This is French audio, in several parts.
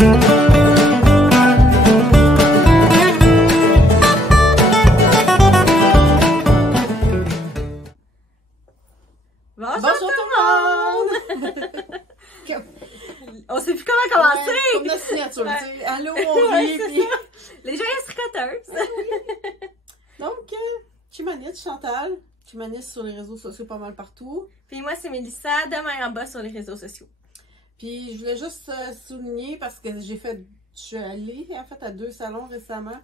Bonjour tout le monde! On sait plus comment commencer! Ouais, comme notre signature, tu sais. Allô, on rit, puis... Les joyeuses tricoteuses! Donc, Chimanite, Chantal. Chimanite sur les réseaux sociaux pas mal partout. Puis moi, c'est Mélissa, demain en bas sur les réseaux sociaux. Puis je voulais juste souligner, parce que je suis allée en fait à 2 salons récemment.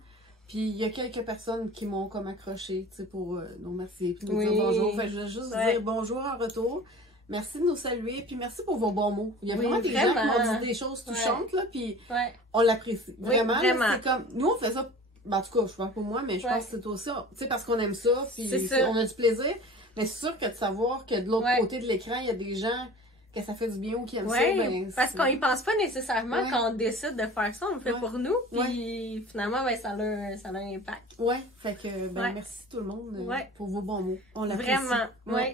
Puis il y a quelques personnes qui m'ont comme accroché, tu sais, pour nous remercier, puis nous dire bonjour. Fait que je voulais juste dire bonjour en retour. Merci de nous saluer, puis merci pour vos bons mots. Il y a vraiment des gens qui m'ont dit des choses touchantes, là, puis on l'apprécie. Vraiment, c'est comme, nous on fait ça, ben, en tout cas, je parle pour moi, mais je pense que c'est aussi, tu sais, parce qu'on aime ça, puis on a du plaisir. Mais c'est sûr que de savoir que de l'autre côté de l'écran, il y a des gens que ça fait du bien ou qui aiment ça, ben, parce qu'on y pense pas nécessairement quand on décide de faire ça, on le fait pour nous, puis finalement, ben, ça a un impact. Ouais, fait que, ben, merci tout le monde pour vos bons mots. On l'apprécie. Vraiment,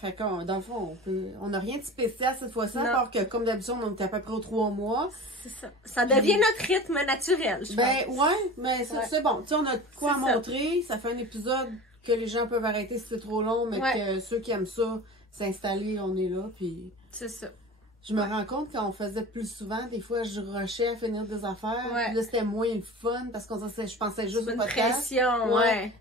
fait que, dans le fond, on n'a rien de spécial cette fois-ci, à part que, comme d'habitude, on était à peu près aux 3 mois. C'est ça. Ça devient notre rythme naturel, je pense. Ouais, mais c'est bon. Tu sais, on a de quoi montrer. Ça fait un épisode que les gens peuvent arrêter si c'est trop long, mais que ceux qui aiment ça, s'installer, on est là, puis... C'est ça. Je me rends compte quand on faisait plus souvent, des fois, je rushais à finir des affaires. Puis là, c'était moins le fun parce que je pensais juste au podcast. Pression,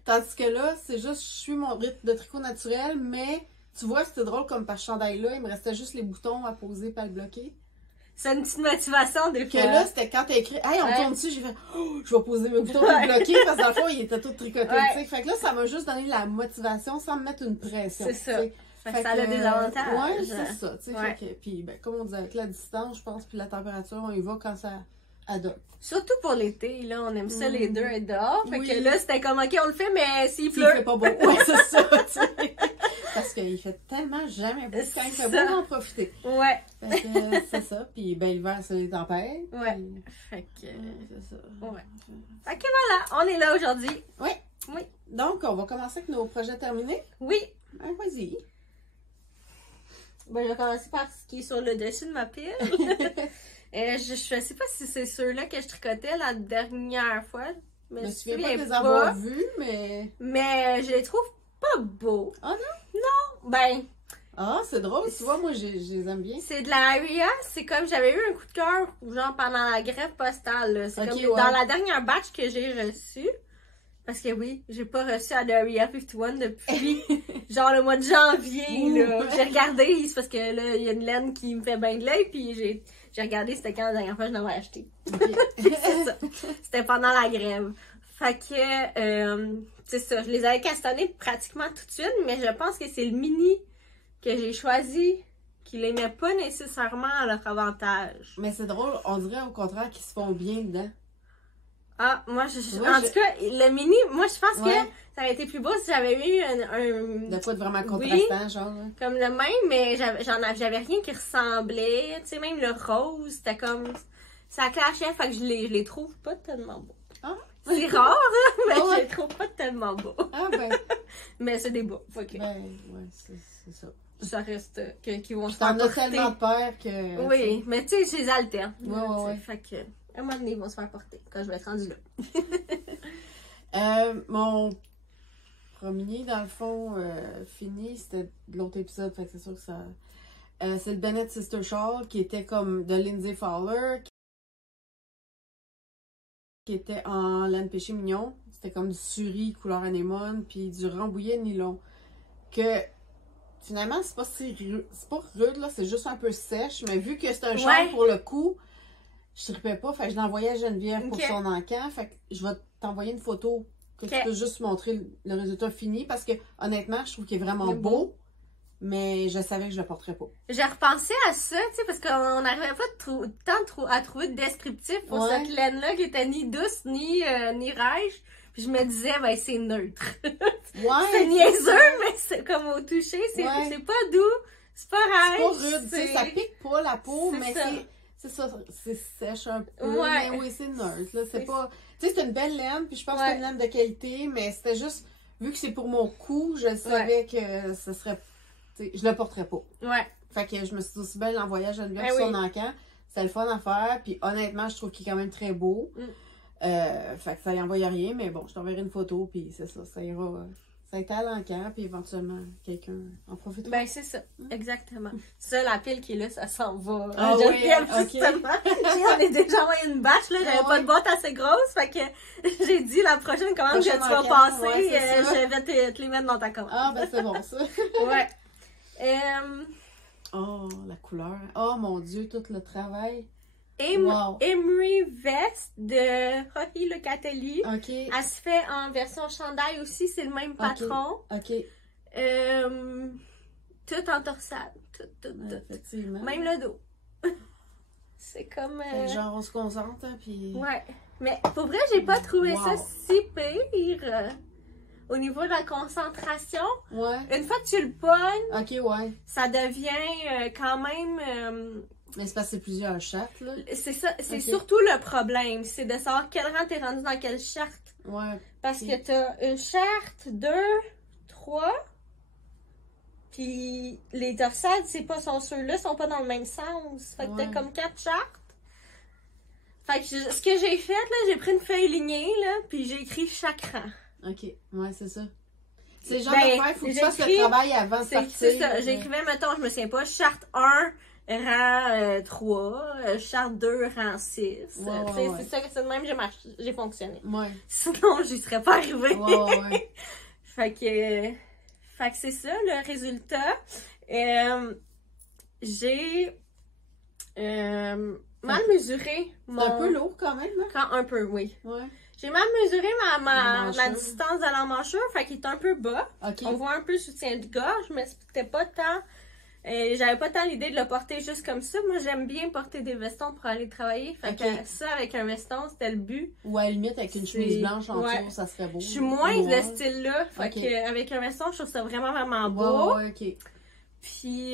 Tandis que là, c'est juste, je suis mon rythme de tricot naturel, mais tu vois, c'était drôle comme par ce chandail-là, il me restait juste les boutons à poser pas le bloquer. C'est une petite motivation des fois. Que là, c'était quand t'as écrit, hey, on tourne dessus, j'ai fait, oh, je vais poser mes boutons pour le bloquer parce que dans le fond, il était tout tricoté, tu sais. Fait que là, ça m'a juste donné la motivation sans me mettre une pression. C'est ça. Fait que ça a des avantages. Ouais, c'est ça, tu sais. Puis, ben, comme on disait, avec la distance, je pense, puis la température, on y va quand ça adopte. Surtout pour l'été, là, on aime ça les deux être dehors. Fait que là, c'était comme, ok, on le fait, mais s'il pleut. Il fait pas beau. Ouais, c'est ça, tu sais. Parce qu'il fait tellement jamais beau. Quand il fait beau, on en profiter. Ouais. Fait que c'est ça. Puis, ben, l'hiver, c'est les tempêtes. Ouais. Puis... Fait que. c'est ça. Ouais. Fait que voilà, on est là aujourd'hui. Oui. Oui. Donc, on va commencer avec nos projets terminés. Oui. Ben, vas-y. Ben, je vais commencer par ce qui est sur le dessus de ma pile. Je sais pas si c'est ceux-là que je tricotais la dernière fois. Je me souviens pas de les avoir vus, mais... Mais je les trouve pas beaux. Ah non? Non. Ben... Ah, c'est drôle. Tu vois, moi, je les aime bien. C'est de la Aria. C'est comme j'avais eu un coup de cœur, genre pendant la grève postale. C'est comme dans la dernière batch que j'ai reçue. Parce que oui, j'ai pas reçu à Area 51 depuis genre le mois de janvier. Là. J'ai regardé, c'est parce que là, il y a une laine qui me fait bien de l'œil, puis j'ai regardé c'était quand la dernière fois que je l'avais acheté. C'est ça. C'était pendant la grève. Fait que, c'est ça, je les avais castonnés pratiquement tout de suite, mais je pense que c'est le mini que j'ai choisi qui les met pas nécessairement à leur avantage. Mais c'est drôle, on dirait au contraire qu'ils se font bien dedans. Ah, moi, en tout cas, le mini, moi, je pense que ça aurait été plus beau si j'avais eu un... De quoi de vraiment contrastant, genre. Là. Comme le même, mais j'avais rien qui ressemblait. Tu sais, même le rose, c'était comme... Ça clashait, fait que je les trouve pas tellement beaux. Ah. C'est rare, mais je les trouve pas tellement beaux. Ah, ben. Mais c'est des beaux. Okay. Ben, ouais, c'est ça. Ça reste qui vont se faire porter. T'en as tellement peur que... Oui, mais tu sais, je les alterne. Ouais. Fait que... À un moment donné, ils vont se faire porter quand je vais être rendue là. Mon premier, dans le fond, fini, c'était de l'autre épisode, fait que c'est sûr que ça... c'est le Bennett Sister Shawl qui était comme de Lindsay Fowler, qui était en laine pêché mignon. C'était comme du suri couleur anémone, puis du rambouillet nylon. Que finalement, c'est pas si rude, c'est pas rude, là, c'est juste un peu sèche, mais vu que c'est un châle pour le cou, je tripais pas, fait que je l'ai envoyé à Geneviève pour son encan, fait que je vais t'envoyer une photo que tu peux juste montrer le résultat fini, parce que honnêtement, je trouve qu'il est vraiment beau, mais je savais que je le porterais pas. J'ai repensé à ça, tu sais, parce qu'on n'arrivait pas à trouver de descriptif pour cette laine-là qui était ni douce, ni rêche. Puis je me disais, ben c'est neutre. C'est niaiseux, mais c'est comme au toucher, c'est pas doux, c'est pas rêche. C'est pas rude, tu sais, ça pique pas la peau, mais c'est ça, c'est sèche un peu, mais oui, c'est neutre, là, c'est pas... Tu sais, c'est une belle laine, puis je pense que c'est une laine de qualité, mais c'était juste, vu que c'est pour mon cou, je savais que ce serait, tu sais, je le porterais pas. Fait que je me suis dit aussi bien l'envoyer à Geneviève sur son encan. C'est le fun à faire. Puis honnêtement, je trouve qu'il est quand même très beau. Fait que ça y envoie rien, mais bon, je t'enverrai une photo, puis c'est ça. Ça ira. Ça étale en camp, puis éventuellement, quelqu'un en profite. Ben, c'est ça. Exactement. Ça, la pile qui est là, ça s'en va. Ah oui, justement. On est déjà envoyé une bâche, là. J'avais pas de boîte assez grosse. Fait que j'ai dit, la prochaine commande que tu vas passer, je vais te les mettre dans ta commande. Ah, ben, c'est bon, ça. Ouais. Oh, la couleur. Oh, mon Dieu, tout le travail. Wow. Emery Vest de Rocky Locatelli. OK. Elle se fait en version chandail aussi, c'est le même patron. OK. Tout en torsade. Tout. Effectivement. Même le dos. C'est comme... genre, on se concentre, hein, puis... Ouais. Mais pour vrai, j'ai pas trouvé ça si pire. Au niveau de la concentration. Ouais. Une fois que tu le pognes, OK, ouais. ça devient quand même... Mais c'est parce que c'est plusieurs chartes, là. C'est ça, c'est surtout le problème, c'est de savoir quel rang t'es rendu dans quelle charte. Ouais. Parce que t'as une charte, 2, 3, puis les torsades, c'est pas, ceux-là sont pas dans le même sens. Fait que t'as comme 4 chartes. Fait que ce que j'ai fait, là, j'ai pris une feuille lignée, là, puis j'ai écrit chaque rang. OK, ouais, c'est ça. C'est le genre d'affaire, il faut que tu fasses le travail avant de partir. C'est ça, j'écrivais, mettons, je me souviens pas, charte 1, rang 3, charte 2, rang 6. C'est ça, c'est de même j'ai fonctionné. Ouais. Sinon, j'y serais pas arrivée. Ouais. Fait que c'est ça, le résultat. J'ai mal mesuré mon... C'est un peu lourd quand même, là? Un peu, oui. Ouais. J'ai mal mesuré ma distance de l'emmanchure, fait qu'il est un peu bas. Okay. On voit un peu le soutien de gorge, mais c'était pas tant... j'avais pas tant l'idée de le porter juste comme ça. Moi, j'aime bien porter des vestons pour aller travailler. Fait que ça, avec un veston, c'était le but. Ou à la limite, avec une chemise blanche en dessous, ça serait beau. Je suis moins de ce style-là. Fait que avec un veston, je trouve ça vraiment, vraiment beau. Ouais, OK. Puis,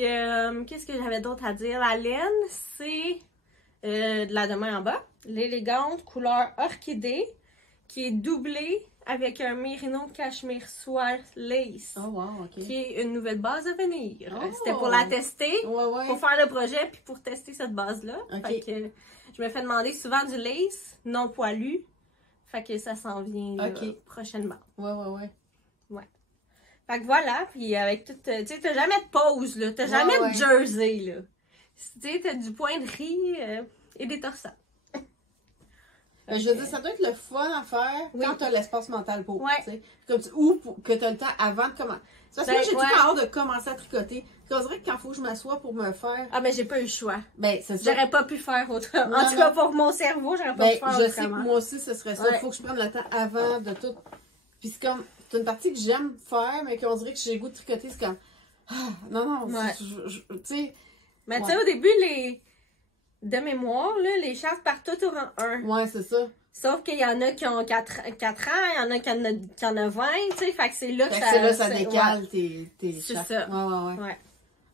qu'est-ce que j'avais d'autre à dire? La laine, c'est de la demain en bas. L'élégante couleur orchidée, qui est doublée avec un mérino cachemire soie lace. Oh wow, OK. Qui est une nouvelle base à venir. Oh. C'était pour la tester, pour faire le projet, puis pour tester cette base-là. Okay. Fait que je me fais demander souvent du lace non poilu. Fait que ça s'en vient là, prochainement. Ouais. Fait que voilà, puis avec tout... Tu sais, t'as jamais de pause, là. T'as jamais de jersey, là. Tu sais, t'as du point de riz et des torsades. Je veux dire, ça doit être le fun à faire quand tu as l'espace mental pour. Ouais. Ou que tu as le temps avant de commencer. Parce que moi, j'ai tout hâte de commencer à tricoter. On dirait que quand il faut que je m'assoie pour me faire. Ah, mais j'ai pas eu le choix. Ben, c'est ça. J'aurais pas pu faire autrement. En tout cas, pour mon cerveau, j'aurais pas pu faire autrement. Je sais que moi aussi, ce serait ça. Il faut que je prenne le temps avant de tout. Puis c'est comme. C'est une partie que j'aime faire, mais qu'on dirait que j'ai le goût de tricoter. C'est comme. Ah, non. Tu sais. Mais tu sais, au début, de mémoire, là, les chartes partent toutes au rang 1. Ouais, c'est ça. Sauf qu'il y en a qui ont 4 ans, il y en a qui en a 20, tu sais, fait que c'est là que ça décale tes chartes. C'est ça. Ouais.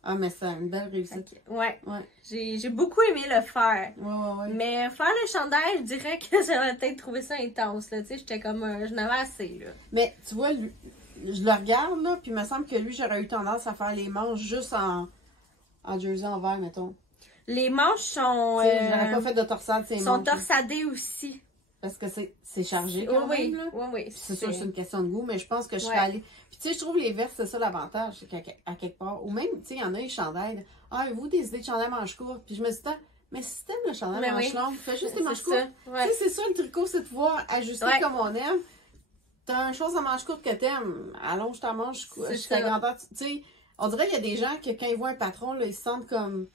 Ah, mais c'est une belle réussite. Okay. Ouais. J'ai beaucoup aimé le faire. Ouais. Mais faire le chandail, je dirais que j'aurais peut-être trouvé ça intense, là, tu sais, j'étais comme, je n'avais assez, là. Mais, tu vois, lui, je le regarde, là, puis il me semble que lui, j'aurais eu tendance à faire les manches juste en jersey en vert, mettons. Les manches sont... j'aurais pas fait de torsade, ces manches. Sont torsadées aussi. Parce que c'est chargé quand même, là. Oui. C'est sûr que c'est une question de goût, mais je pense que je serais allée... Puis tu sais, je trouve les vestes, c'est ça l'avantage, c'est qu'à quelque part... Ou même, tu sais, il y en a les chandails. Ah, avez-vous des idées de chandail manches courtes? Puis je me dis, mais si t'aimes le chandail manches longues, fais juste des manches courtes. Tu sais, c'est ça le tricot, c'est de pouvoir ajuster comme on aime. T'as une chose en manche courte que t'aimes, allonge ta manche jusqu'à grandeur. Tu sais, on dirait qu'il y a des gens que quand ils voient un patron, là, ils se sentent comme...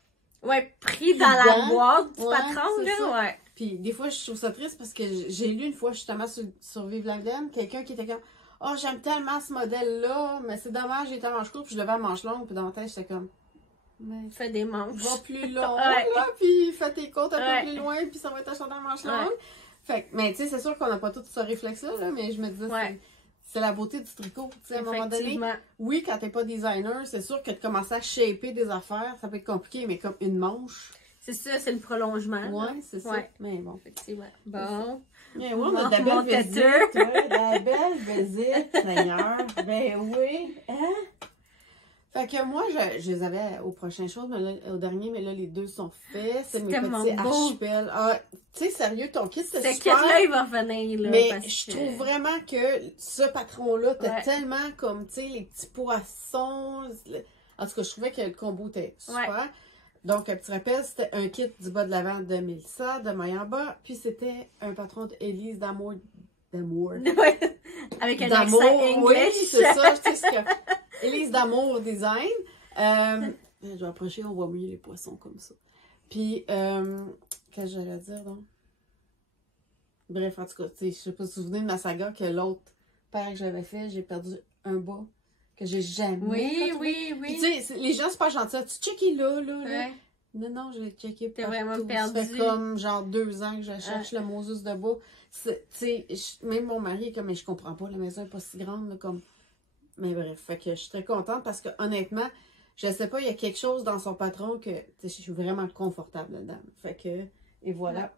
Ouais, pris dans la boîte du patron, là, ouais. Puis des fois, je trouve ça triste parce que j'ai lu une fois justement sur Vive la Laine, quelqu'un qui était comme « Oh, j'aime tellement ce modèle-là, mais c'est dommage, il était à manche courte, puis je devais à manche longue. » Puis dans ma tête, j'étais comme « Mais fais des manches. Va plus long, là, puis fais tes côtes un peu plus loin, puis ça va être un chandail à manche longue. » Fait que, mais tu sais, c'est sûr qu'on n'a pas tout ce réflexe-là, là, mais je me disais, c'est la beauté du tricot. Tu sais, à un moment donné, oui, quand t'es pas designer, c'est sûr que de commencer à shaper des affaires, ça peut être compliqué, mais comme une manche... C'est ça, c'est le prolongement. Oui, c'est ça. Mais bon. Effectivement. Bon. Yeah, oui, on a de la belle visite. La belle visite, Seigneur. Ben oui. Hein? Fait que moi, je les avais au prochain chose, mais là, au dernier, mais là, les deux sont faits. C'est mes tellement petits beau. archipels. Ah, tu sais, sérieux, ton kit, c'est Ce super. kit-là, il va revenir, là. Mais parce je que- trouve vraiment que ce patron-là, t'as Ouais. tellement comme, tu sais, les petits poissons. En tout cas, je trouvais que le combo était super. Ouais. Donc, un petit rappel, c'était un kit du bas de l'avant de Mélissa, de Mayamba. Puis c'était un patron d'Élise d'amour. Ouais. Avec un accent D'amour, oui, English. c'est ça, je sais ce que... Élise d'amour design. Je vais approcher, on va mouiller les poissons comme ça. Puis, qu'est-ce que j'allais dire, donc? Bref, en tout cas, tu sais, je sais pas si vous vous souvenez de ma saga, que l'autre paire que j'avais fait, j'ai perdu un bas que j'ai jamais Oui, retrouvé. oui, Puis, oui. tu sais, les gens, c'est pas gentil. Tu checké là. Ouais. Non, je l'ai checké T'es partout. vraiment perdu. Ça fait comme genre 2 ans que je cherche le Moses de bas. Tu sais, même mon mari est comme, mais je comprends pas, la maison est pas si grande, là, comme... Mais bref, fait que je suis très contente parce que honnêtement, je sais pas, il y a quelque chose dans son patron que, tu sais, je suis vraiment confortable dedans. Fait que, et voilà, Ouais.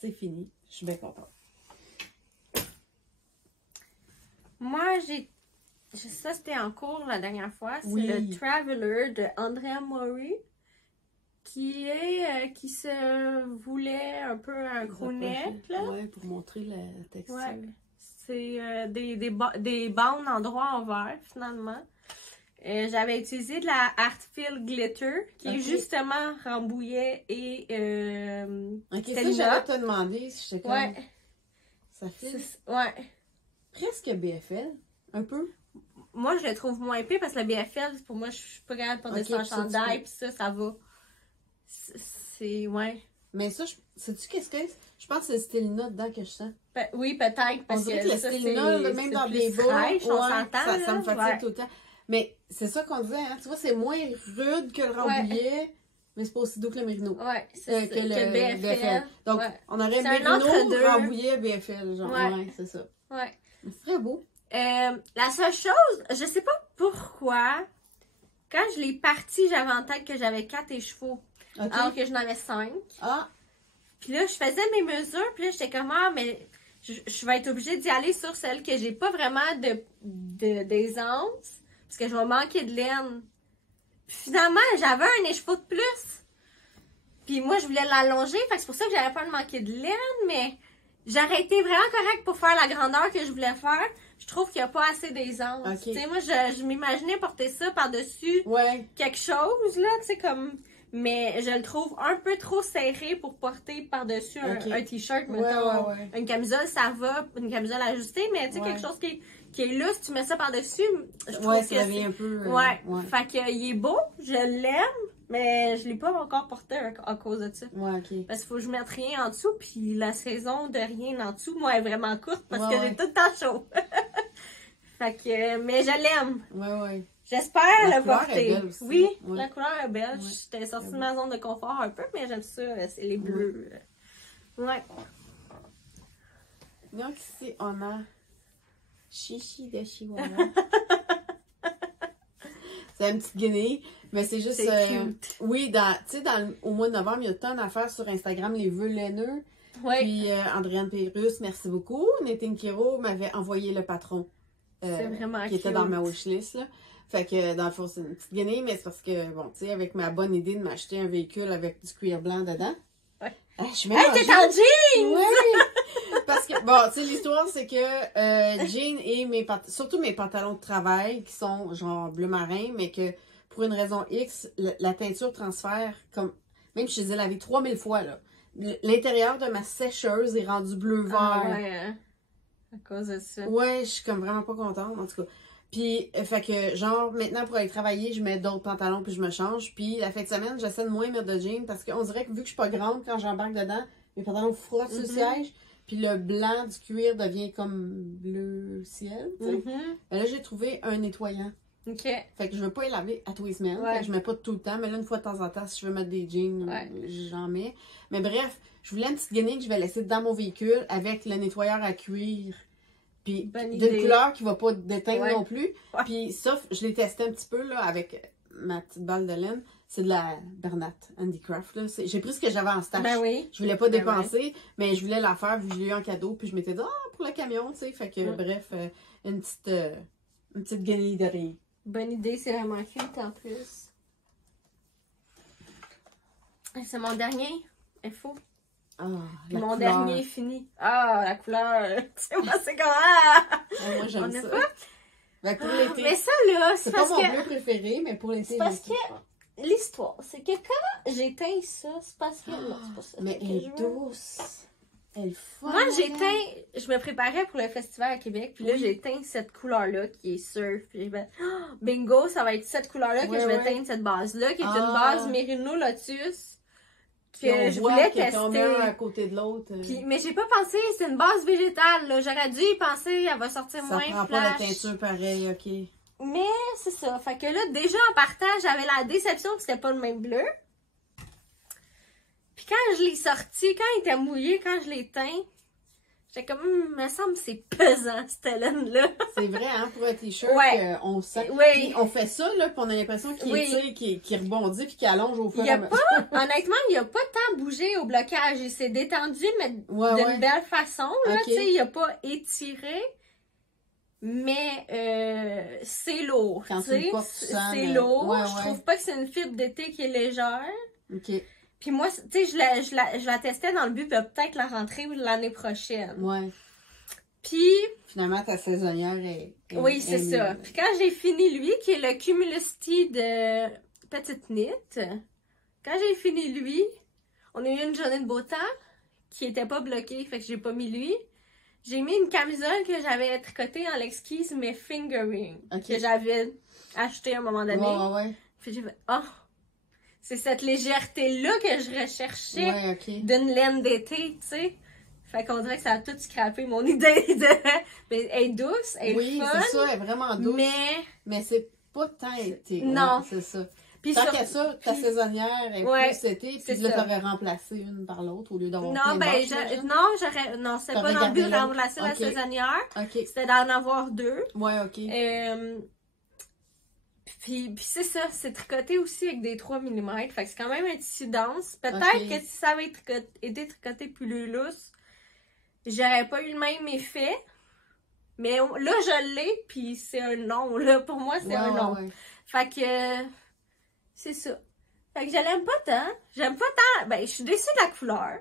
c'est fini. Je suis bien contente. Moi, ça, c'était en cours la dernière fois. C'est Oui. le Traveler de Andrea Mori. Qui se voulait un peu un crewneck, là. Ouais, pour montrer la texture. Ouais. C'est des bandes en droit envers, finalement. J'avais utilisé de la Artfil Glitter, qui est Ok. justement Rambouillet et Ok, ça, Stellina. j'allais te demander si j'étais comme... Ouais. Ça fait Ouais. presque BFL, un peu. Moi, je le trouve moins épais parce que le BFL, pour moi, je suis pas capable de porter Ok, ça en ça, tu chandail, peux. puis ça va. Ouais. Mais ça, sais-tu qu'est-ce que c'est? Je pense que c'est le Stellina dedans que je sens. Oui, peut-être, On parce dirait que que le ça, Stellina, là, c'est même dans plus des bas, fraîche, on ouais, s'entend, ça là. me fatigue Ouais. tout le temps. Mais c'est ça qu'on disait, hein? Tu vois, c'est moins rude que le Rambouillet, mais c'est pas aussi doux que le Mérino. Ouais, c'est Que ça, le BFL. Donc, ouais. on aurait C'est un Mérino, entre-deux. Rambouillet, BFL, genre. Ouais. Ouais, c'est ça. Ouais. C'est très beau. La seule chose, je sais pas pourquoi, quand je l'ai parti, j'avais en tête que j'avais 4 écheveaux, OK. alors que j'en avais 5. Ah, Puis là, je faisais mes mesures, puis là, j'étais comme, ah, mais je vais être obligée d'y aller sur celle que j'ai pas vraiment d'aisance, parce que je vais manquer de laine. Puis finalement, j'avais un écheveau de plus. Puis moi, je voulais l'allonger, fait que c'est pour ça que j'avais peur de manquer de laine, mais j'aurais été vraiment correcte pour faire la grandeur que je voulais faire. Je trouve qu'il n'y a pas assez d'aisance. Ok. Tu sais, moi, je m'imaginais porter ça par-dessus ouais. quelque chose, là, tu sais, comme... Mais je le trouve un peu trop serré pour porter par-dessus Ok. un t-shirt, Ouais, mettons. ouais. Une camisole, ça va, une camisole ajustée, mais tu sais, Ouais. quelque chose qui est là, si tu mets ça par-dessus, je trouve Ouais, que ça devient un peu... Ouais. ouais. Fait qu'il est beau, je l'aime, mais je l'ai pas encore porté à cause de ça. Ouais, OK. Parce qu'il faut que je mette rien en dessous, puis la saison de rien en dessous, moi, est vraiment courte parce Ouais, que j'ai tout le temps chaud. Fait que, mais je l'aime. Ouais, ouais. J'espère La le couleur porter. est belle aussi. Oui, Ouais. la couleur est belle. Ouais. J'étais sortie de ma zone de confort un peu, mais j'aime ça, c'est les bleus. Ouais. Donc ici, on a Chichi de Chihuahua. C'est une petite guinée, mais c'est juste... C'est cute. Oui, tu sais, au mois de novembre, il y a tant d'affaires sur Instagram, les vœux laineux. Ouais. Puis Andréane Pérusse, merci beaucoup. Nathan Kiro m'avait envoyé le patron. C'est vraiment qui était cute. dans ma wishlist, là. Fait que, dans le fond, c'est une petite guinée, mais c'est parce que, bon, tu sais, avec ma bonne idée de m'acheter un véhicule avec du cuir blanc dedans. Ouais. Ah, je suis Hey, t'es en jean! Oui! Parce que, bon, tu sais, l'histoire, c'est que Jean et surtout mes pantalons de travail, qui sont genre bleu marin, mais que pour une raison X, la teinture transfère comme. Même si je les ai lavés 3000 fois, là. L'intérieur de ma sécheuse est rendu bleu-vert. Ah ouais, hein. À cause de ça. Ouais, je suis comme vraiment pas contente, en tout cas. Puis, fait que, genre, maintenant, pour aller travailler, je mets d'autres pantalons puis je me change. Puis, la fin de semaine, j'essaie de moins mettre de jeans parce qu'on dirait que vu que je suis pas grande, quand j'embarque dedans, mes pantalons frottent sur le siège. Puis, le blanc du cuir devient comme bleu ciel, tu sais. Ben là, j'ai trouvé un nettoyant. OK. Fait que je veux pas les laver à tous les semaines. Ouais. Fait que je mets pas tout le temps, mais là, une fois de temps en temps, si je veux mettre des jeans, Ouais. j'en mets. Mais bref, je voulais une petite guenille que je vais laisser dans mon véhicule avec le nettoyeur à cuir. Puis Bonne d'une idée. couleur qui va pas déteindre Ouais. non plus. Ouais. Puis sauf, je l'ai testé un petit peu là avec ma petite balle de laine. C'est de la Bernat Handicraft. Là. J'ai pris ce que j'avais en stash. Ben oui. Je voulais pas Ben dépenser, mais je voulais la faire vu que je l'ai eu en cadeau. Puis je m'étais dit, ah, pour le camion, tu sais. Fait que Ouais. bref, une petite guenille de rien. Bonne idée, c'est vraiment cute en plus. C'est mon dernier. Il faut. Ah, mon dernier est fini. Ah, la couleur. Tu sais, moi, c'est comment? Moi, j'aime ça. Pas? Ben, pour l'été. Mais ça, là, c'est pas mon bleu préféré, mais pour l'été. C'est parce que l'histoire, c'est que quand j'éteins ça, c'est parce que. Non, c'est pas ça. Mais elle est douce. Elle est folle. Moi, j'éteins. Je me préparais pour le festival à Québec, puis là, j'éteins cette couleur-là qui est surf. Puis j'ai fait, bingo, ça va être cette couleur-là que je vais éteindre, cette base-là, qui est une base Merino Lotus. Que je voulais tester. À côté de l'autre. Mais j'ai pas pensé, c'est une base végétale. Là. J'aurais dû y penser, elle va sortir moins flash. Ça prend pas la teinture pareille, ok. Mais c'est ça. Fait que là, déjà en partant, j'avais la déception que c'était pas le même bleu. Puis quand je l'ai sorti, quand il était mouillé, quand je l'ai teint, j'étais comme, me semble que c'est pesant, cette laine-là. C'est vrai, hein, pour un t-shirt, on sent. Oui. Puis on fait ça, là, puis on a l'impression qu'il qui rebondit puis qu'il allonge au fur et à mesure. Honnêtement, il a pas tant bougé au blocage. Il s'est détendu, mais d'une belle façon, là, tu sais, il a pas étiré. Mais c'est lourd, tu sais. C'est lourd. Je trouve pas que c'est une fibre d'été qui est légère. OK. Puis moi, tu sais, je la testais dans le but de peut-être la rentrée ou l'année prochaine. Ouais. Puis... Finalement, ta saisonnière est oui, c'est ça. Puis quand j'ai fini lui, qui est le Cumulosity de Petite Knit, quand j'ai fini lui, on a eu une journée de beau temps qui était pas bloquée, fait que j'ai pas mis lui. J'ai mis une camisole que j'avais tricotée en l'exquise, mais fingering, que j'avais acheté à un moment donné. Ouais. Puis j'ai fait, c'est cette légèreté-là que je recherchais d'une laine d'été, tu sais. Fait qu'on dirait que ça a tout scrappé mon idée de... Mais elle est douce, elle est fun. Oui, c'est ça, elle est vraiment douce. Mais c'est pas tant été. Non. Ouais, c'est ça. Puis tant qu'à ça, ta saisonnière est plus été, puis là, t'aurais remplacé une par l'autre au lieu d'avoir Non, c'est pas dans le but de remplacer la saisonnière. C'était d'en avoir deux. Ouais, ok. Puis c'est ça, c'est tricoté aussi avec des 3 mm. Fait que c'est quand même un tissu dense. Peut-être que si ça avait été tricoté plus lousse, j'aurais pas eu le même effet. Mais là, je l'ai, puis c'est un non. Là, pour moi, c'est un non. Fait que c'est ça. Fait que je l'aime pas tant. J'aime pas tant. Ben, je suis déçue de la couleur.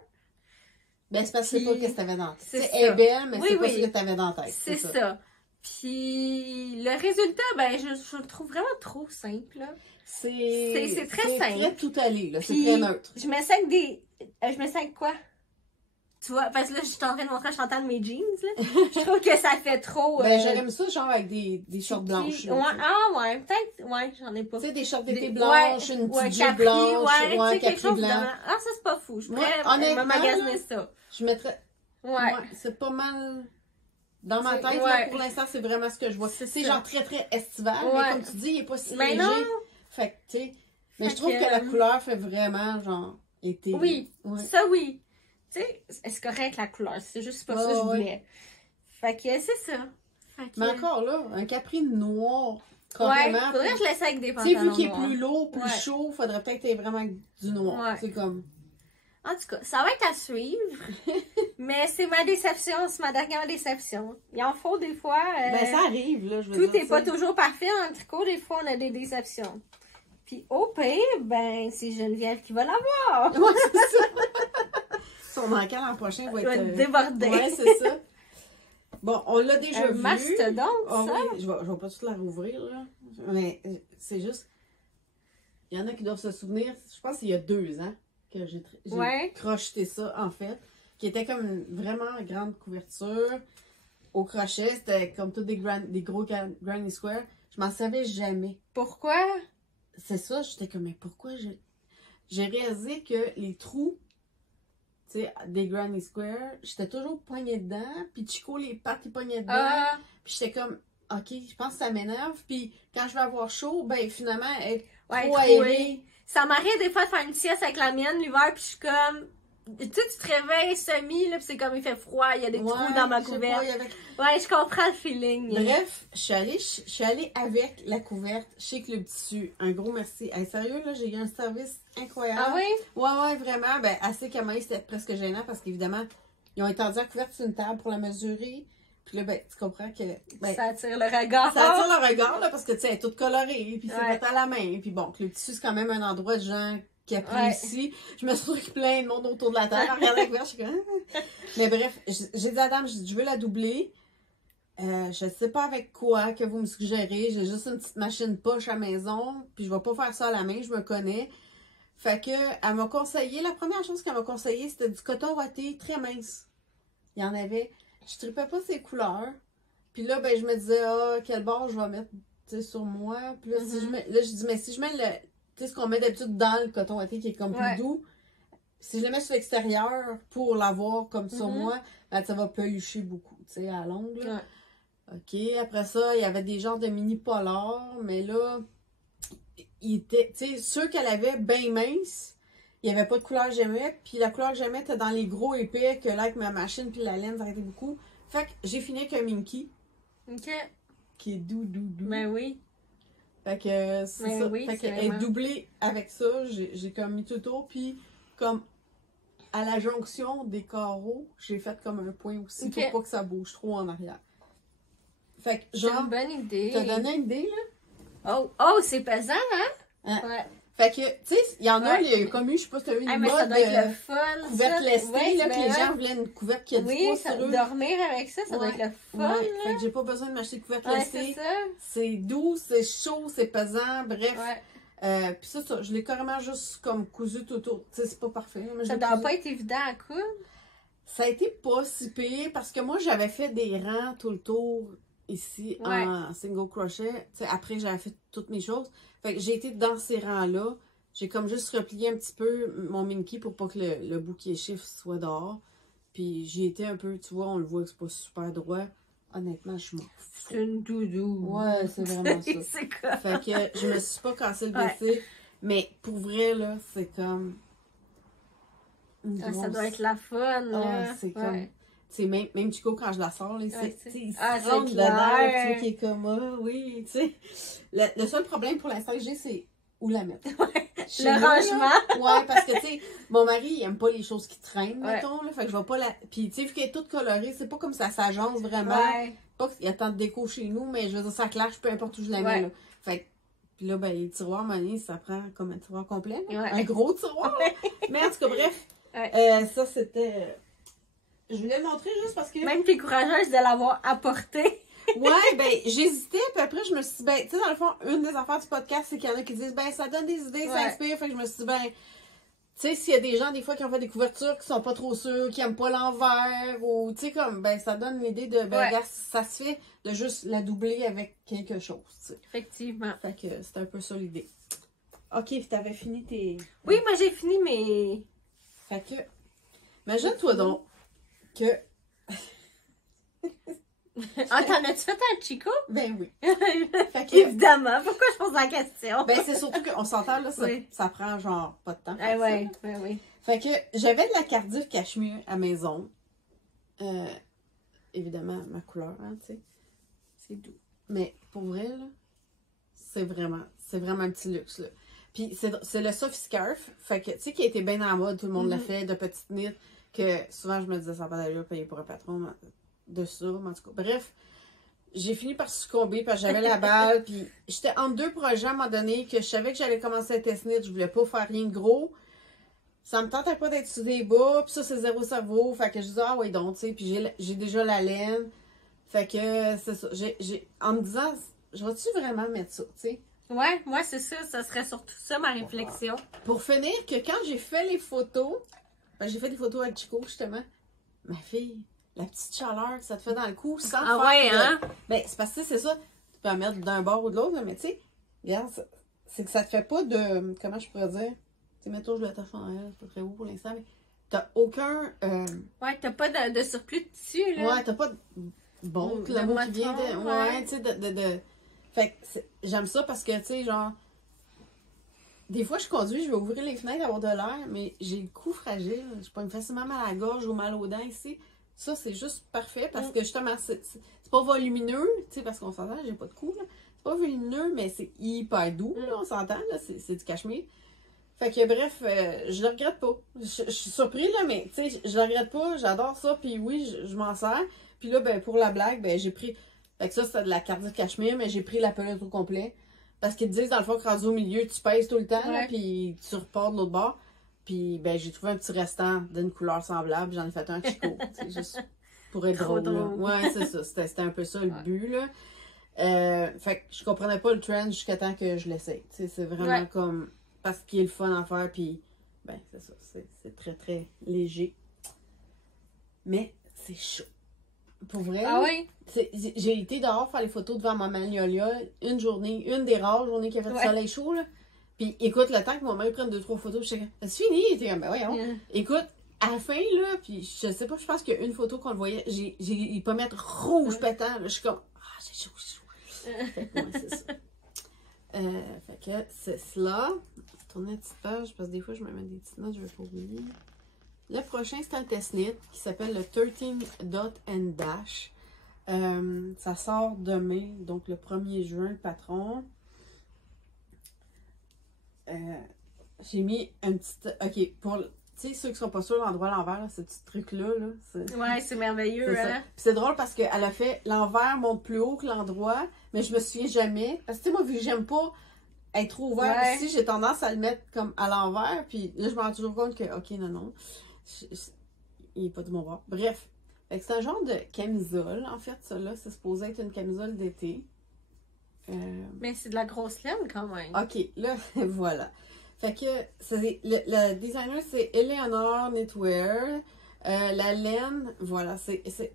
Ben, c'est parce que c'est pas ce que t'avais dans la tête. Elle est belle, mais c'est pas ce que t'avais dans la tête. C'est ça. Puis le résultat, ben, je le trouve vraiment trop simple. C'est très simple. C'est très tout allé, là. C'est très neutre. Je me sers des. Je me sers quoi? Tu vois, parce que là, je suis en train de montrer à Chantal mes jeans, là. Je trouve que ça fait trop. Ben, j'aime ça, genre, avec des shorts blanches. Là, peut-être. Ouais, j'en ai pas. Tu sais, des shorts d'été blanches, une petite jupe blanche. Ouais, capri blanc. Ah, ça, c'est pas fou. Je pourrais me magasiner ça. Je mettrais. Ouais, c'est pas mal. Dans ma tête, là, pour l'instant, c'est vraiment ce que je vois. C'est genre très, très estival, mais comme tu dis, il est pas si léger. Non. Fait que, tu sais, mais je trouve que la couleur fait vraiment, genre, été. Oui, ça oui. Tu sais, c'est correct la couleur, c'est juste pas ça que je voulais. Fait que c'est ça. Mais encore là, un capri noir, carrément. Faudrait que je laisse avec des pantalons noirs. Tu sais, vu qu'il est plus lourd, plus chaud, faudrait peut-être qu'il y ait vraiment du noir. C'est comme... En tout cas, ça va être à suivre. Mais c'est ma déception, c'est ma dernière déception. Il en faut des fois. Ben, ça arrive, là, je veux dire. Tout n'est pas toujours parfait dans le tricot, des fois on a des déceptions. Puis au pire, ben, c'est Geneviève qui va l'avoir. Ouais, c'est ça. Son manquant l'an prochain va être débordé. Ouais, c'est ça. Bon, on l'a déjà vu. Mastodonte, ça. Oui, je vais pas tout la rouvrir, là. Mais c'est juste... Il y en a qui doivent se souvenir, je pense qu'il y a 2 ans que j'ai crocheté ça, en fait. Qui était comme une vraiment grande couverture au crochet. C'était comme tous des gros granny square. Je m'en savais jamais. Pourquoi? C'est ça, j'étais comme, mais pourquoi j'ai réalisé que les trous, tu sais, des granny square, j'étais toujours poignée dedans, puis Chico, les pattes, ils pognaient dedans, puis j'étais comme, ok, je pense que ça m'énerve, puis quand je vais avoir chaud, ben finalement, elle est trop aérée. Ça m'arrive des fois de faire une sieste avec la mienne l'hiver, puis je suis comme, tu sais, tu te réveilles semi, là, puis c'est comme, il fait froid, il y a des trous dans ma couverte. Ouais, je comprends le feeling. Bref, je suis allée avec la couverte chez Club Tissu. Un gros merci. Hey, sérieux, là, j'ai eu un service incroyable. Ah oui? Ouais, vraiment. Ben, assez qu'à moi, c'était presque gênant parce qu'évidemment, ils ont étendu la couverte sur une table pour la mesurer. Puis là, ben, tu comprends que... Ben, ça attire le regard. Ça attire le regard, là, parce que, tu sais, elle est toute colorée, puis c'est fait à la main. Puis bon, que le tissu, c'est quand même un endroit de gens qui apprécient. Je me suis trouvée plein de monde autour de la table, en regardant la couverture, je suis comme... Mais bref, j'ai dit à la dame, je veux la doubler. Je sais pas avec quoi que vous me suggérez. J'ai juste une petite machine poche à la maison, puis je vais pas faire ça à la main, je me connais. Fait que, elle m'a conseillé, la première chose qu'elle m'a conseillé, c'était du coton ouaté très mince. Il y en avait. Je tripais pas ces couleurs. Puis là, ben, je me disais, quel bord je vais mettre, tu sais, sur moi. Puis là, si je mets, là, je dis, mais si je mets le, tu sais, ce qu'on met d'habitude dans le coton ouaté qui est comme plus doux, si je le mets sur l'extérieur pour l'avoir comme sur moi, ben, ça va pelucher beaucoup, tu sais, à l'ongle. OK, après ça, il y avait des genres de mini polars, mais là, il était, tu sais, ceux qu'elle avait bien minces, il n'y avait pas de couleur que j'aimais, puis la couleur que j'aimais était dans les gros épais, que là, avec ma machine puis la laine, ça arrêtait beaucoup. Fait que j'ai fini avec un Minky. OK. Qui est doux. Ben oui. Fait que c'est ça. Oui, fait qu'elle est doublée avec ça, j'ai comme mis tout autour, puis comme à la jonction des carreaux, j'ai fait comme un point aussi pour pas que ça bouge trop en arrière. Fait que genre. C'est une bonne idée. T'as donné une idée, là? Oh, c'est pesant, hein? Ouais. Fait que, tu sais, il y en a, il y a comme eu, je sais pas si t'as eu une mode ça doit être le fun, couverte lestée, là, que les gens voulaient une couverte qui a du poids sur eux. Dormir avec ça, ça doit être le fun, là. Fait que j'ai pas besoin de m'acheter de couverte lestée. C'est ça. C'est doux, c'est chaud, c'est pesant, bref. Puis ça, je l'ai carrément juste comme cousu tout autour. Tu sais, c'est pas parfait. Mais ça doit pas être évident à coudre. Ça a été pas si pire parce que moi, j'avais fait des rangs tout le tour ici en single crochet. Tu sais, après, j'avais fait toutes mes choses. Fait que j'ai été dans ces rangs-là. J'ai comme juste replié un petit peu mon Minky pour pas que le bout qui est chiffre soit dehors. Puis j'ai été un peu, tu vois, on le voit que c'est pas super droit. Honnêtement, je m'en fous. C'est une doudou. Ouais, c'est vraiment ça. C'est quoi? Fait que je me suis pas cassé le BC. Mais pour vrai, là, c'est comme... Ça doit être la fun, là. C'est comme... Tu sais, même Chico, quand je la sors, là, il c'est rentre dedans, tu vois, qui est comme, oui, tu sais. Le seul problème pour l'instant que j'ai, c'est où la mettre. Le rangement. Ouais, parce que, tu sais, mon mari, il aime pas les choses qui traînent, mettons, là. Fait que je vais pas la... Puis, tu sais, vu qu'elle est toute colorée, c'est pas comme ça s'agence vraiment. Pas qu'il y a tant de déco chez nous, mais je veux dire, ça clash peu importe où je la mets, là. Fait que, puis là, ben, les tiroirs, monnaie, ça prend comme un tiroir complet, là. Un gros tiroir. Mais en tout cas, bref, ça, c'était... Je voulais le montrer juste parce que... Même t'es courageuse de l'avoir apporté. Ouais, ben, j'hésitais, puis après, je me suis dit, ben, tu sais, dans le fond, une des affaires du podcast, c'est qu'il y en a qui disent, ben, ça donne des idées, ça inspire, fait que je me suis dit, ben, tu sais, s'il y a des gens, des fois, qui ont fait des couvertures qui sont pas trop sûrs, qui aiment pas l'envers, ou, tu sais, comme, ben, ça donne l'idée de, ben, regarde, ça se fait de juste la doubler avec quelque chose, tu sais. Effectivement. Fait que c'était un peu ça l'idée. Ok, t'avais fini tes... Oui, moi, j'ai fini mes... Fait que, imagine-toi donc que... Ah, t'en as-tu fait un Chico? Ben oui. Fait que... Évidemment. Pourquoi je pose la question? Ben, c'est surtout qu'on s'entend, là, ça prend genre pas de temps. Oui. Fait que j'avais de la Cardiff Cachemire à maison. Évidemment, ma couleur, hein, tu sais. C'est doux. Mais pour vrai, là, c'est vraiment un petit luxe, là. Puis c'est le Soft Scarf, fait que, tu sais, qui a été bien en mode, tout le monde l'a fait, de petites knits, que souvent je me disais, ça va pas d'allure payer pour un patron de ça, mais en tout cas. Bref, j'ai fini par succomber parce que j'avais la balle, puis j'étais entre deux projets à un moment donné que je savais que j'allais commencer à test knit, je voulais pas faire rien de gros. Ça me tentait pas d'être sous des bas, puis ça, c'est zéro cerveau, fait que je disais, ah oui, donc, tu sais, puis j'ai déjà la laine, fait que c'est ça. En me disant, je vais-tu vraiment mettre ça, tu sais? Ouais, moi, c'est ça, ça serait surtout ça ma réflexion. Pour finir, que quand j'ai fait les photos, ben, j'ai fait des photos avec Chico, justement, ma fille, la petite chaleur que ça te fait dans le cou, sans faire hein? Ben, c'est parce que c'est ça, tu peux en mettre d'un bord ou de l'autre, mais tu sais, regarde, c'est que ça te fait pas de, comment je pourrais dire, tu sais, mettons, je le tache en elle, c'est pas très beau pour l'instant, mais t'as aucun... Ouais, t'as pas de surplus de tissu, là. Ouais, t'as pas de bon, le mot qui vient de... Ouais, tu sais, de... Fait que j'aime ça parce que, tu sais, genre, des fois, je conduis, je vais ouvrir les fenêtres, avoir de l'air, mais j'ai le cou fragile. Je pogne facilement mal à la gorge ou mal aux dents ici. Ça, c'est juste parfait parce que, justement, c'est pas volumineux, tu sais, parce qu'on s'entend, j'ai pas de cou, là. C'est pas volumineux, mais c'est hyper doux, là, on s'entend, là. C'est du cachemire. Fait que bref, je le regrette pas. Je suis surpris, là, mais tu sais, je le regrette pas, j'adore ça, puis oui, je m'en sers. Puis là, ben, pour la blague, ben, j'ai pris... Fait que ça, c'était de la carte de cachemire, mais j'ai pris la pelote au complet. Parce qu'ils te disent, dans le fond, que rendu au milieu, tu pèses tout le temps, là, puis tu repars de l'autre bord. Puis, ben, j'ai trouvé un petit restant d'une couleur semblable, j'en ai fait un chico, tu sais, juste pour être drôle, là. Ouais, c'est ça, c'était un peu ça le but, là. Fait que je comprenais pas le trend jusqu'à temps que je l'essaye, tu sais, c'est vraiment comme... Parce qu'il est le fun à faire, puis ben, c'est ça, c'est très, très léger. Mais c'est chaud. Pour vrai, j'ai été dehors faire les photos devant ma magnolia une journée, une des rares journées qui a fait du soleil chaud, là. Puis écoute, le temps que mon mari prenne 2-3 photos, je suis comme, c'est fini? Il était comme, ben voyons. Écoute, à la fin, là, puis je sais pas, je pense qu'il y a une photo qu'on le voyait, j'ai pas mettre rouge pétant, là, je suis comme, ah, c'est chaud, c'est chaud. Fait que, ouais, c'est ça. Fait que c'est cela. Tourner une petite page parce que des fois je me mets des petites notes, je vais pas oublier. Le prochain c'est un test knit qui s'appelle le 13 Dot and Dash. Ça sort demain, donc le 1er juin, le patron. J'ai mis un petit. Ok, pour. Tu sais, ceux qui sont pas sûrs, l'endroit à l'envers, ce petit truc-là. Ouais, c'est merveilleux. Hein? C'est drôle parce qu'elle a fait l'envers monte plus haut que l'endroit, mais je me souviens jamais. Parce que, tu sais, moi, vu que j'aime pas être trop ouvert ici, j'ai tendance à le mettre comme à l'envers. Puis là, je me rends toujours compte que, ok, non. Il est pas de mon bord. Bref. C'est un genre de camisole. En fait, ça là, c'est supposé être une camisole d'été. Mais c'est de la grosse laine quand même. Ok, là, voilà. Fait que le designer, c'est Eleanor Knitwear. La laine, voilà,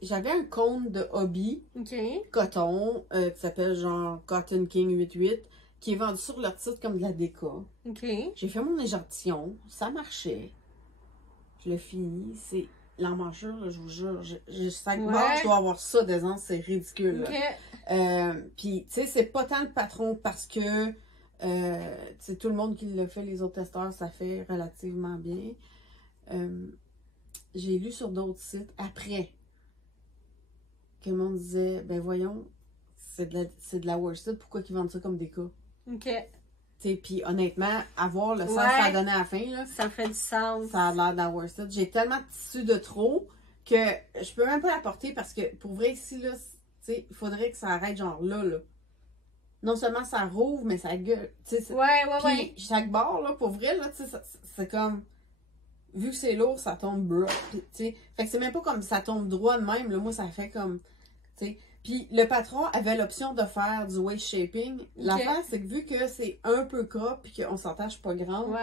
j'avais un compte de hobby coton qui s'appelle genre Cotton King 88 qui est vendu sur leur site comme de la déco. J'ai fait mon échantillon, ça marchait. Je l'ai fini. C'est l'emmanchure, je vous jure. Je dois avoir ça des ans, c'est ridicule. Puis, tu sais, c'est pas tant le patron parce que c'est tout le monde qui l'a fait, les autres testeurs, ça fait relativement bien. J'ai lu sur d'autres sites après que le monde disait, ben voyons, c'est de la worsted, pourquoi ils vendent ça comme des cas? Puis honnêtement, avoir le sens que ça a donné à la fin, là, ça fait du sens. Ça a l'air de la worsted. J'ai tellement de tissu de trop que je peux même pas la porter parce que pour vrai, ici, là, il faudrait que ça arrête genre là. Non seulement ça rouvre, mais ça gueule. Puis chaque bord, là, pour vrai, là, c'est comme. Vu que c'est lourd, ça tombe bras. Fait que c'est même pas comme ça tombe droit de même. Là, moi, ça fait comme. Puis le patron avait l'option de faire du waist shaping. L'affaire, c'est que vu que c'est un peu crop et qu'on s'entend, je suis pas grande,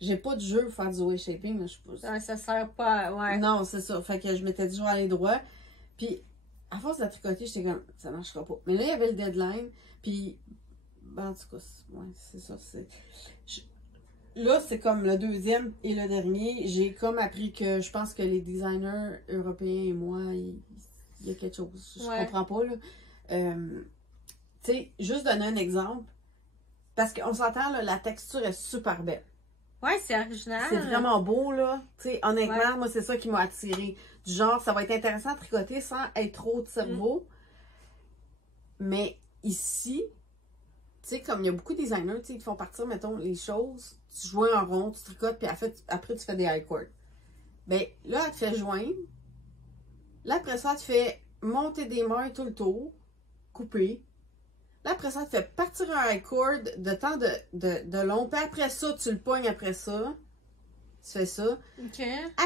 j'ai pas de jeu pour faire du waist shaping. Là, ça sert pas. Non, c'est ça. Fait que je m'étais dit, je vais aller droit. Puis, à force de la tricoter, j'étais comme, ça marchera pas. Mais là, il y avait le deadline. Puis, ben, en tout cas, c'est ça. Là, c'est comme le deuxième et le dernier. J'ai comme appris que je pense que les designers européens et moi, il y a quelque chose. Je comprends pas, là. Tu sais, juste donner un exemple. Parce qu'on s'entend, là, la texture est super belle. Ouais, c'est original. C'est vraiment beau, là. Tu sais, honnêtement, moi, c'est ça qui m'a attiré. Du genre, ça va être intéressant à tricoter sans être trop de cerveau. Mais ici, tu sais, comme il y a beaucoup de designers, tu sais, qui font partir, mettons, les choses, tu joins en rond, tu tricotes, puis après, tu fais des high cord. Ben, là, elle te fait joindre. Là, après ça, elle te fait monter des mailles tout le tour, couper. Là, après ça, tu fais partir un high cord de temps de long. Puis après ça, tu le pognes après ça. Tu fais ça.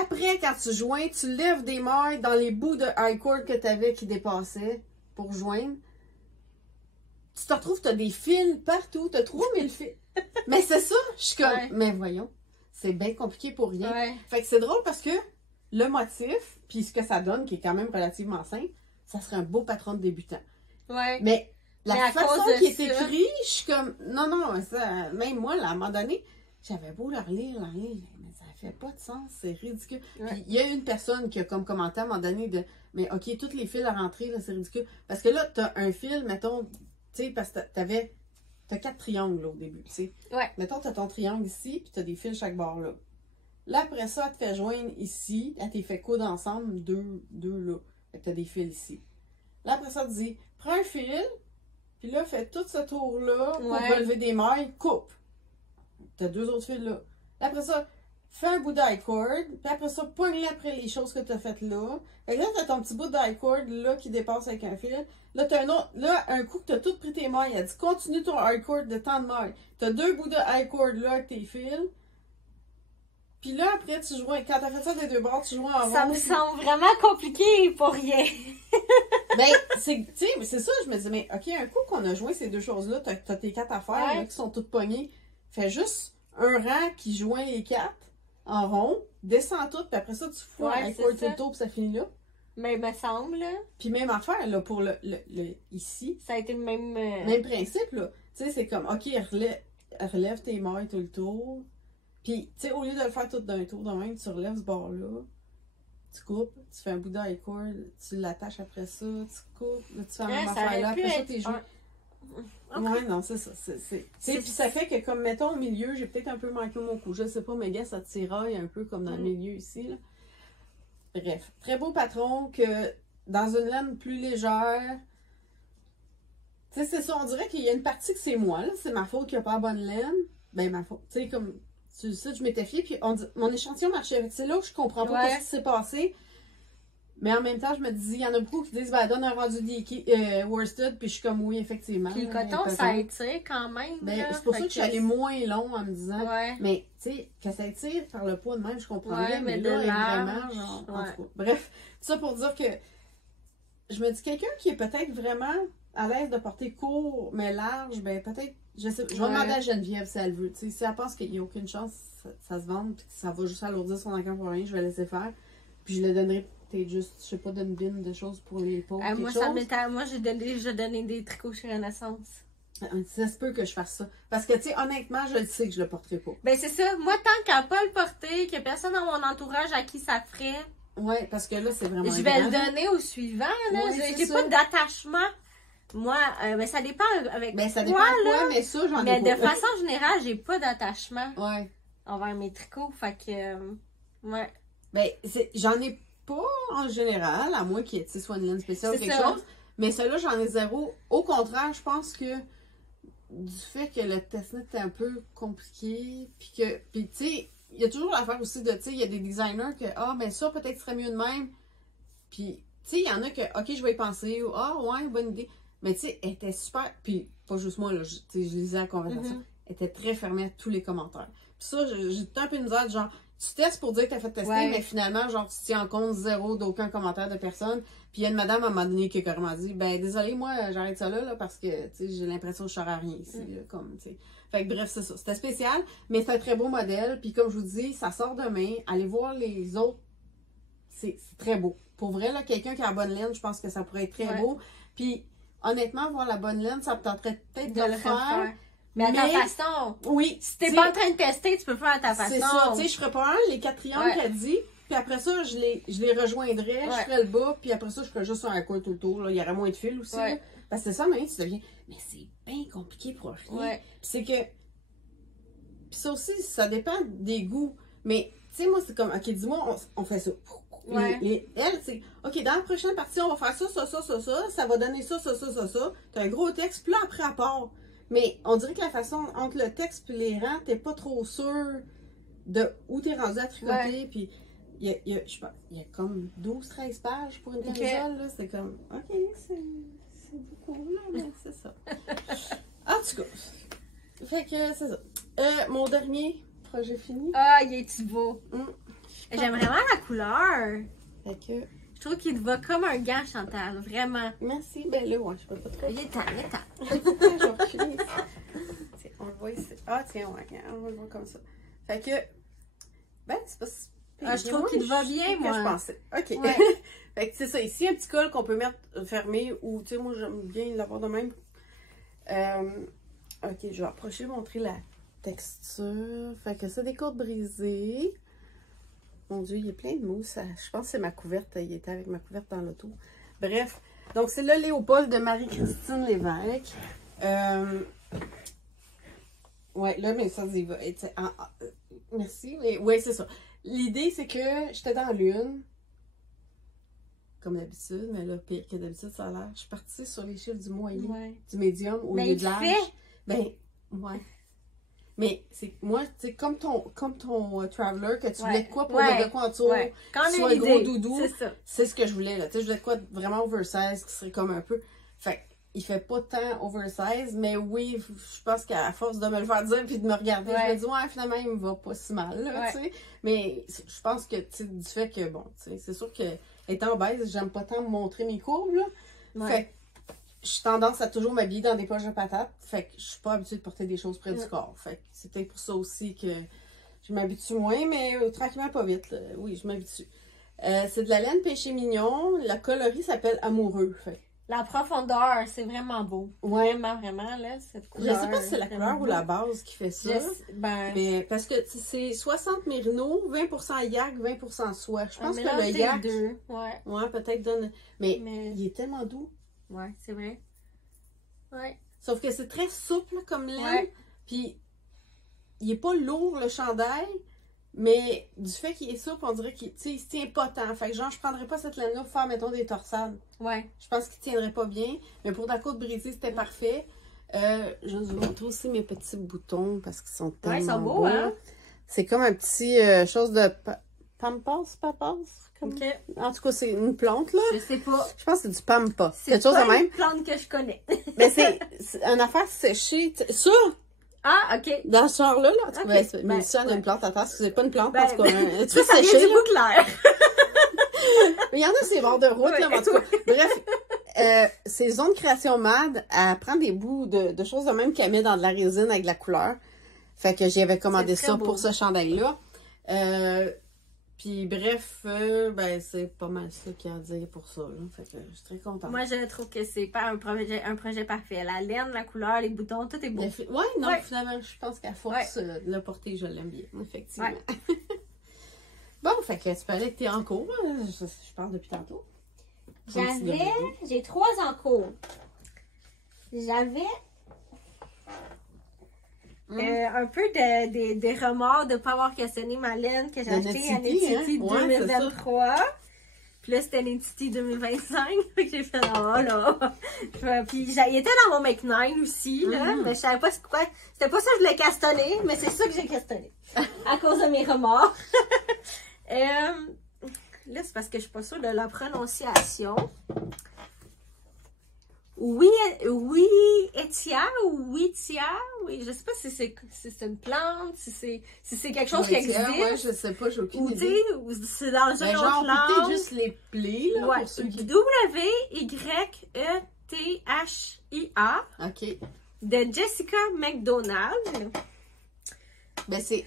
Après, quand tu joins, tu lèves des mailles dans les bouts de high cord que tu avais qui dépassaient pour joindre. Tu te retrouves, tu as des fils partout. Tu as 3000 fils. Mais c'est ça. Je suis comme, mais voyons, c'est bien compliqué pour rien. Fait que c'est drôle parce que le motif, puis ce que ça donne, qui est quand même relativement simple, ça serait un beau patron de débutant. Mais la façon qui est écrit, je suis comme, non, ça, même moi, là, à un moment donné, j'avais beau la relire, mais ça fait pas de sens, c'est ridicule. Puis il y a une personne qui a comme commenté à un moment donné mais ok, toutes les fils à rentrer, là, c'est ridicule. Parce que là, t'as un fil, mettons, tu sais, parce que t'as 4 triangles, là, au début, tu sais. Mettons, t'as ton triangle ici, puis t'as des fils chaque bord, là. Là, après ça, elle te fait joindre ici, elle t'a fait coudre ensemble, deux là. Fait que t'as des fils ici. Là, après ça, tu dis, prends un fil, puis là, fais tout ce tour-là pour relever des mailles, coupe. T'as 2 autres fils là. Après ça, fais un bout d'i-cord. Puis après ça, pogne après les choses que tu as faites là. Fait que là, tu as ton petit bout d'i-cord là qui dépasse avec un fil. Là, tu as un autre. Là, un coup que tu as tout pris tes mailles, elle dit continue ton i-cord de tant de mailles. Tu as 2 bouts de i-cord là avec tes fils. Puis là, après, tu joues. Quand tu as fait ça des 2 bords, tu joues en rond. Ça me semble vraiment compliqué pour rien. Ben, c'est ça, je me dis, mais ok, un coup qu'on a joué ces 2 choses-là, t'as tes 4 affaires là, qui sont toutes pognées. Fais juste un rang qui joint les 4 en rond, descends tout, puis après ça, tu fous un i-cord tout le tour, puis ça finit là. Mais il me semble, là. Puis même affaire, là, pour le ici. Ça a été le même... Même principe, là. Tu sais, c'est comme, ok, relève tes mailles tout le tour. Puis, tu sais, au lieu de le faire tout d'un tour de même, tu relèves ce bord-là. Tu coupes, tu fais un bout d'i-cord, tu l'attaches après ça, tu coupes, là, tu fais la même affaire là, après ça, t'es joué. Ouais, non, c'est ça. Puis ça fait que, comme, mettons, au milieu, j'ai peut-être un peu manqué mon coup. Je sais pas, mais gars, ça tiraille un peu comme dans le milieu ici, là. Bref, très beau patron que, dans une laine plus légère, tu sais, c'est ça, on dirait qu'il y a une partie que c'est moi, là, c'est ma faute qu'il n'y a pas la bonne laine. Ben, ma faute, tu sais, comme... Tu sais, je m'étais fiée, puis mon échantillon marchait. C'est là où je comprends pas ce qui s'est passé. Mais en même temps, je me dis, il y en a beaucoup qui disent, ben, donne un rendu worsted, puis je suis comme, oui, effectivement. Puis le coton, ça étire quand même. Ben, c'est pour ça que je suis allée moins long en me disant, mais, tu sais, que ça étire par le poids de même, je comprendrais, mais là, vraiment, genre, en tout cas. Bref, ça pour dire que je me dis, quelqu'un qui est peut-être vraiment à l'aise de porter court, mais large, ben, peut-être. Je sais, je vais demander à Geneviève si elle veut. T'sais, si elle pense qu'il n'y a aucune chance ça se vende, puis que ça va juste alourdir son encamp pour rien, je vais laisser faire. Puis je le donnerai peut-être juste, je sais pas, d'une bine de choses pour les pauvres. Moi, j'ai donné des tricots chez Renaissance. Ça se peut que je fasse ça. Parce que, tu sais, honnêtement, je le sais que je le porterai pas. Ben, c'est ça. Moi, tant qu'à pas le porter, qu'il y a personne dans mon entourage à qui ça ferait. Ouais, parce que là, c'est vraiment. Je vais le donner au suivant, là. J'ai pas d'attachement. Moi, ben ça dépend avec ça dépend de quoi, mais ça, j'en ai pas. Mais de façon générale, j'ai pas d'attachement ouais. envers mes tricots, fait que, ouais. Ben, j'en ai pas en général, à moins qu'il y ait soit une laine spéciale ou quelque chose, mais celle-là, j'en ai 0. Au contraire, je pense que du fait que le test-net est un peu compliqué, puis tu sais, il y a toujours l'affaire aussi de, tu sais, il y a des designers que, ben ça, peut-être serait mieux de même, puis, tu sais, il y en a que, ok, je vais y penser, ou, ouais, bonne idée. Mais tu sais, elle était super, puis pas juste moi, là, je lisais la conversation, elle était très fermée à tous les commentaires. Puis ça, j'ai tout un peu une misère, genre, tu testes pour dire que t'as fait tester, mais finalement, genre, tu tiens en compte 0 d'aucun commentaire de personne. Puis il y a une madame à un moment donné qui a carrément dit, ben désolé, moi, j'arrête ça là, parce que, tu sais, j'ai l'impression que je sers à rien ici, là, comme, tu sais. Fait que bref, c'est ça. C'était spécial, mais c'est un très beau modèle. Puis comme je vous dis, ça sort demain. Allez voir les autres. C'est très beau. Pour vrai, là, quelqu'un qui a la bonne laine, je pense que ça pourrait être très beau. Puis, honnêtement, voir la bonne laine, ça me tenterait peut-être de le faire. Mais à ta façon. Oui. Si t'es pas en train de tester, tu peux faire à ta façon. C'est ça. Tu sais, je ferais pas les 4 triangles qu'elle dit. Puis après ça, je les rejoindrais. Je ferais le bas. Puis après ça, je ferais juste un coin tout le tour. Là. Il y aurait moins de fil aussi. Là. Parce que c'est ça, mais tu deviens. Mais c'est bien compliqué pour rien. Puis c'est que. Puis ça aussi, ça dépend des goûts. Mais, tu sais, moi, c'est comme, ok, dis-moi, on fait ça. Elle, c'est, ok, dans la prochaine partie, on va faire ça va donner ça. T'as un gros texte, puis là, après, à part. Mais on dirait que la façon, entre le texte et les rangs, t'es pas trop sûr de où t'es rendu à tricoter, puis je sais pas, il y a comme 12-13 pages pour une camisole, là, c'est comme, ok, c'est beaucoup, là, mais c'est ça. En tout cas, fait que c'est ça. Mon dernier projet fini. Ah, il est beau. J'aime vraiment la couleur. Fait que... Je trouve qu'il te va comme un gant, Chantal. Vraiment. Merci. Ben là, ouais, je peux pas trop. Il est temps. On le voit ici. Ah, tiens, ouais, on va le voir comme ça. Fait que... Ben, c'est pas si... je trouve qu'il te va bien, moi. Que je pensais. OK. Ouais. Fait que c'est ça. Ici, un petit col qu'on peut mettre fermé ou, tu sais, moi, j'aime bien l'avoir de même. OK, je vais approcher, montrer la texture. Fait que ça, des côtes brisées. Mon Dieu, il y a plein de mousse. Je pense que c'est ma couverte. Il était avec ma couverte dans l'auto. Bref. Donc, c'est le Léopold de Marie-Christine Lévesque. Ouais, là, mais ça, il va. Merci. Mais ouais, c'est ça. L'idée, c'est que j'étais dans l'une. Comme d'habitude. Mais là, pire que d'habitude, ça a l'air. Je suis partie sur les chiffres du moyen, du médium, au lieu de l'âge. Ben, ouais. Mais c'est moi, tu sais, comme ton Traveler, que tu voulais de quoi pour ouais, mettre de quoi en dessous, soit gros doudou, c'est ce que je voulais, là. Tu sais, je voulais de quoi vraiment oversize, qui serait comme un peu... Fait il fait pas tant oversize, mais oui, je pense qu'à force de me le faire dire puis de me regarder, je me dis, ouais, finalement, il me va pas si mal, là, tu sais. Mais je pense que, tu sais, du fait que, bon, tu sais, c'est sûr que, étant obèse, j'aime pas tant me montrer mes courbes, là. Fait que, j'ai tendance à toujours m'habiller dans des poches de patates, fait que je suis pas habituée de porter des choses près du corps. Fait que c'est peut-être pour ça aussi que je m'habitue moins, mais tranquillement, pas vite, là. Oui, je m'habitue. C'est de la laine Péché Mignon, la coloris s'appelle Amoureux, fait. La profondeur, c'est vraiment beau. Ouais. Vraiment, vraiment, là, cette couleur. Je sais pas si c'est la couleur ou la base qui fait ça. Mais parce que c'est 60 mérino, 20% yak, 20% soie. Je pense que le yak. Ouais, peut-être donne. Mais il est tellement doux. Ouais, c'est vrai. Ouais. Sauf que c'est très souple comme laine. Puis il est pas lourd le chandail. Mais du fait qu'il est souple, on dirait qu'il se tient pas tant. Fait que genre, je prendrais pas cette laine-là pour faire, mettons, des torsades. Ouais. Je pense qu'il tiendrait pas bien. Mais pour la côte brisée, c'était parfait. Je vais vous montrer aussi mes petits boutons parce qu'ils sont tellement ils sont beaux, hein? C'est comme un petit chose de pampas, papas. Comme... En tout cas, c'est une plante, là. Je sais pas. Je pense que c'est du pampas. C'est quelque chose de même. C'est une plante que je connais. Mais c'est une affaire séchée. Ça! Ah, ok. Dans ce genre-là, là, en tout cas, mais ça, une plante à terre, c'est pas une plante, parce que tu veux sécher. C'est beaucoup clair. Mais il y en a, c'est bord de route, là, mais en tout cas. Bref, c'est Zone Création Mad, elle prend des bouts de choses de même qu'elle met dans de la résine avec de la couleur. Fait que j'avais commandé ça pour ce chandail-là. Puis bref, ben c'est pas mal ça qu'il y a à dire pour ça, là. Fait que je suis très contente. Moi, je trouve que c'est pas un projet parfait. La laine, la couleur, les boutons, tout est beau. Ouais, non, finalement, je pense qu'à force de le porter, je l'aime bien, effectivement. Bon, fait que tu peux aller avec tes en cours. Je parle depuis tantôt. J'ai 3 en cours. J'avais un peu des remords de ne pas avoir questionné ma laine que j'ai acheté à Netity 2023. Puis là, c'était Netity 2025. Fait que j'ai fait là. Puis il était dans mon Make 9 aussi, là. Mais je savais pas c'est quoi. C'était pas ça que je voulais castonner, mais c'est ça que j'ai castonné. À cause de mes remords. Là, c'est parce que je suis pas sûre de la prononciation. Oui, Etia ou Witia, oui, je sais pas si c'est une plante, si c'est quelque chose qui existe. Ouais, je sais pas, j'ai aucune idée. Ou c'est dans une autre genre, langue. peut-être juste les plis, là, pour ceux qui... W-Y-E-T-H-I-A. OK. De Jessica McDonald. Ben, c'est...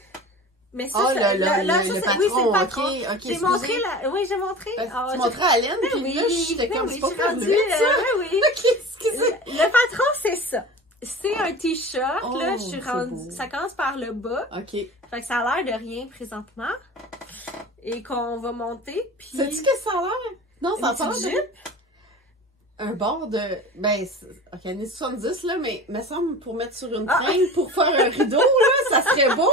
Mais ça, oui, c'est le patron. OK, j'ai montré oui, j'ai montré. Tu montrais à Laine, puis là, j'étais comme, c'est pas perdu, ça. Oui. OK, excusez. Le patron, c'est ça. C'est un t-shirt, là, je suis rendue, ça commence par le bas. OK. Fait que ça a l'air de rien présentement. Et qu'on va monter, puis... Sais-tu que ça a l'air? Non, ça a l'air un bord de... Ben, OK, années 70, là, mais me semble pour mettre sur une traîne, pour faire un rideau, là, ça serait beau.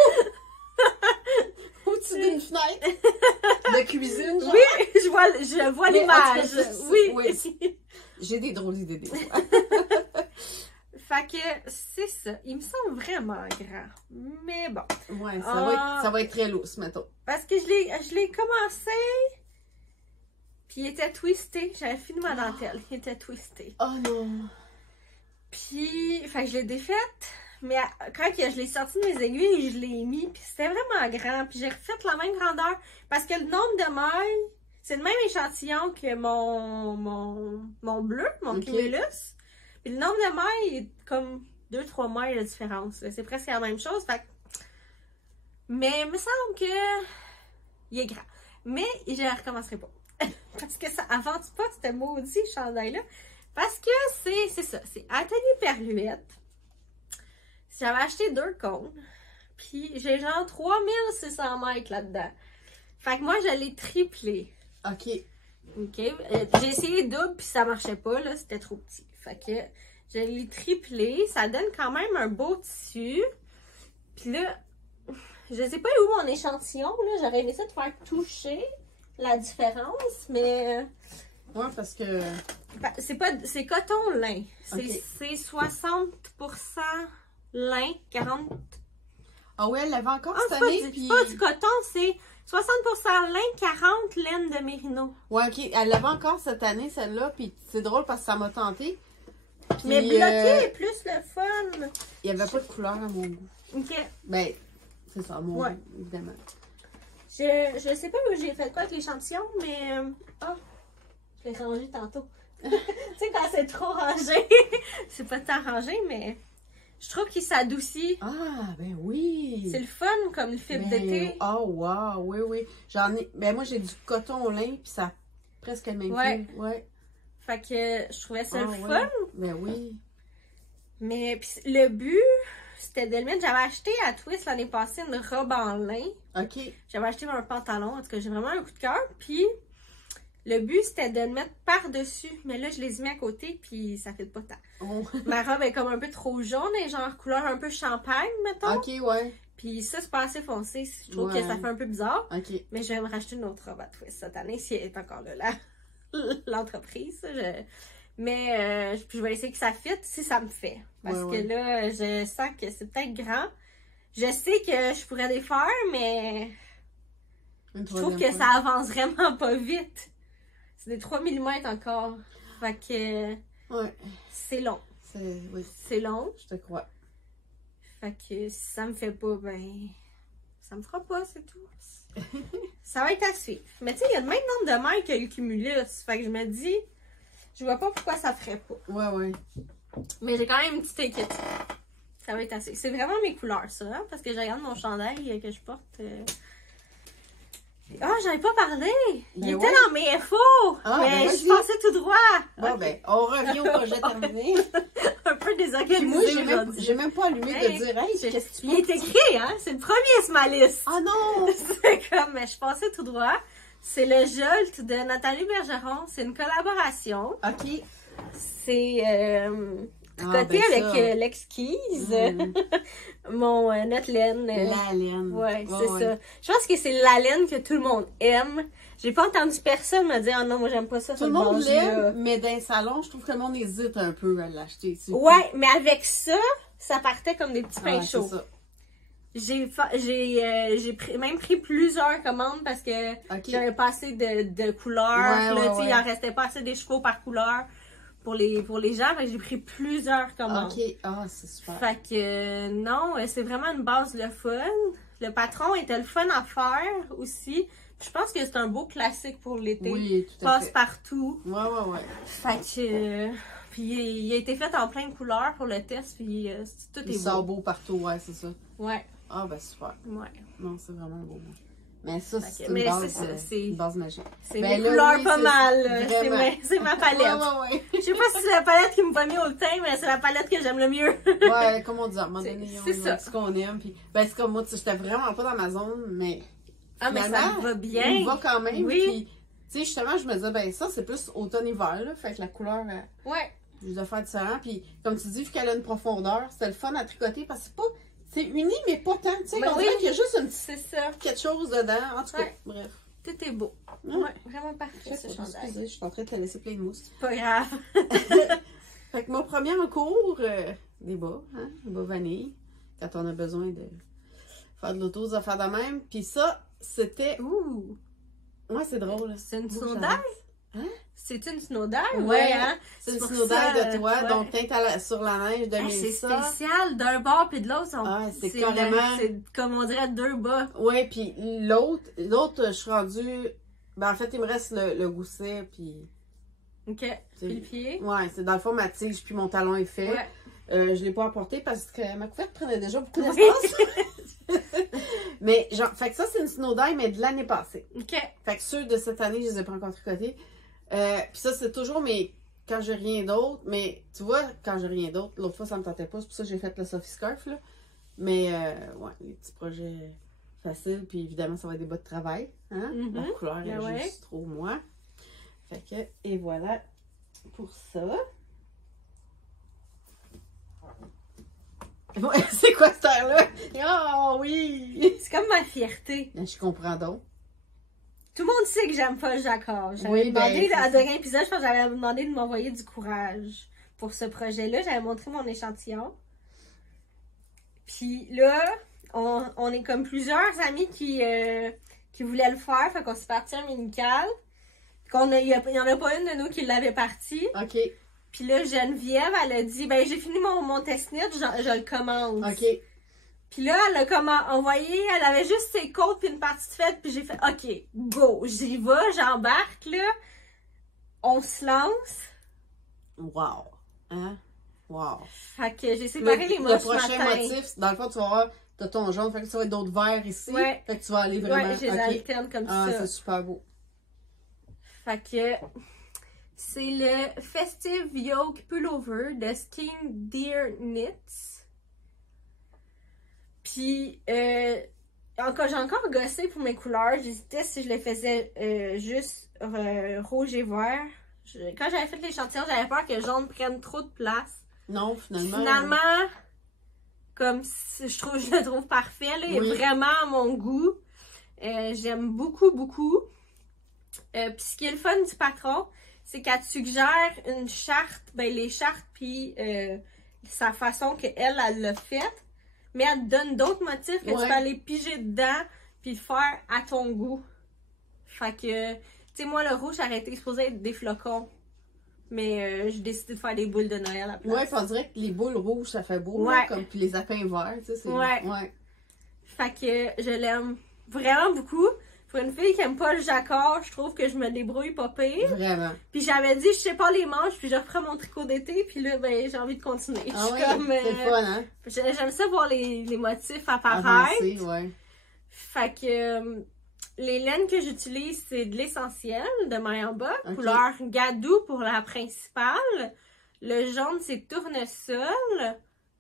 Au-dessus d'une fenêtre de cuisine, genre. Oui, je vois l'image. Oui. J'ai des drôles d'idées des fois. Fait que c'est ça. Il me semble vraiment grand. Mais bon. Ouais, ça va être très lousse, mettons. Parce que je l'ai commencé. Puis il était twisté. J'avais fini ma dentelle. Il était twisté. Oh non. Puis, fait que je l'ai défaite. Mais quand je l'ai sorti de mes aiguilles, je l'ai mis, puis c'était vraiment grand. Puis j'ai refait la même grandeur. Parce que le nombre de mailles, c'est le même échantillon que mon bleu, mon Kiwilus. Puis le nombre de mailles est comme 2-3 mailles de différence. C'est presque la même chose. Fait... Mais il me semble que il est grand. Mais je ne recommencerai pas. Parce que ça avance pas ce maudit chandail-là. Parce que c'est ça. C'est Atelier Perluette. J'avais acheté 2 cônes, puis j'ai genre 3600 mètres là-dedans. Fait que moi, je l'ai triplé. OK. J'ai essayé double, puis ça marchait pas, là, c'était trop petit. Fait que je l'ai triplé. Ça donne quand même un beau tissu. Puis là, je sais pas où mon échantillon, là. J'aurais aimé ça de faire toucher la différence, mais... Ouais, parce que... C'est coton lin. Okay. C'est 60% lin, 40... Ah oui, elle l'avait encore Ah, cette année. C'est pas du coton, c'est 60% lin, 40 laine de mérino. Ouais, ok. Elle l'avait encore cette année, celle-là. Puis c'est drôle parce que ça m'a tenté. Puis, mais bloqué est plus le fun. Il n'y avait pas de couleur à mon goût. Ok. Ben, c'est ça, à mon goût, évidemment. Je sais pas où j'ai fait quoi avec l'échantillon, mais... je l'ai rangé tantôt. Tu sais, quand c'est trop rangé, c'est pas tant rangé, mais je trouve qu'il s'adoucit. Ah, ben oui! C'est le fun comme le fibre d'été. Oh, wow, oui, oui. J'en ai... Ben moi, j'ai du coton au lin, puis ça a presque le même fil. Ouais. Fait que je trouvais ça le fun. Ben oui. Mais pis le but, c'était de le mettre. J'avais acheté à Twist l'année passée une robe en lin. OK. J'avais acheté un pantalon. En tout cas, j'ai vraiment un coup de cœur. Puis le but, c'était de le mettre par-dessus. Mais là, je les ai mis à côté, puis ça fait pas tant. Oh. Ma robe est comme un peu trop jaune, et genre couleur un peu champagne, mettons. OK, ouais. Puis ça, c'est pas assez foncé. Je trouve que ça fait un peu bizarre. OK. Mais je vais me racheter une autre robe à Twist cette année, si elle est encore là, l'entreprise. Mais je vais essayer que ça fitte si ça me fait. Parce que là, je sens que c'est peut-être grand. Je sais que je pourrais les faire, mais je trouve que ça avance vraiment pas vite. C'est des 3 mm encore. Fait que c'est long. C'est long. Je te crois. Fait que si ça me fait pas, ben ça me fera pas, c'est tout. Ça va être à suivre. Mais tu sais, il y a le même nombre de mailles que le cumulus. Fait que je me dis, je vois pas pourquoi ça ferait pas. Ouais. Mais j'ai quand même une petite inquiétude. Ça va être assez. C'est vraiment mes couleurs, ça. Hein? Parce que je regarde mon chandail que je porte. Ah, j'avais pas parlé! Il était dans mes FO! Mais je pensais tout droit! Bon, ben, on revient au projet terminé. Un peu désorganisé. Moi, j'ai même pas allumé de dire, hey, qu'est-ce que tu Il est écrit, hein? C'est le premier sur ma liste! Ah non! C'est comme, je pensais tout droit. C'est le Jolt de Nathalie Bergeron. C'est une collaboration. OK. C'est tricoté avec l'exquise. Notre laine. La laine. Ouais, c'est ça. Je pense que c'est la laine que tout le monde aime. J'ai pas entendu personne me dire, oh non, moi j'aime pas ça. Tout le monde l'aime, mais dans les salons, je trouve que le monde hésite un peu à l'acheter. Ouais, mais avec ça, ça partait comme des petits pains chauds. J'ai même pris plusieurs commandes parce que j'avais pas assez de couleurs. Il en restait pas assez des chevaux par couleur pour les gens. J'ai pris plusieurs commandes. OK. Ah, c'est super. Fait que non, c'est vraiment une base le fun. Le patron était le fun à faire aussi. Je pense que c'est un beau classique pour l'été. Oui, tout à fait. Passe partout. Ouais. Fait que... puis il a été fait en plein de couleurs pour le test. Puis tout est beau. Il sort beau partout, ouais, c'est ça. Ouais. Ah, ben super. Ouais. Non, c'est vraiment un beau mot. Mais ça, c'est une base magique. C'est mes couleurs pas mal. C'est ma palette. Ouais. Je sais pas si c'est la palette qui me va mieux au teint, mais c'est la palette que j'aime le mieux. Ouais, comme on dit, à un moment donné, c'est ça. Ce qu'on aime. Puis, ben, c'est comme moi, j'étais vraiment pas dans ma zone, mais. Ah, mais ça va bien. Il va quand même. Oui. Puis, tu sais, justement, je me disais, ben, ça, c'est plus automne-hiver, là. Fait que la couleur. Ouais. Je dois faire différent. Puis, comme tu dis, vu qu'elle a une profondeur, c'était le fun à tricoter parce que c'est pas. C'est uni, mais pas tant. Tu sais, on dirait qu'il y a juste quelque chose dedans. En tout cas, bref. Tout est beau. Ouais, vraiment parfait, ce chandail. Excusez, je suis en train de te laisser plein de mousse. Pas grave. Fait que mon premier recours, des bas, hein, des bas vanille, quand on a besoin de faire de l'auto, de faire de même. Puis ça, c'était... Ouh! Ouais, c'est drôle. C'est une snowdye? Hein? C'est une snowdye? Ouais, hein? C'est une snowdye de toi, donc teinte sur la neige de Mélissa. C'est spécial, d'un bord puis de l'autre. C'est carrément... C'est comme on dirait 2 bas. Ouais, puis l'autre, je suis rendue... Ben, en fait, il me reste le gousset, puis... OK. Puis le pied? Ouais, c'est dans le fond, ma tige, puis mon talon est fait. Ouais. Je l'ai pas apporté parce que ma couverte prenait déjà beaucoup d'espace. Mais, genre, fait que ça, c'est une snowdye, mais de l'année passée. OK. Fait que ceux de cette année, je les ai pas encore tricotés. Puis ça, c'est toujours quand j'ai rien d'autre. Mais tu vois, quand j'ai rien d'autre, l'autre fois, ça me tentait pas. C'est pour ça que j'ai fait le Sophie Scarf, là. Mais, ouais, les petits projets faciles. Puis évidemment, ça va être des bas de travail. Hein? La couleur est juste trop moi. Fait que, et voilà pour ça. C'est quoi cette air-là? Oh oui! C'est comme ma fierté. Je comprends donc. Tout le monde sait que j'aime pas le jacquard. J'avais demandé, à dernier épisode, je pense que j'avais demandé de m'envoyer du courage pour ce projet-là. J'avais montré mon échantillon. Puis là, on est comme plusieurs amis qui voulaient le faire. Fait qu'on s'est parti en minical. Il y en a pas une de nous qui l'avait parti. OK. Puis là, Geneviève, elle a dit, ben, j'ai fini mon test net, je le commence. OK. Puis là, elle a envoyé, elle avait juste ses côtes puis une partie de faite, puis j'ai fait, OK, go, j'y vais, j'embarque, là. On se lance. Wow. Hein? Wow. Fait que j'ai séparé les motifs. Le prochain motif, dans le fond, tu vas voir, t'as ton jaune, fait que tu vas être d'autres verts ici. Ouais. Fait que tu vas aller vraiment. Ouais, je les alterne comme ça. Ah, c'est super beau. Fait que c'est le Festive Yoke Pullover de Skin Deer Knits. Puis, j'ai encore gossé pour mes couleurs. J'hésitais si je les faisais juste rouge et vert. Quand j'avais fait l'échantillon, j'avais peur que le jaune prenne trop de place. Non, finalement. Finalement, comme je le trouve parfait, là, il est vraiment à mon goût. J'aime beaucoup, beaucoup. Puis ce qui est le fun du patron, c'est qu'elle te suggère une charte, ben les chartes, puis sa façon qu'elle l'a faite. Mais elle te donne d'autres motifs que tu peux aller piger dedans, puis le faire à ton goût. Fait que, tu sais, moi, le rouge, ça aurait été supposé être des flocons. Mais j'ai décidé de faire des boules de Noël à la place. Ouais, puis on dirait que les boules rouges, ça fait beau. Ouais. Là, comme puis les apins verts, tu sais, c'est... Ouais. Ouais. Fait que je l'aime vraiment beaucoup. Pour une fille qui aime pas le jacquard, je trouve que je me débrouille pas pire. Vraiment. Puis j'avais dit, je sais pas les manches, puis je reprends mon tricot d'été, puis là, ben, j'ai envie de continuer. Ah oui, comme, c'est le fun, hein? J'aime ça voir les motifs apparaître. Avancer, ouais. Fait que les laines que j'utilise, c'est de l'essentiel de Mayamba, couleur gadou pour la principale. Le jaune, c'est tournesol.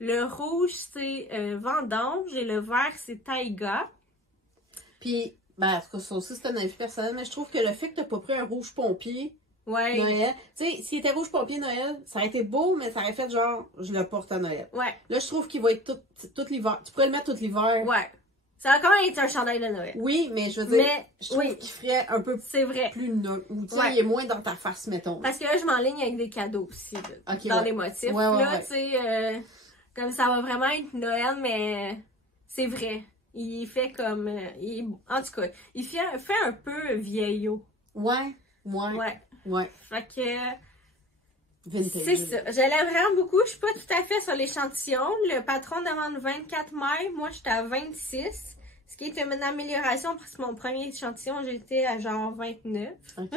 Le rouge, c'est vendange. Et le vert, c'est taïga. Puis, ben, en tout cas, ça aussi, c'est un avis personnel, mais je trouve que le fait que t'as pas pris un rouge pompier Noël, tu sais, s'il était rouge pompier Noël, ça aurait été beau, mais ça aurait fait genre, je le porte à Noël. Ouais. Là, je trouve qu'il va être tout l'hiver. Tu pourrais le mettre tout l'hiver. Ouais. Ça a quand même été un chandail de Noël. Oui, mais je veux dire, je trouve qu'il ferait un peu plus neutre. Ou tu sais, il est moins dans ta face, mettons. Parce que là, je m'enligne avec des cadeaux aussi, là, dans les motifs. Ouais, là, tu sais, comme ça va vraiment être Noël, mais c'est vrai. Il fait comme... en tout cas, il fait un peu vieillot. Ouais. Fait que... Vintage. C'est ça. Je l'aime vraiment beaucoup. Je suis pas tout à fait sur l'échantillon. Le patron demande 24 mailles. Moi, j'étais à 26. Ce qui est une amélioration parce que mon premier échantillon, j'étais à genre 29. OK.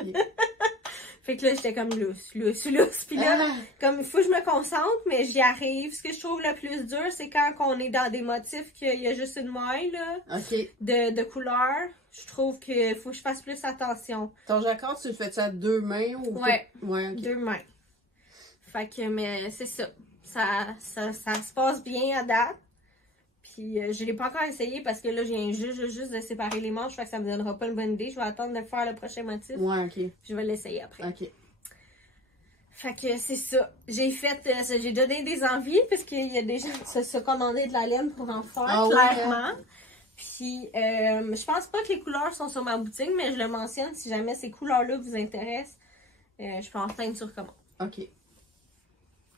Fait que là, j'étais comme lousse. Puis là, comme il faut que je me concentre, mais j'y arrive. Ce que je trouve le plus dur, c'est quand on est dans des motifs qu'il y a juste une maille, là. OK. De couleur. Je trouve qu'il faut que je fasse plus attention. Ton jacquard, tu le fais-tu à 2 mains ou... Ouais. Ouais, OK. 2 mains. Fait que, mais c'est ça. Ça se passe bien à date. Puis, je l'ai pas encore essayé parce que là, je viens juste de séparer les manches. Fait que ça me donnera pas une bonne idée. Je vais attendre de faire le prochain motif. Ouais, OK. Puis je vais l'essayer après. OK. Fait que c'est ça. J'ai donné des envies parce qu'il y a des gens qui se commandaient de la laine pour en faire, clairement. Ouais. Puis, je pense pas que les couleurs sont sur ma boutique, mais je le mentionne si jamais ces couleurs-là vous intéressent. Je peux en teindre sur commande. OK.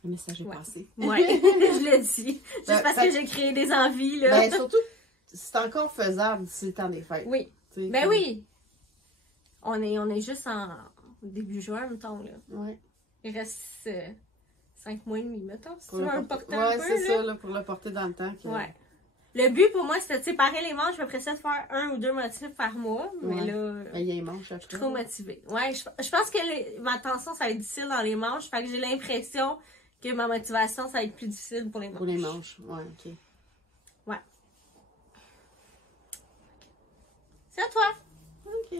Le message est passé. Ouais, je l'ai dit. Juste parce que j'ai créé des envies, là. Ben, surtout, c'est encore faisable d'ici le temps des fêtes. Oui. Ben comme... oui. On est juste en début juin, mettons, là. Ouais. Il reste 5 mois et demi, mettons. Si tu veux le porter un peu, c'est là. ça, là, pour le porter dans le temps. Ouais. Le but pour moi, c'était de séparer les manches, après ça, de faire 1 ou 2 motifs par mois. Mais là, ben, il y a les manches après. Je suis trop motivée. Ouais, je pense que ma tension, ça va être difficile dans les manches. Fait que j'ai l'impression que ma motivation, ça va être plus difficile pour les manches. Pour les manches, ouais, OK. Ouais. C'est à toi. OK.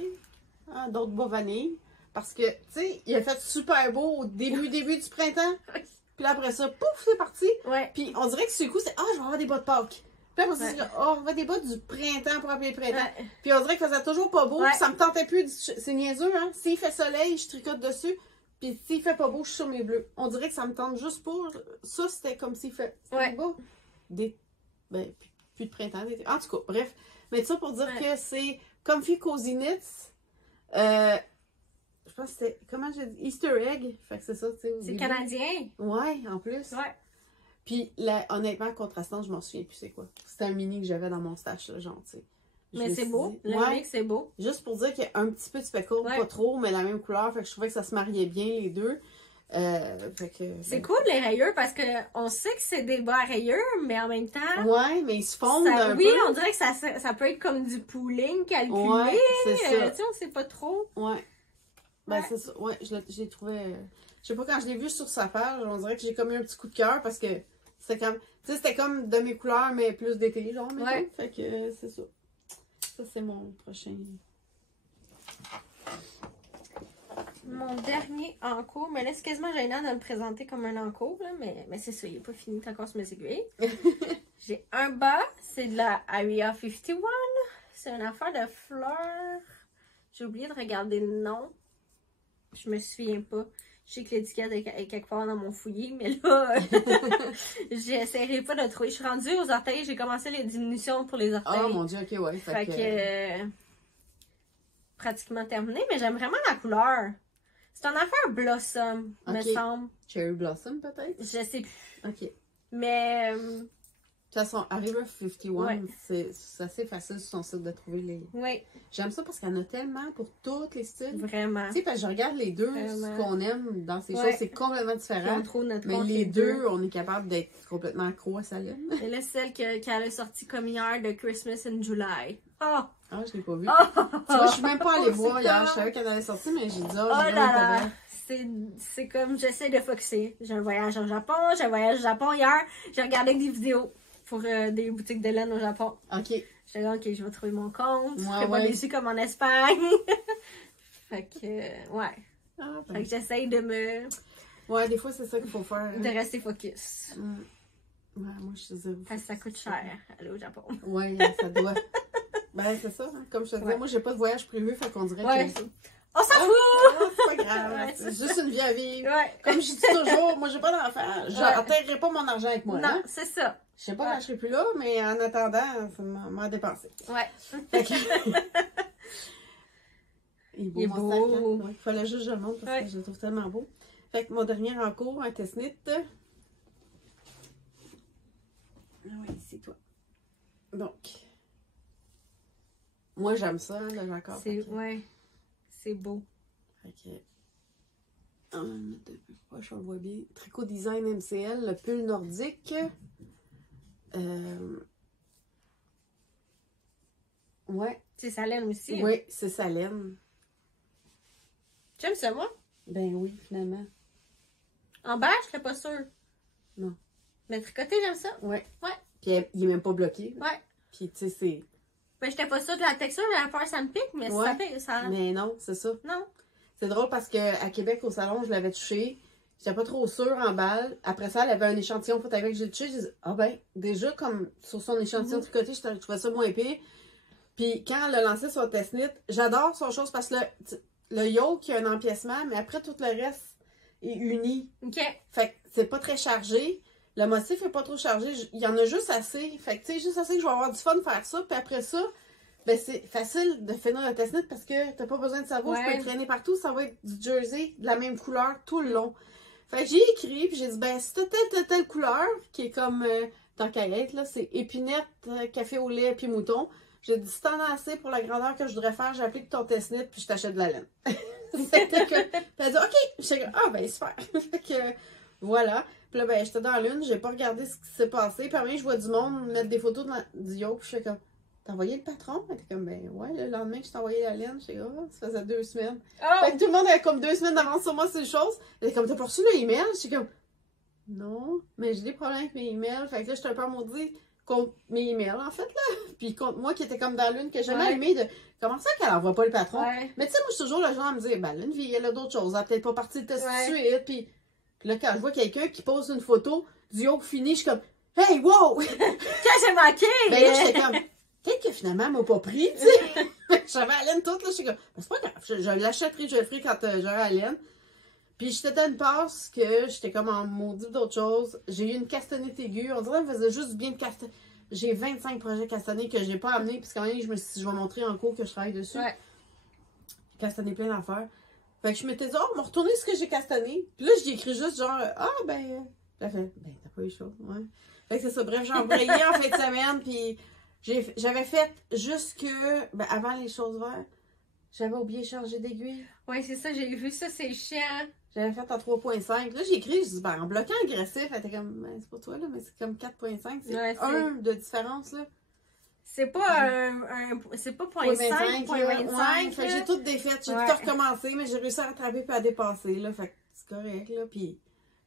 Ah, d'autres bas vanille. Parce que, tu sais, il a fait super beau au début du printemps. Puis là, après ça, pouf, c'est parti. Ouais. Puis on dirait que ce coup, c'est « Ah, je vais avoir des bas de Pâques. » Puis après ça, c'est « Oh, on va des bas du printemps pour appeler le printemps. Ouais. » Puis on dirait que ça faisait toujours pas beau. Puis ça me tentait plus. C'est niaiseux, hein. S'il fait soleil, je tricote dessus. Puis s'il fait pas beau, je suis sur mes bleus. On dirait que ça me tente juste pour... Ça, c'était comme s'il fait... beau. Ben, plus de printemps, d'été. En tout cas, bref. Mais ça pour dire que c'est Comfy Cozy Knits. Je pense que c'était... Comment j'ai dit? Easter egg. Fait que c'est ça, tu sais. C'est canadien. Ouais, en plus. Ouais. Puis, honnêtement, contrastante, je m'en souviens plus c'est quoi. C'était un mini que j'avais dans mon stash, là, genre, tu sais. Mais c'est beau. Le mix, c'est beau. Juste pour dire qu'il y a un petit peu de speckle, pas trop, mais la même couleur. Fait que je trouvais que ça se mariait bien, les deux. C'est cool les rayures parce que on sait que c'est des bas rayures, mais en même temps. Ouais, mais ils se fondent un peu. Oui, on dirait que ça peut être comme du pooling calculé. Ouais, c'est ça. Tu sais, on sait pas trop. Ouais. Ben, c'est ça. Ouais, je l'ai trouvé. Je sais pas, quand je l'ai vu sur sa page, on dirait que j'ai comme eu un petit coup de cœur parce que c'était comme. Tu sais, c'était comme de mes couleurs, mais plus d'été, genre. Ouais. Fait que c'est ça. Ça, c'est mon prochain. Mon dernier en cours, mais là, c'est quasiment gênant de le présenter comme un en cours, là, mais c'est ça, il n'est pas fini tant qu'on se met aiguilles. J'ai un bas, c'est de la Area 51. C'est une affaire de fleurs. J'ai oublié de regarder le nom. Je me souviens pas. Je sais que l'étiquette est quelque part dans mon fouillis, mais là, j'essaierai pas de trouver. Je suis rendue aux orteils, j'ai commencé les diminutions pour les orteils. Oh mon dieu, ok, ouais. Fait que pratiquement terminé, mais j'aime vraiment la couleur. C'est une affaire Blossom, me semble. Cherry Blossom, peut-être? Je sais plus. Ok. Mais. De toute façon, Area 51, c'est assez facile sur son site de trouver les. Oui. J'aime ça parce qu'il y en a tellement pour tous les styles. Vraiment. Tu sais, parce que je regarde les deux, ce qu'on aime dans ces choses, c'est complètement différent. Mais les deux, on est capable d'être complètement accro à sa laine. Et là, celle qu'elle a sortie comme hier de Christmas in July. Oh! Ah, je l'ai pas vu. Tu vois, je suis même pas allée voir hier. Je savais qu'elle allait sortir, mais j'ai dit, oh, je l'ai pas vu. C'est comme, j'essaie de focuser. J'ai un voyage au Japon, j'ai un voyage au Japon hier. J'ai regardé des vidéos pour des boutiques de laine au Japon. Ok. J'ai dit, ok, je vais trouver mon compte. Je serai pas déçue comme en Espagne. Fait que, ouais. Ah, ben. Fait que j'essaie de me. Ouais, des fois, c'est ça qu'il faut faire. De rester focus. Ouais, moi, je te disais. Parce que ça coûte cher, aller au Japon. Ouais, ça doit. Ben, c'est ça. Hein. Comme je te disais, moi, j'ai pas de voyage prévu, fait qu'on dirait que. On s'en fout! C'est pas grave. C'est juste une vie à vivre. Comme je dis toujours, moi, j'ai pas d'enfant. J'enterrerai pas mon argent avec moi. Non, hein. c'est ça. Je sais pas quand je serai plus là, mais en attendant, ça m'a dépensé. Ouais. Il est beau, mon sac, hein? Il fallait juste que je le montre parce que je le trouve tellement beau. Fait que mon dernier en cours, un test knit. Ah oui, c'est toi. Donc. Moi, j'aime ça, le Jacquard. Ouais. C'est beau. Ok. Je le vois bien. Tricot Design MCL, le pull nordique. Ouais. C'est sa laine aussi. Oui, c'est sa laine. J'aime ça, moi? Ben oui, finalement. En bas, je serais pas sûre. Non. Mais tricoté, j'aime ça. Ouais. Ouais. Puis il est même pas bloqué. Ouais. Puis tu sais, c'est. Ben, j'étais pas sûre de la texture, j'avais peur que ça me pique, mais ça fait ça. Mais non, c'est ça. Non. C'est drôle parce qu'à Québec, au salon, je l'avais touché. J'étais pas trop sûre en balle. Après ça, elle avait un échantillon fait avec, j'ai touché. J'ai dit, ah ben, déjà, comme sur son échantillon tricoté, je trouvais ça moins épais. Puis quand elle l'a lancé sur test knit, j'adore son chose parce que le yoke, il y a un empiècement, mais après, tout le reste est uni. OK. Fait que c'est pas très chargé. Le motif est pas trop chargé. Il y en a juste assez. Fait que tu sais, juste assez que je vais avoir du fun de faire ça. Puis après ça, ben c'est facile de finir le test knit parce que t'as pas besoin de savoir. Je peux le traîner partout. Ça va être du jersey de la même couleur tout le long. Fait que j'ai écrit, puis j'ai dit, ben, si t'as telle couleur, qui est comme, tant qu'à être, là, c'est épinette, café au lait, puis mouton. J'ai dit, si t'en as assez pour la grandeur que je voudrais faire, j'applique ton test knit, puis je t'achète de la laine. C'était que, puis elle a dit, OK. J'étais comme, ah, ben, super. Fait que, voilà. Puis là, ben, j'étais dans l'une, j'ai pas regardé ce qui s'est passé. Puis après, je vois du monde mettre des photos du yoke, puis je fais comme, t'as envoyé le patron? Elle était comme, ben, ouais, le lendemain que je t'ai envoyé la laine, je sais, oh, ça faisait 2 semaines. Fait que tout le monde avait comme 2 semaines d'avance sur moi sur les choses. Elle était comme, t'as pas reçu le email? Je suis comme, non, mais j'ai des problèmes avec mes emails. Fait que là, j'étais un peu maudit contre mes emails, en fait, là. Puis contre moi qui était comme dans l'une, que j'ai jamais aimé de, comment ça qu'elle envoie pas le patron? Mais tu sais, moi, je suis toujours le genre à me dire, ben, là, une vie, elle a d'autres choses. Elle a peut-être pas parti de test tout de suite. Puis là, quand je vois quelqu'un qui pose une photo du yoke fini, je suis comme, hey, wow! Quand j'ai manqué! Ben là, j'étais comme, peut-être que finalement, elle m'a pas pris, tu sais. J'avais la laine toute, là, je suis comme, ben, c'est pas grave, je l'achèterai, je le ferai quand j'aurai la laine. Puis j'étais dans une passe que j'étais comme en maudit d'autres choses. J'ai eu une castonnette aiguë, on dirait qu'elle faisait juste bien de castaner. J'ai 25 projets castonnés que j'ai pas amenés, puisqu'en même, je me suis dit, je vais montrer en cours que je travaille dessus. Castané plein d'affaires. Fait que je m'étais dit, oh, on va retourner ce que j'ai castané. Puis là, j'ai écrit juste genre, ah, ben, Puis elle fait, ben, t'as pas eu chaud, ouais. Fait que c'est ça. Bref, j'ai embrayé en fin de semaine, puis j'avais fait jusque, ben, avant les choses vertes, j'avais oublié de changer d'aiguille. Ouais, c'est ça, j'ai vu ça, c'est chiant. J'avais fait en 3.5. Là, j'ai écrit, je dis, ben, en bloquant agressif, elle était comme, ben, c'est pour toi, là, mais c'est comme 4.5. C'est ouais, un de différence, là. C'est pas c'est pas 0.5, 0.25. Fait que j'ai tout défait, j'ai tout recommencé, mais j'ai réussi à rattraper puis à dépasser, là. Fait que c'est correct, là. Puis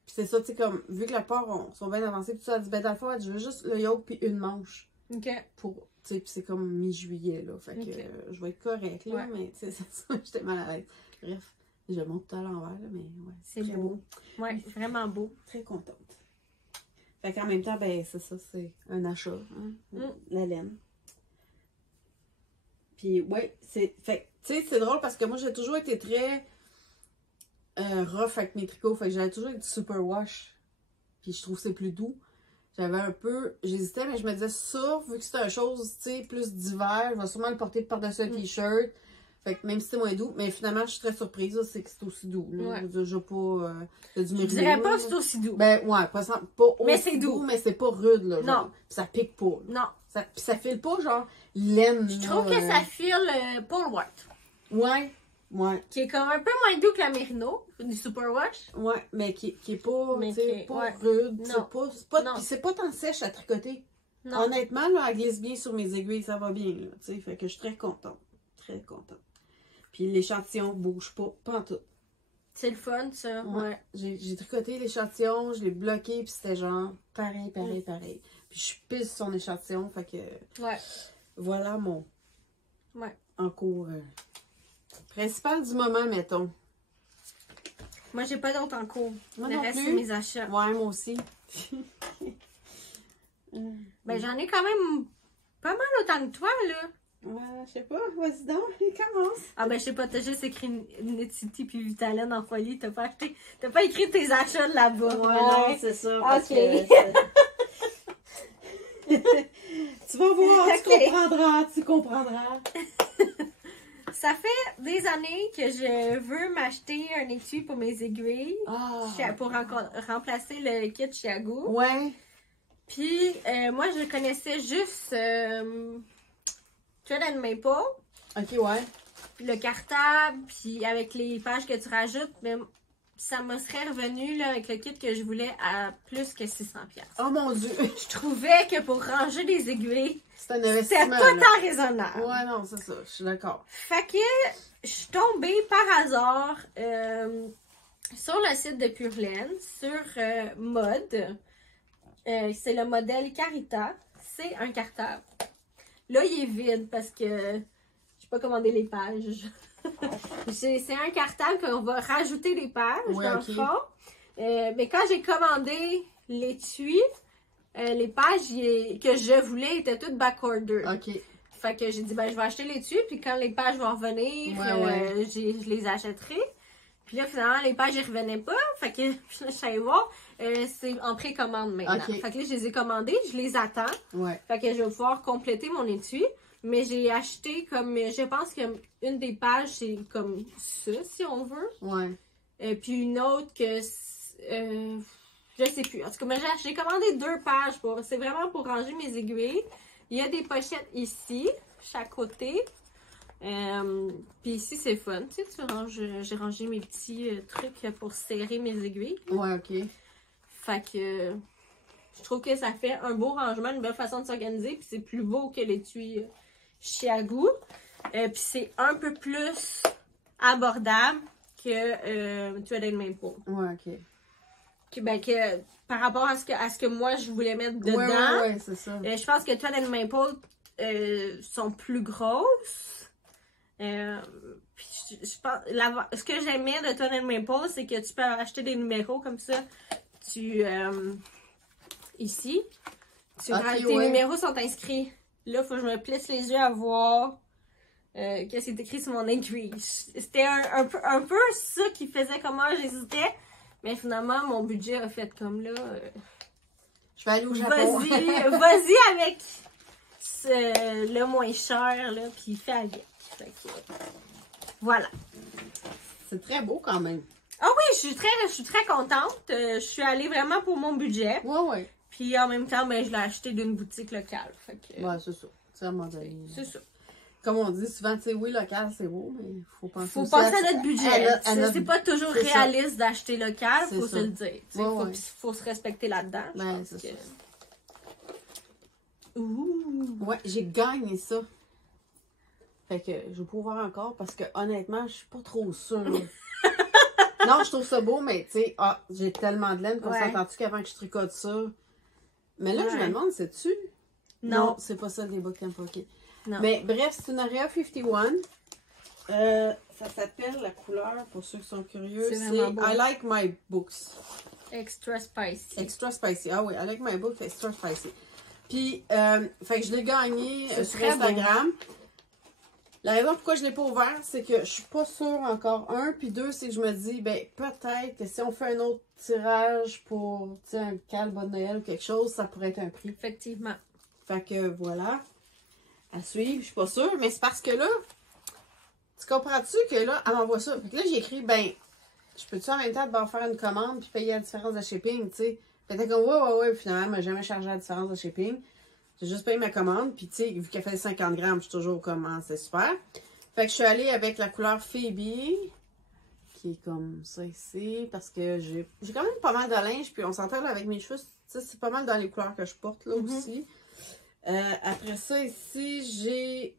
c'est ça, tu sais, comme, vu que le port sont bien avancés, puis tout ça, elle dit, ben, dans le fond, elle dit, je veux juste le yoke puis une manche. OK. Pour, tu sais, puis c'est comme mi-juillet, là. Fait que je vais être correct, là. Mais, tu sais, c'est ça, j'étais mal à l'aise. Bref, je monte tout à l'envers, là, mais ouais. C'est beau. Ouais, vraiment beau. Très contente. Fait qu'en même temps, ben, c'est ça, c'est un achat, hein, la laine. Puis, ouais, c'est. Fait tu sais, c'est drôle parce que moi, j'ai toujours été très rough avec mes tricots. Fait que j'avais toujours du superwash. Puis, je trouve que c'est plus doux. J'avais un peu. J'hésitais, mais je me disais, ça, vu que c'est une chose, tu sais, plus d'hiver, je vais sûrement le porter par-dessus un t-shirt. Fait que même si c'est moins doux, mais finalement, je suis très surprise, c'est que c'est aussi doux. Là. Je veux pas. Du je dirais pas que c'est aussi doux. Ben, ouais, pas mais aussi c'est doux, mais c'est pas rude, là. Genre. Non. Pis ça pique pas. Non. Pis ça file pas, genre, laine. Je trouve que ça file Paul White. Ouais. Ouais. Qui est comme un peu moins doux que la Merino, du Superwash. Ouais, mais qui est pas, pas rude. rude. C'est pas tant sèche à tricoter. Non. Honnêtement, là, elle glisse bien sur mes aiguilles, ça va bien, là. Tu sais, fait que je suis très contente. Très contente. Puis l'échantillon bouge pas en tout. C'est le fun, ça. Ouais. J'ai tricoté l'échantillon, je l'ai bloqué, puis c'était genre pareil. Puis je pisse son échantillon, fait que. Ouais. Voilà mon. Ouais. Encours principal du moment, mettons. Moi, j'ai pas d'autres en cours. Moi le non reste, plus. c'est mes achats. Ouais, moi aussi. Ben, j'en ai quand même pas mal autant que toi, là. Ouais, je sais pas. Vas-y donc, commence. Ah ben, je sais pas, t'as juste écrit Nitity puis Vitalène en folie. T'as pas écrit tes achats là-bas. Ouais, non, c'est ça. Ok. Tu vas voir, tu comprendras. Ça fait des années que je veux m'acheter un étui pour mes aiguilles. Pour remplacer le kit Chiago. Ouais. Puis, moi, je connaissais juste Thread and Maple. Ok, ouais. Puis le cartable, puis avec les pages que tu rajoutes, mais ça me serait revenu là, avec le kit que je voulais à plus que 600$. Oh mon Dieu! Je trouvais que pour ranger des aiguilles, c'était pas tant raisonnable. Ouais, non, c'est ça, je suis d'accord. Fait que je suis tombée par hasard sur le site de Purelaine, sur mode. C'est le modèle Carita. C'est un cartable. Là, il est vide parce que j'ai pas commandé les pages. C'est un cartable qu'on va rajouter des pages dans le fond. Mais quand j'ai commandé l'étui, les pages que je voulais étaient toutes backorder. OK. Fait que j'ai dit, ben, je vais acheter l'étui, puis quand les pages vont revenir, je les achèterai. Puis là, finalement, les pages, ils revenaient pas. Fait que je savais voir. C'est en précommande maintenant. Okay. Fait que là, je les ai commandées, je les attends. Ouais. Fait que je vais pouvoir compléter mon étui. Mais j'ai acheté comme, je pense qu'une des pages, c'est comme ça, si on veut. Ouais. Puis une autre que, je sais plus. En tout cas, j'ai commandé 2 pages. C'est vraiment pour ranger mes aiguilles. Il y a des pochettes ici, chaque côté. Puis ici, c'est fun. Tu sais, j'ai rangé mes petits trucs pour serrer mes aiguilles. Ouais, ok. Fait que je trouve que ça fait un beau rangement, une belle façon de s'organiser. Puis c'est plus beau que l'étui Chiago. Puis c'est un peu plus abordable que Thread and Maple. Ouais, ok. Que par rapport à ce que moi je voulais mettre dedans. Ouais, c'est ça. Je pense que Thread and Maple sont plus grosses. Puis je pense, ce que j'aimais de Thread and Maple, c'est que tu peux acheter des numéros comme ça. Ici, tes numéros sont inscrits. Là, il faut que je me plisse les yeux à voir qu'est-ce qui est écrit sur mon aiguille. C'était un peu ça qui faisait comment j'hésitais. Mais finalement, mon budget a fait comme là. Je vais aller au Japon. Vas-y avec le moins cher, là, puis fais avec. Fait que, voilà. C'est très beau quand même. Ah oui, je suis très contente. Je suis allée vraiment pour mon budget. Ouais. Puis en même temps, ben, je l'ai acheté d'une boutique locale. Fait que, ouais, c'est ça. C'est à un moment donné. C'est ça. Comme on dit souvent, tu sais, oui, local, c'est beau, mais il faut penser Faut penser à notre budget. C'est pas toujours c'est réaliste d'acheter local, faut ça. se le dire. Ouais, faut se respecter là-dedans. Ben, c'est ça. Ouh! Ouais, j'ai gagné ça. Fait que je vais pouvoir encore parce que honnêtement, je suis pas trop sûre. Non, je trouve ça beau, mais tu sais, j'ai tellement de laine qu'on s'entend-tu qu'avant que je tricote ça. Mais là, je me demande, c'est-tu? Non, c'est pas ça le débat que t'aimes pas, ok. Non. Mais bref, c'est une Area 51. Ça s'appelle la couleur, pour ceux qui sont curieux, c'est I Like My Books. Extra Spicy. Extra Spicy. Ah oui, I Like My Books Extra Spicy. Puis, fait que je l'ai gagné sur Instagram. Bon. La raison pourquoi je ne l'ai pas ouvert, c'est que je suis pas sûre encore. Un, puis deux, c'est que je me dis, ben peut-être que si on fait un autre tirage pour un cal Bonne Noël ou quelque chose, ça pourrait être un prix. Effectivement. Fait que voilà. À suivre, je suis pas sûre. Mais c'est parce que là, tu comprends-tu que là, elle m'envoie ça. Fait que là, j'ai écrit, ben, je peux-tu en même temps devoir faire une commande puis payer la différence de shipping, tu sais. Fait que t'es comme, ouais. Puis finalement, elle m'a jamais chargé la différence de shipping. J'ai juste payé ma commande, puis tu sais, vu qu'elle fait 50 grammes, je suis toujours comme, c'est super. Fait que je suis allée avec la couleur Phoebe, qui est comme ça ici, parce que j'ai quand même pas mal de linge, puis on s'entend avec mes cheveux, tu sais, c'est pas mal dans les couleurs que je porte là aussi. Après ça, ici, j'ai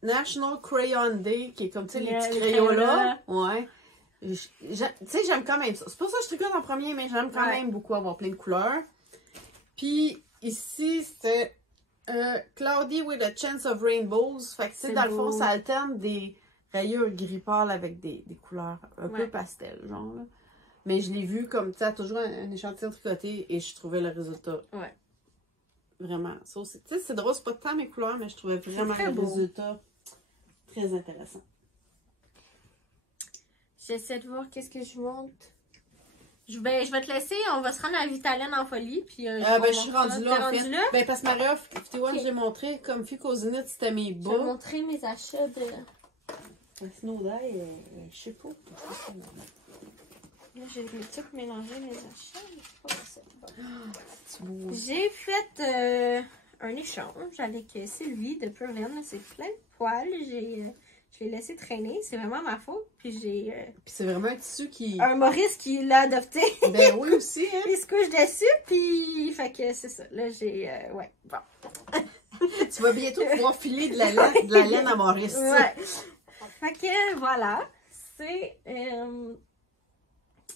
National Crayon Day, qui est comme, tu sais, les petits crayons là. Ouais. Tu sais, j'aime quand même ça. C'est pour ça que je tricote en premier, mais j'aime quand même beaucoup avoir plein de couleurs. Puis ici, c'était Cloudy with a Chance of Rainbows. Fait que, tu sais, dans le fond, ça alterne des rayures gris pâle avec des couleurs un peu pastel, genre, là. Mais je l'ai vu comme, tu sais, toujours un échantillon tricoté et je trouvais le résultat. Ouais. Vraiment. Tu sais, c'est drôle, c'est pas tant mes couleurs, mais je trouvais vraiment le résultat très intéressant. J'essaie de voir qu'est-ce que je monte. Je vais te laisser, on va se rendre à Vitalène en folie. Puis, je suis rendue là, en fait. Ben, parce que Maria 51, je l'ai montré comme fille qu'aux Zénith, c'était mes bas. Je vais montrer mes achats de... La Snow Dye, je sais pas. Là, j'ai tout mélangé mes achats. Je sais pas c'est bon. J'ai fait un échange avec Sylvie de Purlaine. C'est plein de poils. Je l'ai laissé traîner. C'est vraiment ma faute. Puis j'ai... Puis c'est vraiment un tissu qui... Un Maurice qui l'a adopté. Ben oui aussi, hein. Il se couche dessus. Puis... Fait que c'est ça. Là, j'ai... ouais, bon. Tu vas bientôt pouvoir filer de la laine à Maurice. Ouais. Fait que voilà. C'est...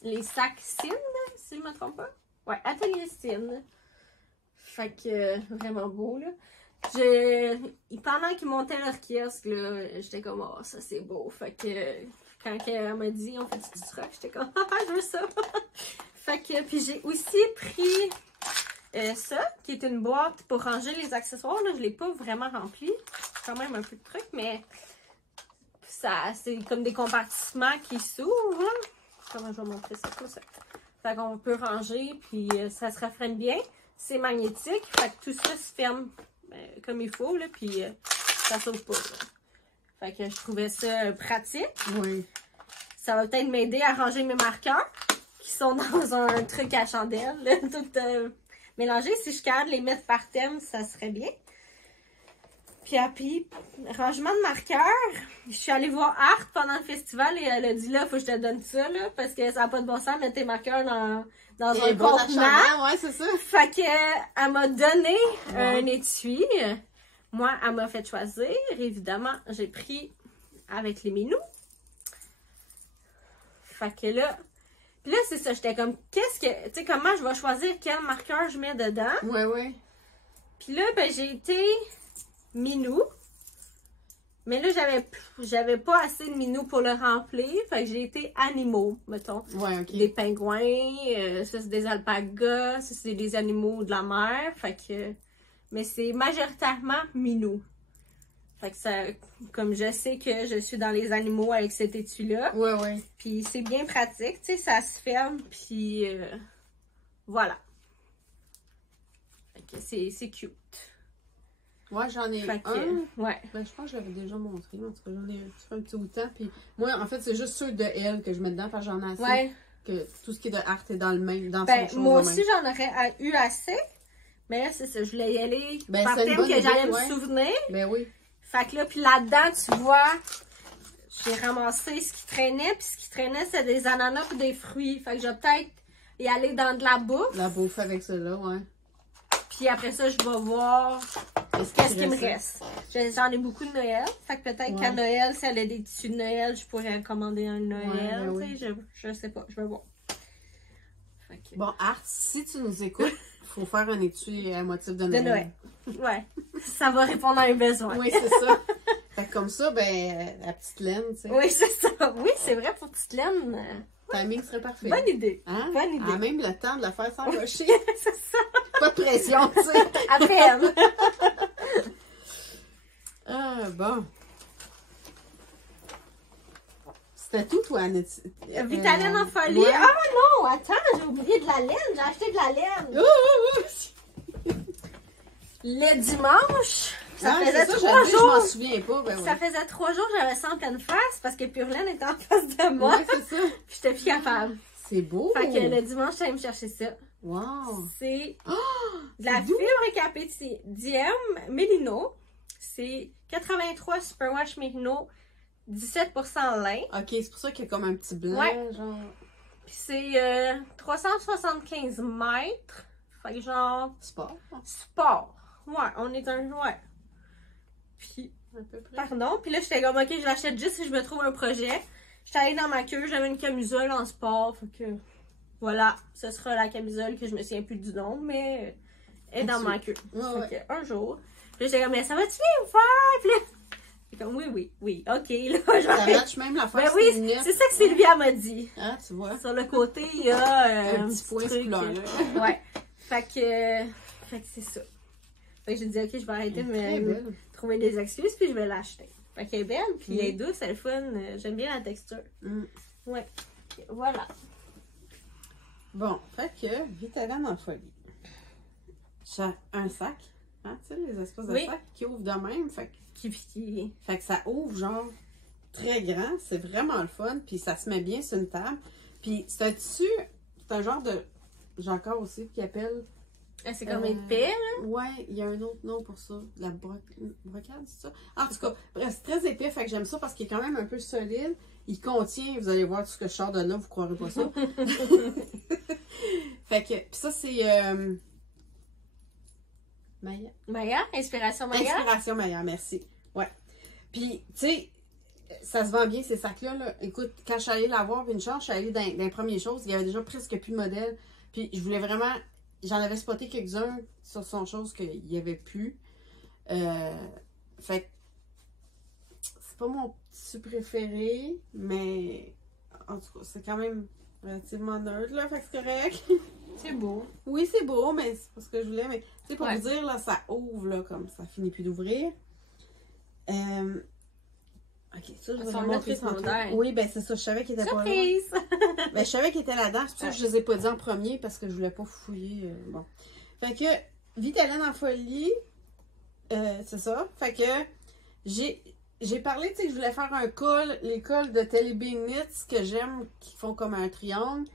les sacs Cine, si je ne me trompe pas. Ouais, Atelier Cine. Fait que vraiment beau, là. Pendant qu'ils montaient leur kiosque, là, j'étais comme, oh, ça c'est beau. Fait que quand elle m'a dit, on fait du truc, j'étais comme, ah, je veux ça. Fait que, puis j'ai aussi pris ça, qui est une boîte pour ranger les accessoires. Là, je ne l'ai pas vraiment rempli. Quand même un peu de trucs, mais ça, c'est comme des compartiments qui s'ouvrent, là. Comment je vais montrer ça? Tout ça. Fait qu'on peut ranger, puis ça se rafraîne bien. C'est magnétique, fait que tout ça se ferme comme il faut, là, puis ça s'ouvre pas. Là. Fait que je trouvais ça pratique. Oui. Ça va peut-être m'aider à ranger mes marqueurs, qui sont dans un truc à chandelle, là, tout mélangé. Si je suis capable de les mettre par thème, ça serait bien. Puis, rangement de marqueurs, je suis allée voir Art pendant le festival et elle a dit là, faut que je te donne ça, là, parce que ça n'a pas de bon sens, mettre tes marqueurs dans un contenant. Ouais, c'est ça. Fait que, elle m'a donné un étui. Moi, elle m'a fait choisir. Évidemment, j'ai pris avec les minous. Fait que là, puis là, c'est ça, j'étais comme, tu sais, comment je vais choisir quel marqueur je mets dedans? Ouais. Puis là, ben, j'ai été minou. Mais là, j'avais pas assez de minous pour le remplir. Fait que j'ai été animaux, mettons. Ouais, ok. Des pingouins, ça c'est des alpagas, ça c'est des animaux de la mer. Fait que... Mais c'est majoritairement minou. Fait que ça... Comme je sais que je suis dans les animaux avec cet étui-là. Ouais. Puis c'est bien pratique, tu sais, ça se ferme, puis... voilà. Fait que c'est cute. Ouais, j'en ai Fait que, un. ouais. Ben, je pense que je l'avais déjà montré. En tout cas, j'en ai fait un petit bout de temps. Puis moi, en fait, c'est juste ceux de elle que je mets dedans parce que j'en ai assez. Ouais. Que tout ce qui est de art est dans le même, dans Ben, son chose moi de aussi, même. j'en aurais eu assez. Mais là, c'est ça. Je voulais y aller Ben, par c'est une thème bonne que idée, j'allais ouais. me souvenir. Ben oui. Fait que là, puis là-dedans, tu vois, j'ai ramassé ce qui traînait. Puis ce qui traînait, c'est des ananas et des fruits. Fait que je vais peut-être y aller dans de la bouffe. La bouffe avec cela, ouais. Puis après ça, je vais voir qu'est-ce qui me reste. J'en ai beaucoup de Noël. Fait que peut-être qu'à Noël, si elle a des tissus de Noël, je pourrais commander un Noël. Ouais, Tu sais, je sais pas. Je vais voir. Fait que... Bon, Art, si tu nous écoutes, il faut faire un étui à motif de Noël. De Noël. Ouais. Ça va répondre à un besoin. Oui, c'est ça. Fait que comme ça, ben, la petite laine, tu sais. Oui, c'est ça. Oui, c'est vrai, pour petite laine. Timing serait parfait. Bonne idée. Hein? Bonne idée. Ah, même le temps de la faire s'enrocher. C'est ça. Pas de pression, tu sais. À peine. Ah, bon. C'était tout, toi, Annette? Vitaline en folie. Ouais. Ah non, attends, j'ai oublié de la laine. J'ai acheté de la laine. Le dimanche, ça faisait 3 jours. Je m'en souviens pas. Ben Ça faisait 3 jours que j'avais ça en pleine face parce que Purlaine était en face de moi. Ouais, c'est ça. Puis j'étais plus capable. C'est beau. Fait que le dimanche, j'allais me chercher ça. Wow. C'est de la fibre capétidium Mélino. C'est 83 Superwash Mélino, 17% lin. Ok, c'est pour ça qu'il y a comme un petit blanc, Ouais. genre. Puis c'est 375 mètres. Fait que genre... Sport. Sport. Ouais, on est un... Ouais. Puis... À peu près. Pardon. Puis là, j'étais comme, ok, je l'achète juste si je me trouve un projet. J'étais allée dans ma queue, j'avais une camisole en sport. Fait que... Voilà, ce sera la camisole que je me souviens plus du nom, mais elle est dans ma queue. Ouais, fait que un jour... Puis là, j'étais comme, mais ça va-tu bien vous faire? Puis là... J'étais comme, oui. Ok, là, je Ça vais... match même la face. Ben oui, c'est ça que Sylvia m'a dit. Ah, tu vois. Sur le côté, il y a un petit point truc. couleur-là. Ouais. Fait que c'est ça. Fait que j'ai dit, ok, je vais arrêter de me trouver des excuses, puis je vais l'acheter. Fait qu'elle est belle, puis elle est douce, elle est fun. J'aime bien la texture. Ouais. Voilà. Bon, fait que Vitaline en folie. J'ai un sac. Hein, tu sais, les espèces de sacs qui ouvrent de même. Fait que ça ouvre, genre, très grand. C'est vraiment le fun. Puis ça se met bien sur une table. Puis c'est un tissu, c'est un genre de... J'ai encore aussi qui appelle... Ah, c'est comme épais, là? Ouais, il y a un autre nom pour ça. La brocade, c'est ça? En tout cas, bref, c'est très épais. Fait que j'aime ça parce qu'il est quand même un peu solide. Il contient, vous allez voir tout ce que je sors de là, vous croirez pas ça. Fait que, puis ça, c'est... Maya? Inspiration Maya? Inspiration Maya, merci. Ouais. Puis, tu sais, ça se vend bien, ces sacs-là. Là. Écoute, quand je suis allée la voir, une chance, je suis allée dans les premières choses. Il y avait déjà presque plus de modèles. Puis, je voulais vraiment... J'en avais spoté quelques-uns sur son chose qu'il n'y avait plus. Fait que... C'est pas mon tissu préféré, mais... En tout cas, c'est quand même relativement neutre, là. Fait que c'est correct. C'est beau. Oui, c'est beau, mais c'est pas ce que je voulais. Mais, tu sais, pour vous dire, là, ça ouvre, là, comme ça finit plus d'ouvrir. Ok, ça, je vais vous montrer tantôt. Oui, ben c'est ça, je savais qu'il était pas là. Ben, je savais qu'il était là-dedans, c'est pour ça que je les ai pas dit en premier, parce que je voulais pas fouiller. Bon. Fait que, Vitaline en folie, c'est ça. Fait que, j'ai parlé, tu sais, que je voulais faire un col, les cols de Telebee Knits que j'aime, qui font comme un triangle.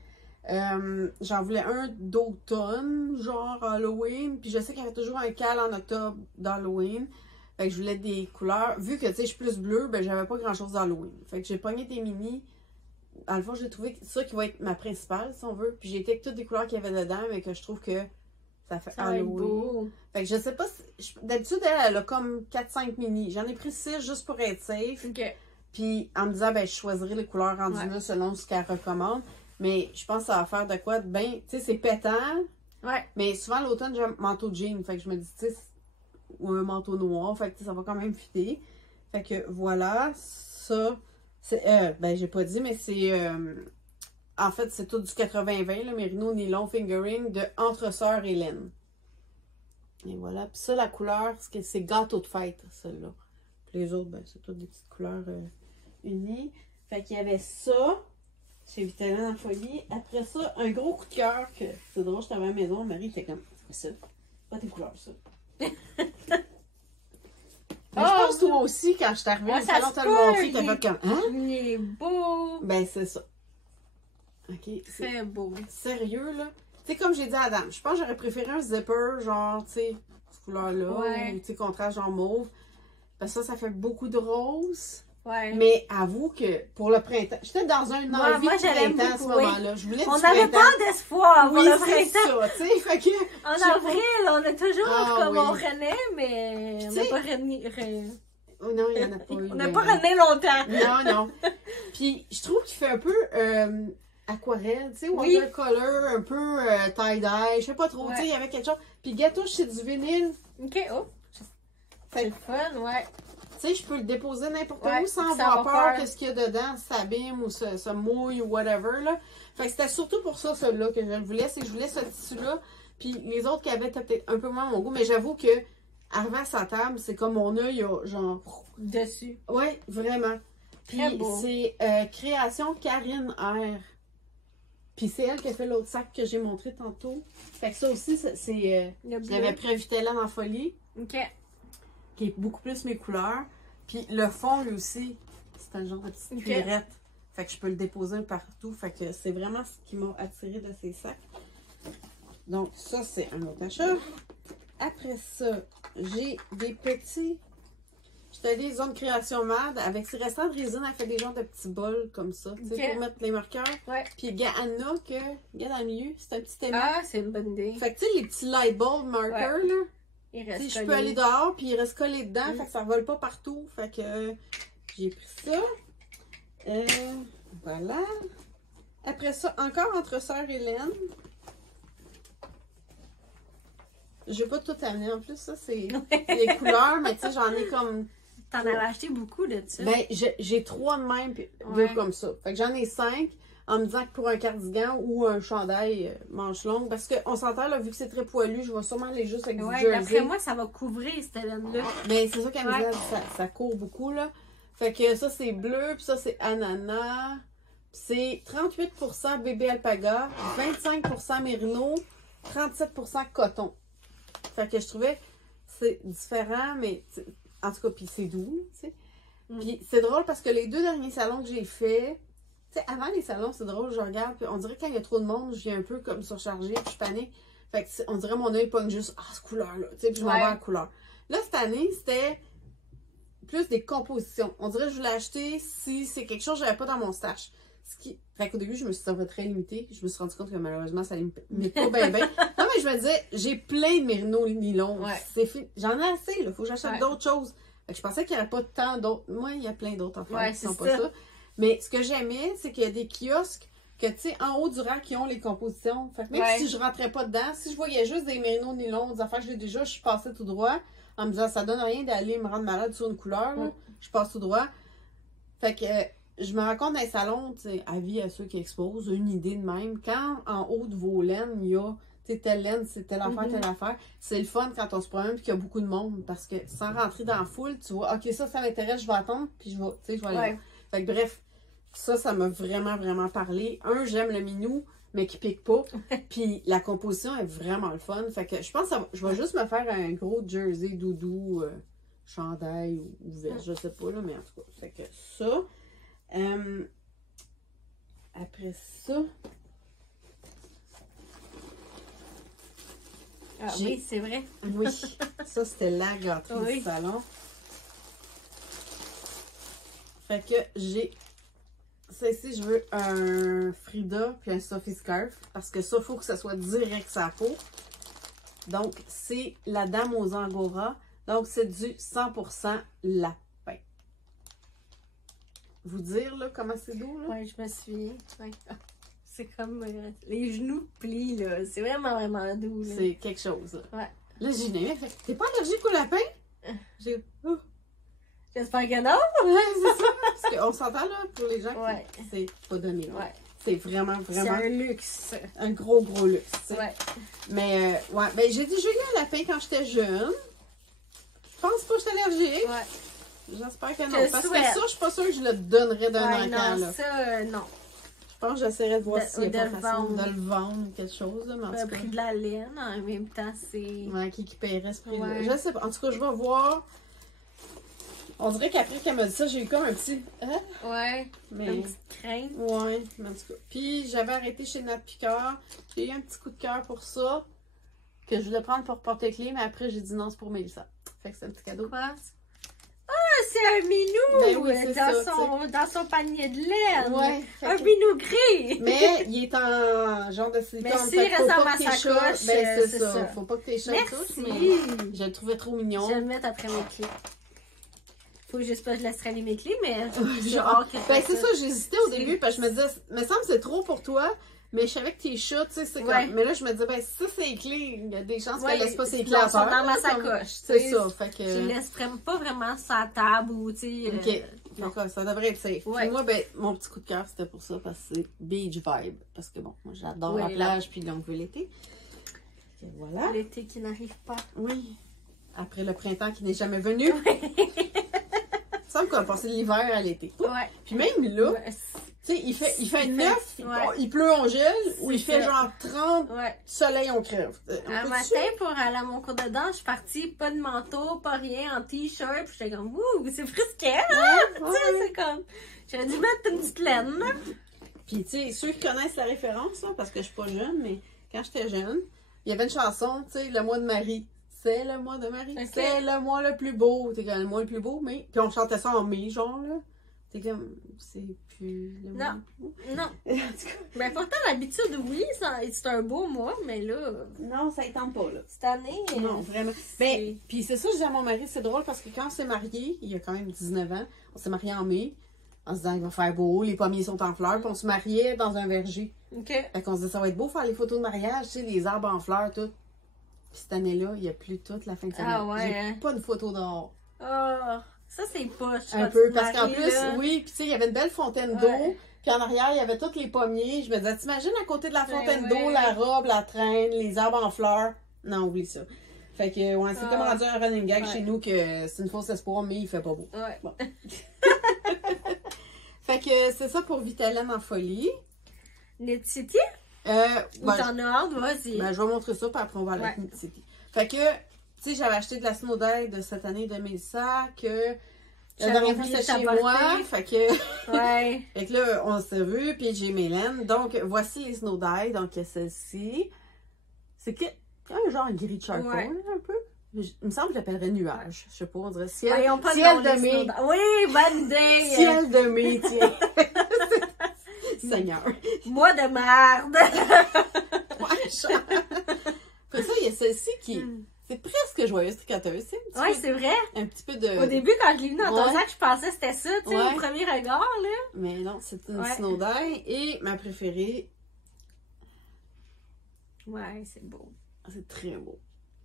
J'en voulais un d'automne, genre Halloween, puis je sais qu'il y avait toujours un cal en octobre d'Halloween. Fait que je voulais des couleurs. Vu que, tu sais, je suis plus bleue, ben j'avais pas grand-chose d'Halloween. Fait que j'ai pogné des mini. À la fois, j'ai trouvé ça qui va être ma principale, si on veut. Puis j'ai été avec toutes les couleurs qu'il y avait dedans, mais que je trouve que ça fait Halloween. Beau. Fait que je sais pas si... D'habitude, elle a comme 4-5 mini. J'en ai pris 6 juste pour être safe. Puis en me disant, ben je choisirai les couleurs rendues là selon ce qu'elle recommande. Mais je pense que ça va faire de quoi de bien... Tu sais, c'est pétant. Ouais. Mais souvent, l'automne, j'ai un manteau de jean. Fait que je me dis, tu sais... Ou un manteau noir, fait que ça va quand même fitter. Fait que voilà, ça, c'est, ben j'ai pas dit, mais c'est, en fait, c'est tout du 80-20, le Merino Nylon Fingering de Entre Sœurs et Laine. Et voilà, puis ça, la couleur, c'est gâteau de fête, celle-là. Puis les autres, ben c'est toutes des petites couleurs unies. Fait qu'il y avait ça, chez Vitaline en folie. Après ça, un gros coup de cœur, que c'est drôle, j'étais à la maison, Marie était comme, c'est ça, pas tes couleurs, ça. pense toi aussi, quand je suis arrivée, le salon t'a montré, t'as fait comme, hein? Il est beau. Ben, c'est ça. OK. Très beau. Sérieux, là. Tu sais, comme j'ai dit à Adam, je pense que j'aurais préféré un zipper, genre, tu sais, cette couleur-là, ou, tu sais, contraste genre mauve. Parce que ça fait beaucoup de rose. Ouais. Mais avoue que pour le printemps, j'étais dans un envie de printemps à ce moment-là. Je voulais on n'avait pas d'espoir pour le printemps. Ça, tu sais, fait que... En avril, on a toujours comme on renait, mais on n'a pas rené. Oh non, il n'y en a pas eu. On n'a pas rené longtemps. Non, non. Puis je trouve qu'il fait un peu aquarelle, tu sais, watercolor, un peu tie-dye, je sais pas trop, tu sais, il y avait quelque chose. Puis gâteau, c'est du vinyle. OK, oh. C'est fun, ouais. Tu sais, je peux le déposer n'importe où sans avoir peur que ce qu'il y a dedans s'abîme ou se mouille ou whatever, là. Fait que c'était surtout pour ça, celui-là, que je le voulais, c'est que je voulais ce tissu-là. Puis les autres qu'il y avait étaient peut-être un peu moins à mon goût, mais j'avoue que, arrivé à sa table, c'est comme mon œil a genre... Dessus. Ouais, vraiment. Puis c'est création Karine R. Puis c'est elle qui a fait l'autre sac que j'ai montré tantôt. Fait que ça aussi, c'est... je l'avais pris à Vitella en folie. OK. Qui est beaucoup plus mes couleurs. Puis le fond, lui aussi, c'est un genre de petite cuirette. Fait que je peux le déposer partout. Fait que c'est vraiment ce qui m'a attiré de ces sacs. Donc ça, c'est un autre achat. Après ça, j'ai des petits... J'étais allée Zone Création Mad. Avec ses restants de résine, elle fait des genres de petits bols comme ça. Tu sais, pour mettre les marqueurs. Ouais. Puis Anna, regarde dans le milieu, c'est un petit aimant. Ah, c'est une bonne idée. Fait que tu sais, les petits light bulb markers, là. Je peux aller dehors, puis il reste collé dedans, fait que ça ne vole pas partout. Fait que j'ai pris ça. Voilà. Après ça, encore entre sœurs Hélène. Je vais pas tout amener en plus, ça c'est les couleurs, mais tu sais, j'en ai comme... T'en avais acheté beaucoup de ça. Ben, j'ai 3 de même, puis 2 comme ça. Fait que j'en ai 5. En me disant que pour un cardigan ou un chandail manche longue, parce qu'on s'entend, là, vu que c'est très poilu, je vais sûrement aller juste avec du jersey. D'après moi, ça va couvrir cette laine-là. Mais c'est ça qu'elle me dit, ça court beaucoup, là. Fait que ça, c'est bleu, puis ça, c'est ananas. C'est 38% bébé alpaga, 25% mérino, 37% coton. Fait que je trouvais c'est différent, mais en tout cas, puis c'est doux, tu sais. Puis c'est drôle parce que les 2 derniers salons que j'ai faits, tu sais, avant les salons, c'est drôle, je regarde, puis on dirait que quand il y a trop de monde, je viens un peu comme surchargée, puis je panique. Fait que on dirait mon œil pogne juste, cette couleur-là, tu sais, puis je m'en vais à la couleur. Là, cette année, c'était plus des compositions. On dirait que je voulais acheter si c'est quelque chose que j'avais pas dans mon stash. Fait qu'au début, je me suis sentie très limitée. Je me suis rendu compte que malheureusement, ça limite pas bien. Non, mais je me disais, j'ai plein de mérino nylon. J'en ai assez, là. Faut que j'achète d'autres choses. Fait que je pensais qu'il n'y aurait pas tant d'autres. Moi, il y a plein d'autres affaires qui sont pas ça. Mais ce que j'aimais, c'est qu'il y a des kiosques que, tu sais, en haut du rack, qui ont les compositions. Fait que même si je rentrais pas dedans, si je voyais juste des mérinos nylon, des affaires que j'ai déjà, je passais tout droit en me disant, ça donne rien d'aller me rendre malade sur une couleur. Là. Je passe tout droit. Fait que je me rends compte dans les salons, tu sais, avis à ceux qui exposent, une idée de même. Quand en haut de vos laines, il y a, tu sais, telle laine, c'est telle affaire, c'est le fun quand on se promène et qu'il y a beaucoup de monde. Parce que sans rentrer dans la foule, tu vois, ok, ça m'intéresse, je vais attendre, puis je vais, tu sais, je vais aller là. Fait que bref, ça m'a vraiment, vraiment parlé. J'aime le minou, mais qui pique pas. Puis la composition est vraiment le fun. Fait que je pense que je vais juste me faire un gros jersey doudou, chandail ou vert, je sais pas, là, mais en tout cas, fait que ça. Après ça. Oui, c'est vrai. Oui, ça c'était la gâterie du salon. Fait que j'ai. Ça ici, je veux un Frida puis un Sophie Scarf. Parce que ça, il faut que ça soit direct sa peau. Donc, c'est la Dame aux Angora. Donc, c'est du 100% lapin. Vous dire, là, comment c'est doux, là? Oui, je me suis... Ouais. C'est comme les genoux plient, là. C'est vraiment, vraiment doux, là. C'est quelque chose, là. Ouais. Là, j'ai une amie, fait, t'es pas allergique au lapin? J'ai... J'espère que non! Ouais, c'est ça. Parce qu'on s'entend, là, pour les gens qui... C'est pas donné, là. Ouais. C'est vraiment, vraiment... C'est un luxe. Un gros, gros luxe, t'sais. Ouais. Mais, ouais. Ben, j'ai déjà eu un lapin quand j'étais jeune. Je pense pas que je suis allergique. Ouais. J'espère que non. Parce que ça, je suis pas sûre que je le donnerais d'un encan, non, là. Ça, non. Je pense que j'essaierais de voir s'il y a pas façon vendre. de le vendre ou quelque chose, là. Mais en tout cas... Le prix de la laine, en même temps, c'est... Ouais, qui paierait ce prix-là. Ouais. Je sais pas. En tout cas, je vais voir. On dirait qu'après qu'elle m'a dit ça, j'ai eu comme un petit... Ouais, mais... une petite crainte. Ouais, mais en tout cas. Puis j'avais arrêté chez Nat Picard. J'ai eu un petit coup de cœur pour ça. Que je voulais prendre pour porte-clés, mais après j'ai dit non, c'est pour Mélissa. Fait que c'est un petit cadeau. Quoi? Ah, c'est un minou! Ben oui, c'est dans son panier de laine! Ouais. Un minou gris! Mais il est en genre de silicone. Mais s'il reste dans ma sacoche, ben c'est ça. ça. Faut pas que tes chats touchent, mais je le trouvais trop mignon. Je vais le mettre après mes clés. Faut que je laisse traîner mes clés, mais genre, ben c'est ça, j'hésitais au début parce que je me disais, me semble que c'est trop pour toi, mais je savais que tes chats, tu sais, c'est comme. Mais là, je me disais, ben ça, c'est les clés. Il y a des chances qu'elle laisse pas ses clés à terre. Dans ma sacoche. C'est ça, fait que. Je laisse pas vraiment sur la table ou, tu sais. Ok. Donc, ça devrait être safe. Ouais. Puis moi, ben, mon petit coup de cœur, c'était pour ça, parce que c'est beach vibe. Parce que bon, moi, j'adore la plage, puis donc, l'été. Voilà. L'été qui n'arrive pas. Oui. Après le printemps qui n'est jamais venu. Il semble qu'on a passé l'hiver à l'été. Ouais. Puis même là, tu sais, il fait 9, il pleut, on gèle, ou il fait genre 30, soleil, on crève. Un matin, pour aller à mon cours de danse, je suis partie, pas de manteau, pas rien, en t-shirt, puis j'étais comme, ouh, c'est frisquet, hein? Tu sais, c'est comme, j'aurais dû mettre une petite laine, là. Puis, tu sais, ceux qui connaissent la référence, là, parce que je suis pas jeune, mais quand j'étais jeune, il y avait une chanson, tu sais, le mois de Marie. C'est le mois de Marie. Okay. C'est le mois le plus beau. T'es comme le mois le plus beau, mais. Puis on chantait ça en mai, genre, là. T'es comme. C'est plus le mois. Non. Ben pourtant, l'habitude, oui, c'est un beau mois, mais là. Non, ça ne tente pas, là. Cette année. Non, vraiment. Ben, puis c'est ça, je dis à mon mari, c'est drôle parce que quand on s'est mariés, il y a quand même 19 ans, on s'est mariés en mai, en se disant, il va faire beau, les pommiers sont en fleurs, puis on se mariait dans un verger. OK. Fait qu'on se disait, ça va être beau faire les photos de mariage, tu sais, les arbres en fleurs, tout. Puis cette année-là, il n'y a plus toute la fin de semaine. Ah ouais. J'ai pas de photos dehors. Ah, ça c'est poche. Un peu, parce qu'en plus, oui, puis tu sais, il y avait une belle fontaine d'eau. Puis en arrière, il y avait tous les pommiers. Je me disais, t'imagines à côté de la fontaine d'eau, la robe, la traîne, les arbres en fleurs. Non, oublie ça. Fait que, ouais, c'est comme rendu un running gag chez nous que c'est une fausse espoir, mais il fait pas beau. Ouais. Bon. Fait que c'est ça pour Vitalène en folie. Knit City? Ou t'en as hâte, vas-y. Ben, je vais montrer ça, puis après on va aller avec Knit City. Fait que, tu sais, j'avais acheté de la Snow Day de cette année de Mélissa, que la dernière fois c'était chez moi. Fait que, fait que là, on s'est vu, puis j'ai Mélène. Donc, voici les Snow Day. Donc, celle-ci. C'est un genre gris de charcoal, un peu. Il me semble que je l'appellerais nuage. Je sais pas, on dirait ciel, ciel de mai. Oui, bonne idée. Ciel de mai, tiens. Seigneur. Mois de merde. Après ça, il y a celle-ci qui... C'est presque joyeuse tricoteuse, tu sais. Oui, c'est vrai. Un petit peu de... Au début, quand je l'ai vu dans ton sac, je pensais que c'était ça, tu sais, au premier regard, là. Mais non, c'est une Snow Day. Et ma préférée... Ouais, c'est beau. C'est très beau.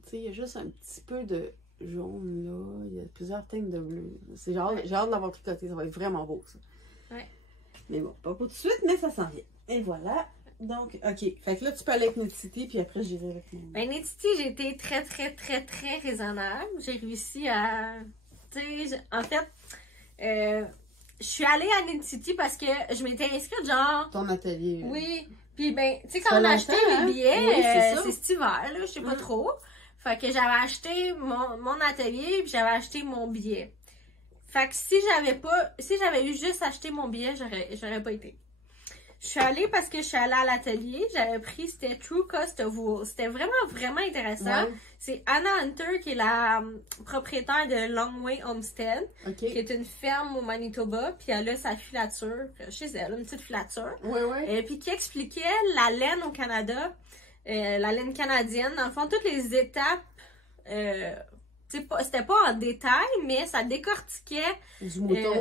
Tu sais, il y a juste un petit peu de jaune, là. Il y a plusieurs teintes de bleu. J'ai hâte de l'avoir tricoté. Ça va être vraiment beau, ça. Ouais. Mais bon, pas pour tout de suite, mais ça s'en vient. Et voilà. Donc, OK. Fait que là, tu peux aller avec Knit City, puis après, j'irai avec mon... Ben, Knit City, j'ai été très, très, très, très raisonnable. J'ai réussi à... Tu sais, en fait, je suis allée à Knit City parce que je m'étais inscrite, genre... Ton atelier. Oui. Puis, ben, tu sais, quand on a acheté mes billets, c'est cet hiver, là, je sais pas trop. Fait que j'avais acheté mon atelier, puis j'avais acheté mon billet. Fait que si j'avais eu juste acheté mon billet, j'aurais pas été. Je suis allée parce que je suis allée à l'atelier. J'avais pris, c'était True Cost of Wool. C'était vraiment, vraiment intéressant. Ouais. C'est Anna Hunter qui est la propriétaire de Longway Homestead, qui est une ferme au Manitoba. Puis elle a sa filature chez elle, une petite filature. Et puis qui expliquait la laine au Canada, la laine canadienne. Dans le fond, toutes les étapes... c'était pas en détail, mais ça décortiquait du mouton,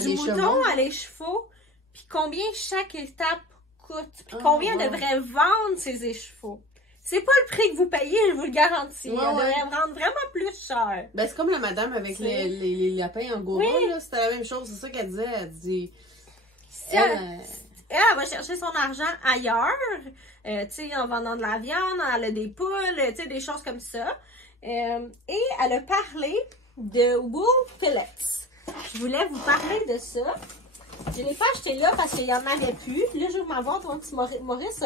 du mouton à les chevaux, puis combien chaque étape coûte, puis combien devrait vendre ces écheveaux. C'est pas le prix que vous payez, je vous le garantis. Elle devrait vendre vraiment plus cher. Ben, c'est comme la madame avec les lapins en Gora, là. C'était la même chose, c'est ça qu'elle disait. Elle dit... Elle va chercher son argent ailleurs, tu sais, en vendant de la viande, elle a des poules, tu sais, des choses comme ça. Et elle a parlé de Wool Pellets. Je voulais vous parler de ça. Je ne l'ai pas acheté là parce qu'il n'y en avait plus. Là, je vais ma boîte. Mon petit Maurice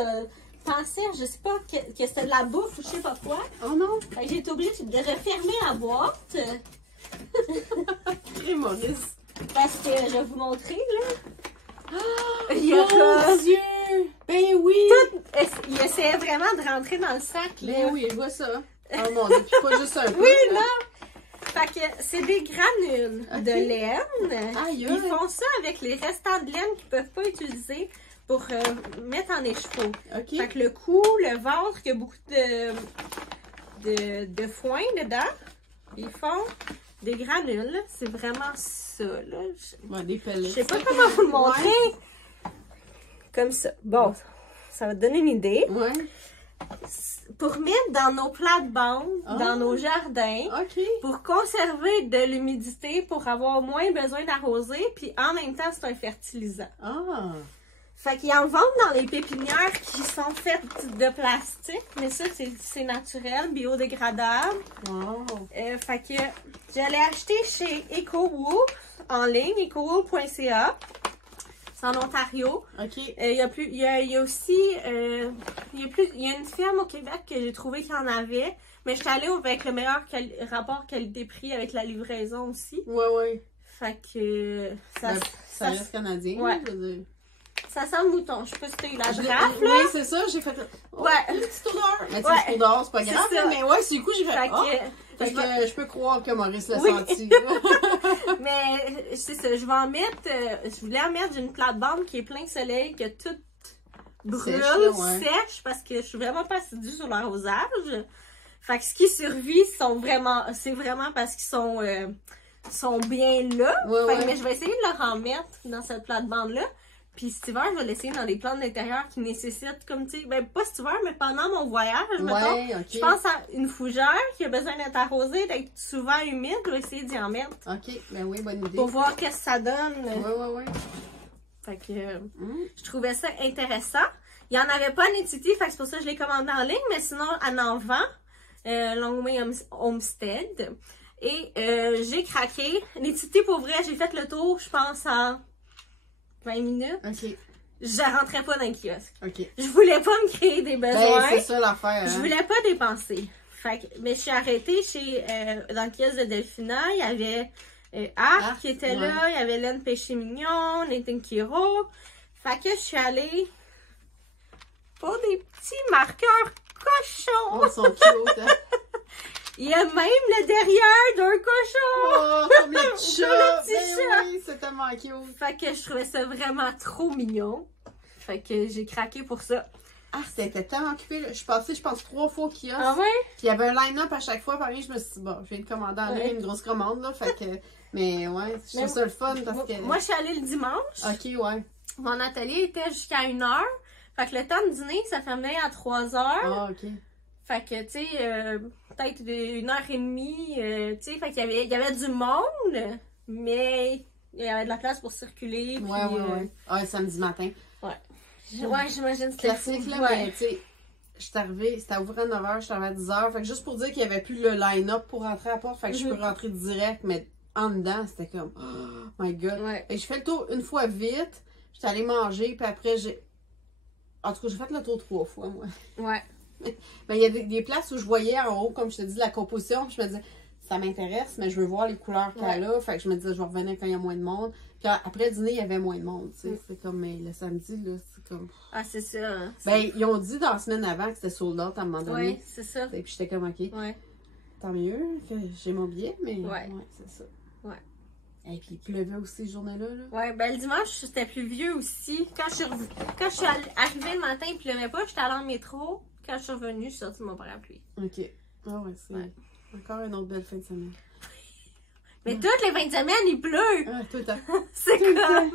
pensait, je sais pas, que c'était de la bouffe ou je sais pas quoi. Oh non! J'ai été obligée de refermer la boîte. montrer, Maurice? Parce que je vais vous montrer, là. Oh, Il y a mon Dieu! Ben oui! Il essayait vraiment de rentrer dans le sac, là. Ben oui, je vois ça. Oh mon Dieu, puis pas juste un peu. Oui, là. non! Fait que c'est des granules de laine. Aïe, Ils font ça avec les restants de laine qu'ils peuvent pas utiliser pour mettre en écheveau. OK. Fait que le cou, le ventre, il y a beaucoup de foin dedans. Ils font des granules. C'est vraiment ça, là. Ouais, des pellets. Je sais pas comment vous le montrer. Ouais. Comme ça. Bon, ça va te donner une idée. Ouais. Pour mettre dans nos plates-bandes, dans nos jardins, pour conserver de l'humidité, pour avoir moins besoin d'arroser, puis en même temps, c'est un fertilisant. Ah! Fait qu'ils en vendent dans les pépinières qui sont faites de plastique, mais ça, c'est naturel, biodégradable. Wow! Fait que j'allais acheter chez EcoWool en ligne, ecowool.ca. C'est en Ontario. OK. Il y a aussi il y a une ferme au Québec que j'ai trouvé qu'il y en avait, mais j'étais allée avec le meilleur rapport qualité-prix avec la livraison aussi. Ouais. Fait que ça reste canadien. Ouais. Je veux dire. Ça sent le mouton. Je sais pas si t'as eu la draft, là. Oui, c'est ça. J'ai fait une petite odeur. Mais une petite odeur, c'est pas grave. Ça. Mais ouais, c'est le coup, j'ai fait fait que je peux croire que Maurice l'a senti. Mais c'est ça. Je vais en mettre. Je voulais en mettre d'une plate-bande qui est plein soleil, que tout brûle, sèche, parce que je suis vraiment pas assidue sur l'arrosage. Fait que ce qui survit, c'est vraiment parce qu'ils sont bien là. Mais je vais essayer de leur en mettre dans cette plate-bande-là. Puis cet hiver, je vais l'essayer dans les plantes d'intérieur qui nécessitent, comme tu sais, ben pas cet hiver, mais pendant mon voyage, mettons. Je pense à une fougère qui a besoin d'être arrosée, d'être souvent humide, je vais essayer d'y en mettre. OK, ben oui, bonne idée. Pour voir qu'est-ce que ça donne. Ouais. Fait que je trouvais ça intéressant. Il n'y en avait pas en Etiti, fait que c'est pour ça que je l'ai commandé en ligne, mais sinon, elle en vend. Longway Homestead. Et j'ai craqué. L'Etiti, pour vrai, j'ai fait le tour, je pense, en 20 minutes. OK. Je rentrais pas dans le kiosque. OK. Je voulais pas me créer des besoins. Ben, c'est ça l'affaire. Je voulais pas dépenser. Fait que, mais je suis arrêtée dans le kiosque de Delphina. Il y avait Arc qui était là. Il y avait Laine Péché Mignon, Nathan Kiro. Fait que je suis allée pour des petits marqueurs cochons. Oh, ils sont cute, hein? Il y a même le derrière d'un cochon! Oh, comme le petit chat! Le petit chat. Oui, c'est tellement cute! Fait que je trouvais ça vraiment trop mignon. Fait que j'ai craqué pour ça. Ah, c'était tellement occupé. Je suis passée, je pense, 3 fois au kiosque. Ah ouais? Puis il y avait un line-up à chaque fois. Pareil, je me suis dit, bon, je viens de commander en ligne une grosse commande, là. Fait que, mais ouais, je trouve ça le fun parce que... Moi, je suis allée le dimanche. OK, ouais. Mon atelier était jusqu'à 1h. Fait que le temps de dîner, ça fermait à 3h. Ah, OK. Fait que, tu sais, peut-être 1h30, tu sais, fait qu'il y avait du monde, mais il y avait de la place pour circuler. Puis, ouais, samedi matin. Ouais, j'imagine que c'était classique, là, mais tu sais, je suis arrivée, c'était ouvert à 9h, je suis arrivée à 10h. Fait que juste pour dire qu'il n'y avait plus le line-up pour rentrer à la porte, fait que je peux rentrer direct, mais en dedans, c'était comme, oh my god. Ouais. Et je fais le tour une fois vite, j'étais allée manger, puis après, en tout cas, j'ai fait le tour 3 fois, moi. Ouais. Ben, il y a des places où je voyais en haut, comme je te dis, la composition, puis je me disais, ça m'intéresse, mais je veux voir les couleurs qu'elle a. Fait que je me disais, je vais revenir quand il y a moins de monde. Puis après le dîner, il y avait moins de monde, tu sais. C'est comme, mais le samedi, là, c'est comme... Ah, c'est ça. Hein, ben, ils ont dit dans la semaine avant que c'était sold out à un moment donné. Oui, c'est ça. Et puis j'étais comme, OK, tant mieux que j'ai mon billet, mais c'est ça. Ouais. Et puis il pleuvait aussi, cette journée-là. Là. Ouais, ben le dimanche, c'était pluvieux aussi. Quand je suis arrivée le matin, il pleuvait pas, j'étais allée en métro. Quand je suis revenue, je suis sortie de mon parapluie. OK. Ah ouais, c'est encore une autre belle fin de semaine. Mais toutes les fins de semaine, il pleut! Ah, tout le temps. C'est comme...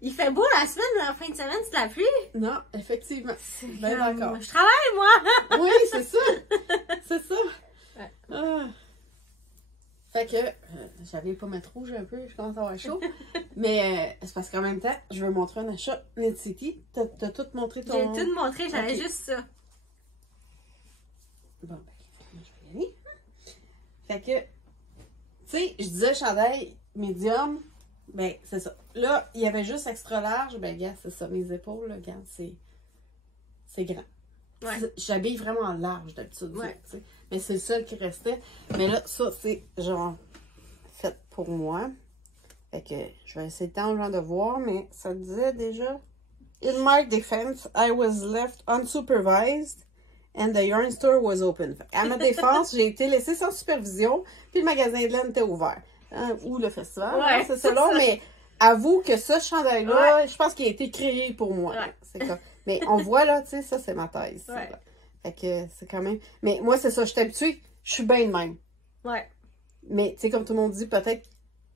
Il fait beau la semaine, mais la fin de semaine, c'est la pluie. Non, effectivement. Ben d'accord. Je travaille, moi! Oui, c'est ça! C'est ça! Ouais. Ah. Fait que, j'avais pas mettre rouge un peu, je commence à avoir chaud. Mais c'est parce qu'en même temps, je veux montrer un achat Net City. T'as tout montré ton... J'ai tout montré, j'avais juste ça. Bon, ben, je vais y aller. Fait que, tu sais, je disais chandail médium, ben, c'est ça. Là, il y avait juste extra large, ben, regarde, c'est ça, mes épaules, là, regarde, c'est grand. Ouais. J'habille vraiment large d'habitude, ouais. tu sais. Mais c'est le seul qui restait. Mais là, ça, c'est genre fait pour moi. Fait que je vais essayer de temps de voir, mais ça disait déjà. In my defense, I was left unsupervised and the yarn store was open. À ma défense, j'ai été laissée sans supervision, puis le magasin de laine était ouvert. Ou le festival, ouais, c'est selon, mais avoue que ce chandail-là, je pense qu'il a été créé pour moi. Ouais. C'est ça. Mais on voit là, tu sais, ça c'est ma taille. Ouais. Fait que c'est quand même. Mais moi, c'est ça, je suis habituée, je suis bien de même. Ouais. Mais tu sais, comme tout le monde dit, peut-être.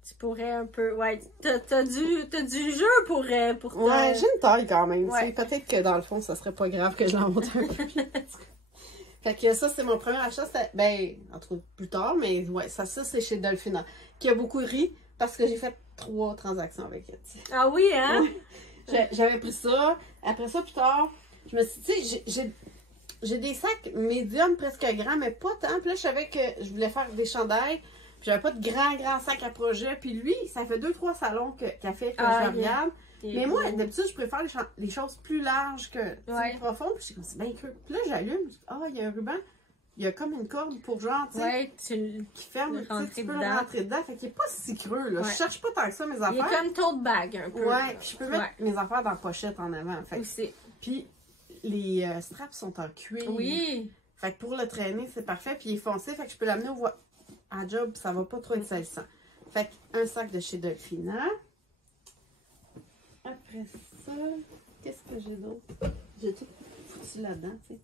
Tu pourrais un peu. Ouais, t'as du jeu pour Ouais, j'ai une taille quand même. Ouais. Peut-être que dans le fond, ça serait pas grave que je l'en monte un peu plus. Fait que ça, c'est mon premier achat. Ben, en tout cas, plus tard, mais ouais, ça c'est chez Dolphina. Qui a beaucoup ri parce que j'ai fait 3 transactions avec elle. T'sais. Ah oui, hein? Ouais. J'avais pris ça. Après ça, plus tard, je me suis dit, tu sais, j'ai des sacs médiums presque grands, mais pas tant. Puis là, je savais que je voulais faire des chandails. Puis j'avais pas de grands sacs à projet. Puis lui, ça fait 2-3 salons qu'a fait que je regarde. Mais moi, d'habitude, je préfère les choses plus larges que plus profondes. Puis je suis comme, c'est bien creux. Puis là, j'allume. Il y a un ruban. Il y a comme une corde pour genre, tu sais, qui ferme. Tu peux le rentrer dedans. Fait qu'il est pas si creux, là. Je cherche pas tant que ça, mes affaires. Il est comme tote bag, un peu. Ouais, puis je peux mettre mes affaires dans la pochette en avant. Fait. Aussi. Puis les straps sont en cuir. Oui. Fait que pour le traîner, c'est parfait. Puis il est foncé. Fait que je peux l'amener à job. Ça va pas trop être salissant. Fait qu'un sac de chez Dolphina. Après ça, qu'est-ce que j'ai d'autre? J'ai tout foutu là-dedans, tu sais.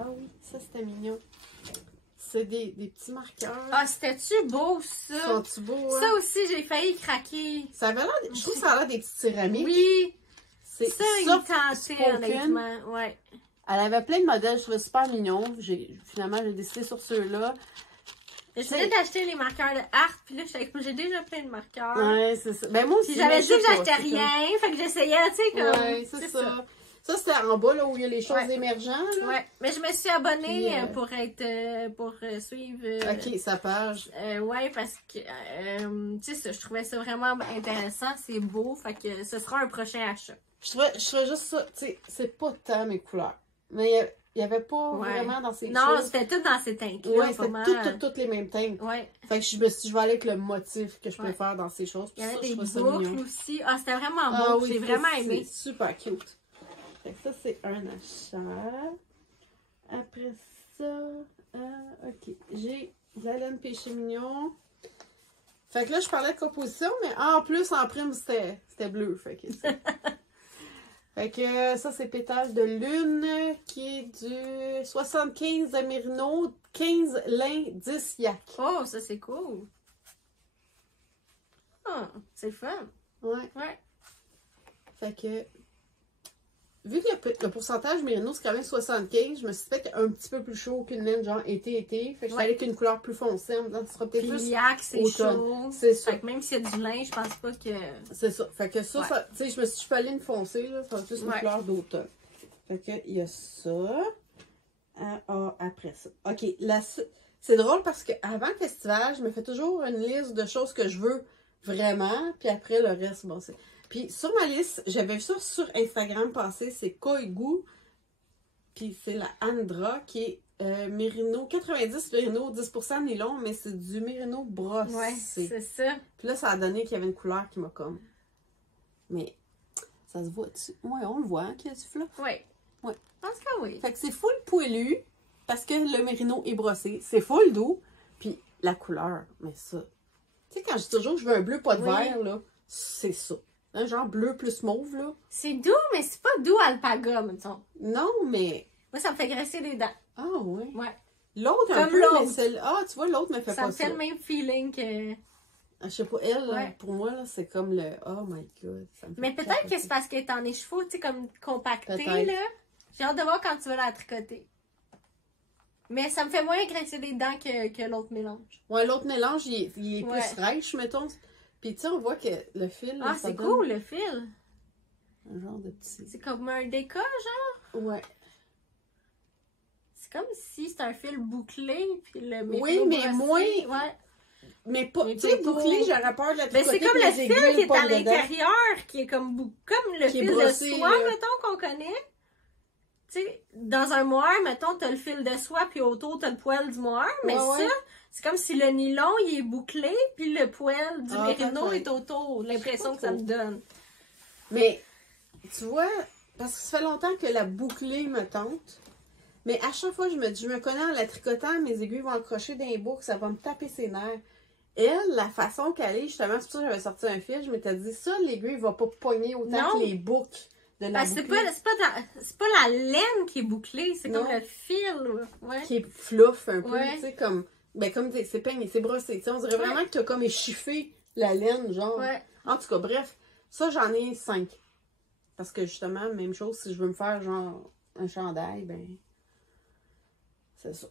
Ah oui, ça c'était mignon. C'est des petits marqueurs. Ah, c'était-tu beau, ça? Sont-tu beaux, hein? Ça aussi, j'ai failli craquer. Ça avait l'air, je trouve que ça a l'air des petites céramiques. Oui. C'est ça, il tentait, honnêtement. Ouais. Elle avait plein de modèles, je trouvais super mignon. Finalement, j'ai décidé sur ceux-là. J'essayais d'acheter les marqueurs de Art, puis là, j'ai déjà plein de marqueurs. Ouais, c'est ça. Ben moi aussi. Puis j'avais dit que j'achetais rien, fait que j'essayais, tu sais, comme. Ouais, c'est ça. Ça, c'était en bas, là, où il y a les choses émergentes, là. Ouais, mais je me suis abonnée pour suivre... OK, sa page. Ouais, parce que, tu sais, ça, je trouvais ça vraiment intéressant, c'est beau, fait que ce sera un prochain achat. Je trouvais juste ça, tu sais, c'est pas tant mes couleurs. Mais il y avait pas vraiment dans ces choses. Non, c'était tout dans ces teintes-là. Ouais, c'était toutes les mêmes teintes. Ouais. Fait que je me suis dit, je vais aller avec le motif que je préfère dans ces choses. Il y avait des boucles aussi. Ah, c'était vraiment beau. Oui, j'ai vraiment aimé. C'est super cute. Fait que ça, c'est un achat. Après ça, OK. J'ai de la laine péché mignon. Fait que là, je parlais de composition, mais en plus, en prime, c'était bleu. Fait que fait que ça, c'est pétale de lune qui est du 75 de Mérino, 15 lin, 10 yak. Oh, ça, c'est cool. Ah, c'est fun. Ouais. Ouais. Fait que, vu que le pourcentage Mérino, c'est quand même 75, je me suis fait un petit peu plus chaud qu'une laine, genre été. Fait que je suis allée avec une couleur plus foncée en me disant que ce sera peut-être plus. Yak, c'est chaud. C'est ça. Fait que même s'il y a du lin, je pense pas que. C'est ça. Fait que ça, tu sais, je me suis dit, je peux aller une foncée, là, ça va plus une couleur d'automne. Fait que, il y a ça. Après ça. OK, c'est drôle parce qu'avant le festival, je me fais toujours une liste de choses que je veux vraiment, puis après, le reste, bon, c'est. Puis sur ma liste, j'avais vu ça sur Instagram passer, c'est Koigu. Puis c'est la Andra qui est Mérino 90, Mérino 10% nylon, mais c'est du Mérino brossé. Ouais, c'est ça. Puis là, ça a donné qu'il y avait une couleur qui m'a comme. Mais ça se voit dessus. Ouais, on le voit hein, qu'il y a du fluff. Oui. Ouais. Je pense que oui. Fait que c'est full poilu parce que le Mérino est brossé. C'est full doux. Puis la couleur, mais ça. Tu sais, quand je dis toujours que je veux un bleu pas de verre, là, c'est ça. Un genre bleu plus mauve, là. C'est doux, mais c'est pas doux alpaga, mettons. Non, mais... Moi, ça me fait graisser les dents. Ah, oui. Ouais. L'autre, un peu, mais celle... Ah, tu vois, l'autre me fait pas ça. Ça me fait le même feeling que... Je sais pas, elle, là, pour moi, là, c'est comme le... Oh my God. Ça me fait mais peut-être que c'est parce qu'elle est en écheveau, tu sais, comme compactée, là. J'ai hâte de voir quand tu vas la tricoter. Mais ça me fait moins graisser les dents que l'autre mélange. Ouais, l'autre mélange, il est plus fraîche, mettons. Puis tu sais, on voit que le fil... Ah, c'est cool, le fil. Un genre de petit... C'est comme un déca, genre? Ouais. C'est comme si c'était un fil bouclé, puis le oui, mais moins... Ouais. Mais pas... Tu sais, bouclé, j'aurais peur de la tricoter. Mais c'est comme le fil qui est à l'intérieur, qui est comme le fil de soie, mettons, qu'on connaît. tu sais, dans un mohair, mettons, t'as le fil de soie, puis autour, t'as le poil du mohair, mais ça, c'est comme si le nylon, il est bouclé, puis le poil du mérino est autour. L'impression que ça me donne. Mais, tu vois, parce que ça fait longtemps que la bouclée me tente, mais à chaque fois, je me connais en la tricotant, mes aiguilles vont accrocher dans les boucles, ça va me taper ses nerfs. Elle, la façon qu'elle est, justement, c'est pour ça que j'avais sorti un fil, je m'étais dit, ça, l'aiguille va pas pogner autant que les boucles de la bouclée. C'est pas la laine qui est bouclée, c'est comme le fil. Ouais. Qui est fluff un peu, tu sais, comme, ben, comme c'est peigné, c'est brossé. On dirait vraiment que tu as comme échiffé la laine, genre. Ouais. En tout cas, bref, ça, j'en ai 5. Parce que, justement, même chose, si je veux me faire, genre, un chandail, ben, c'est ça.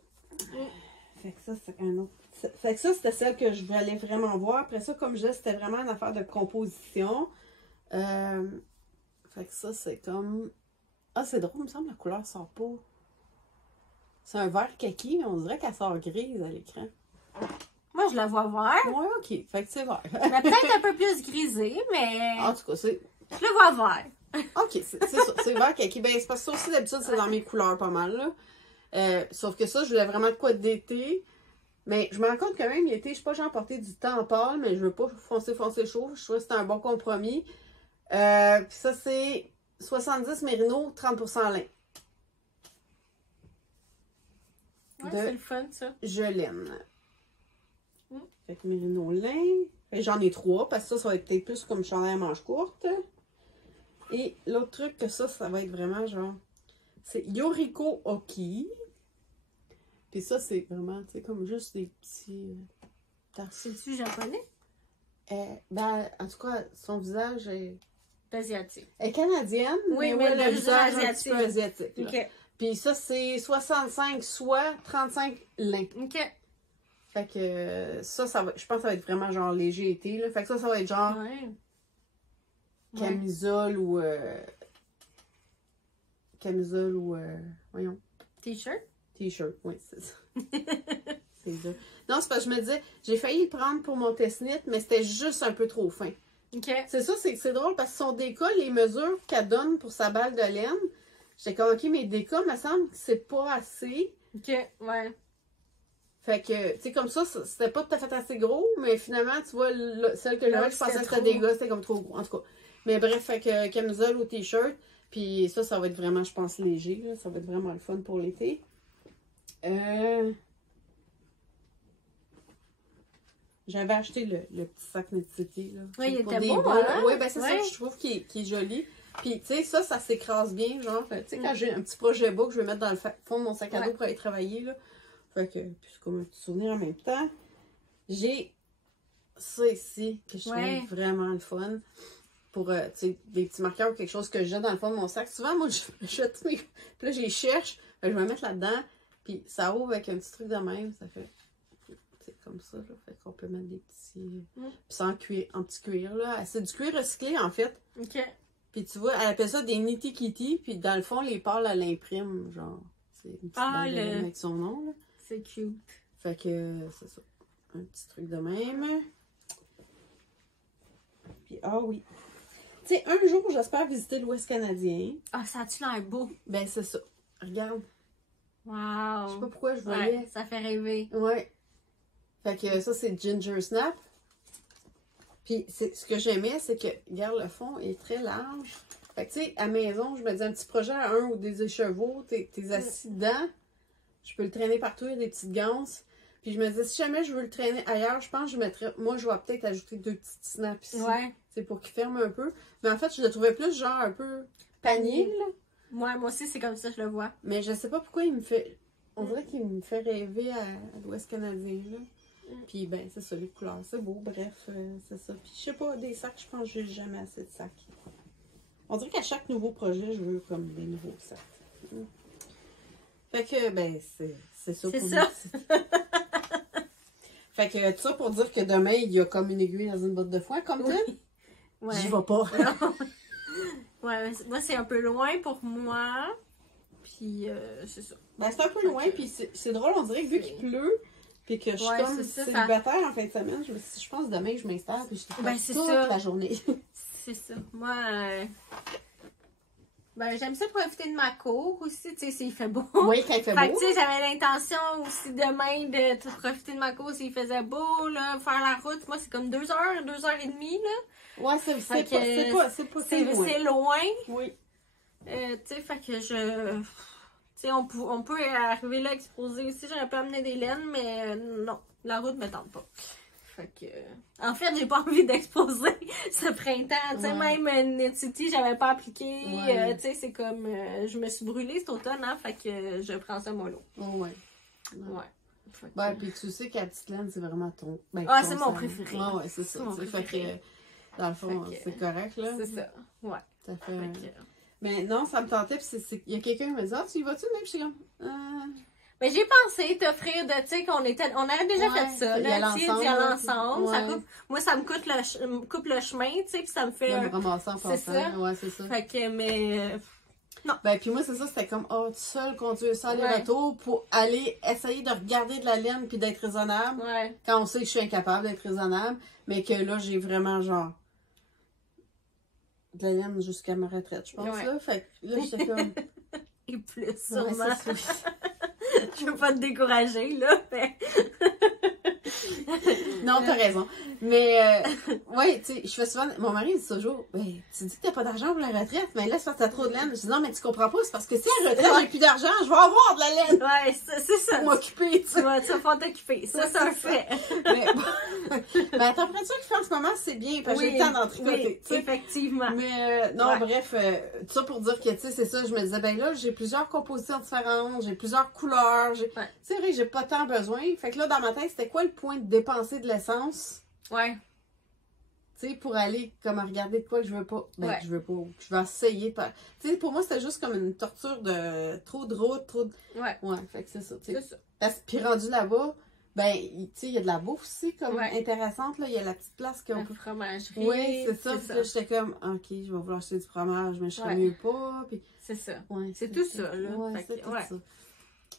Fait que ça, c'est un autre. Fait que ça, c'était celle que je voulais vraiment voir. Après ça, comme je disais, c'était vraiment une affaire de composition. Fait que ça, c'est comme... Ah, c'est drôle, il me semble que la couleur sort pas. C'est un vert kaki, mais on dirait qu'elle sort grise à l'écran. Moi, je la vois vert. Ouais, ok. Fait que c'est vert. Peut-être un peu plus grisé, mais... En tout cas, c'est... Je le vois vert. Ok, c'est ça. C'est vert kaki. Ben, c'est parce que ça aussi, d'habitude, c'est dans mes couleurs pas mal, là. Sauf que ça, je voulais vraiment de quoi d'été. Mais je me rends compte quand même, l'été, je sais pas, j'ai emporté du temps pâle, mais je veux pas foncer chaud. Je trouve que c'est un bon compromis. Puis ça, c'est 70 mérino, 30% lin. Ouais, c'est le fun, ça. Jolaine. Fait que mérino lin. J'en ai 3, parce que ça va être peut-être plus comme chandail à manches courtes. Et l'autre truc que ça va être vraiment genre... C'est Yoriko Oki. Puis ça, c'est vraiment, tu sais, comme juste des petits... C'est-tu japonais? Ben, en tout cas, son visage est... Asiatique. Elle est canadienne, oui, mais le visage asiatique. Un petit peu asiatique. Okay. Puis ça, c'est 65 soie, 35 lin. OK. Fait que ça va, je pense que ça va être vraiment genre léger été. Là. Fait que ça va être genre camisole ou... camisole ou... voyons. T-shirt? T-shirt, oui, c'est ça. C'est ça. Non, c'est parce que je me disais, j'ai failli le prendre pour mon test-knit, mais c'était juste un peu trop fin. OK. C'est ça, c'est drôle parce que son déca, les mesures qu'elle donne pour sa balle de laine, j'étais comme, OK, mes décas, me semble que c'est pas assez. OK, ouais. Fait que, tu sais, comme ça, c'était pas tout à fait assez gros, mais finalement, tu vois, celle que j'avais, je pensais que c'était des gars, c'était comme trop gros, en tout cas. Mais bref, fait que camisole ou t-shirt, puis ça va être vraiment, je pense, léger, là. Ça va être vraiment le fun pour l'été. J'avais acheté le petit sac Necessity, là. Oui, il était beau, hein? Oui, ben c'est ça que je trouve qui est joli. Puis, tu sais, ça s'écrase bien, genre. Tu sais, quand j'ai un petit projet bas que je vais mettre dans le fond de mon sac à dos pour aller travailler, là. Fait que, puis c'est comme un petit souvenir en même temps. J'ai ça ici, que je trouve vraiment le fun. Pour, tu sais, des petits marqueurs ou quelque chose que j'ai dans le fond de mon sac. Souvent, moi, je tous mes... Puis là, je les cherche, je vais mettre là-dedans. Puis ça ouvre avec un petit truc de même. Ça fait... C'est comme ça, là. Fait qu'on peut mettre des petits... Puis c'est en petit cuir, là. C'est du cuir recyclé, en fait. OK. Puis tu vois, elle appelle ça des Nitty Kitty. Puis dans le fond, les pâles, elle l'imprime, genre. C'est une petite balle avec son nom, là. C'est cute. Fait que, c'est ça. Un petit truc de même. Puis, ah oui. Tu sais, un jour, j'espère visiter l'Ouest canadien. Ah, ça a-tu l'air beau? Ben, c'est ça. Regarde. Wow. Je sais pas pourquoi je voyais. Ouais, ça fait rêver. Ouais. Fait que ça, c'est Ginger Snap. Puis, ce que j'aimais, c'est que, regarde, le fond est très large. Fait que, tu sais, à la maison, je me dis un petit projet à un ou des écheveaux, t'es assis dedans. Je peux le traîner partout, il y a des petites ganses. Puis je me disais, si jamais je veux le traîner ailleurs, je pense que je mettrais... Moi, je vais peut-être ajouter 2 petites snaps ici. Ouais. C'est pour qu'il ferme un peu. Mais en fait, je le trouvais plus genre un peu panier, là. Ouais, moi aussi, c'est comme ça que je le vois. Mais je sais pas pourquoi il me fait... On dirait qu'il me fait rêver à l'Ouest canadien, là. Puis, ben, c'est ça, les couleurs. C'est beau, bref, c'est ça. Puis, je sais pas, des sacs, je pense que j'ai jamais assez de sacs. On dirait qu'à chaque nouveau projet, je veux comme des nouveaux sacs. Fait que, ben, c'est ça pour ça. Fait que, tout ça pour dire que demain, il y a comme une aiguille dans une botte de foin, comme toi. Ouais. J'y vais pas. Ouais, moi, c'est un peu loin pour moi. Puis, c'est ça. Ben, c'est un peu loin, puis c'est drôle, on dirait que vu qu'il pleut, puis que je suis comme célibataire en fin de semaine, je pense demain que je m'installe, puis je te toute la journée. C'est ça. Moi, Ben, j'aime ça profiter de ma cour aussi, tu sais, s'il fait beau. Oui, quand il fait beau. Tu sais, j'avais l'intention aussi demain de profiter de ma cour s'il faisait beau, là, faire la route. Moi, c'est comme 2 heures, 2 heures et demie, là. Ouais, c'est loin. Oui. Tu sais, fait que tu sais, on peut arriver là exposer aussi. J'aurais pu amener des laines, mais non, la route me tente pas. Fait que... En fait, j'ai pas envie d'exposer ce printemps. Tu sais, même Net City, j'avais pas appliqué. Tu sais, c'est comme... je me suis brûlée cet automne, hein. Fait que je prends ça mollo. Ouais. Ben, puis tu sais qu'à petite laine, c'est vraiment ton... Ben, c'est mon préféré. Ouais, c'est ça. Fait que, dans le fond, c'est correct, là. C'est ça. Ouais. Ça fait... Mais non, ça me tentait, puis il y a quelqu'un qui me dit « Ah, tu y vas-tu? » Même, je suis comme... Mais j'ai pensé t'offrir de, tu sais, on avait déjà fait ça, là, tu sais, d'y aller ensemble. Ça moi, ça me coupe le chemin, tu sais, puis ça me fait... me ramasser en passant. Ouais, c'est ça. Fait que, mais... non. Ben, puis moi, c'est ça, c'était comme, tout seul, conduire ça aller-retour pour aller essayer de regarder de la laine puis d'être raisonnable. Ouais. Quand on sait que je suis incapable d'être raisonnable, mais que là, j'ai vraiment, genre, de la laine jusqu'à ma retraite, je pense, là. Fait que là, j'étais comme... Et plus, sûrement. Je veux pas te décourager, là, mais... Non, t'as raison. Mais, ouais, tu sais, je fais souvent... Mon mari me dit toujours, ben, tu dis que t'as pas d'argent pour la retraite, mais là, c'est parce que t'as trop de laine. Je dis, non, mais tu comprends pas, c'est parce que si à la retraite, j'ai plus d'argent, je vais avoir de la laine. Ouais, c'est ça. Pour m'occuper, tu sais. Tu vas pas t'occuper. Ça, c'est un fait. Mais, la température qu'il fait en ce moment, c'est bien, parce que j'ai le temps d'en tricoter. Oui, effectivement. Mais, non, bref, tout ça pour dire que, tu sais, c'est ça, je me disais, ben là, j'ai plusieurs compositions différentes, j'ai plusieurs couleurs, c'est vrai, j'ai pas tant besoin. Fait que là, dans ma tête, c'était quoi le point de dépenser de l'essence? Ouais. Tu sais, pour aller comme à regarder de quoi que je veux pas. Ben, je veux pas. Je vais essayer de faire. Tu sais, pour moi, c'était juste comme une torture de trop de route, trop de. Ouais. Ouais, fait que c'est ça, tu sais. C'est ça. Puis rendu là-bas, ben, tu sais, il y a de la bouffe aussi, comme intéressante, là. Il y a la petite place qu'on peut. Fromagerie. Oui, c'est ça. Puis là, j'étais comme, OK, je vais vouloir acheter du fromage, mais je serais mieux pas. Puis... C'est ça. Ouais, c'est tout ça, là. Ouais, c'est tout ça.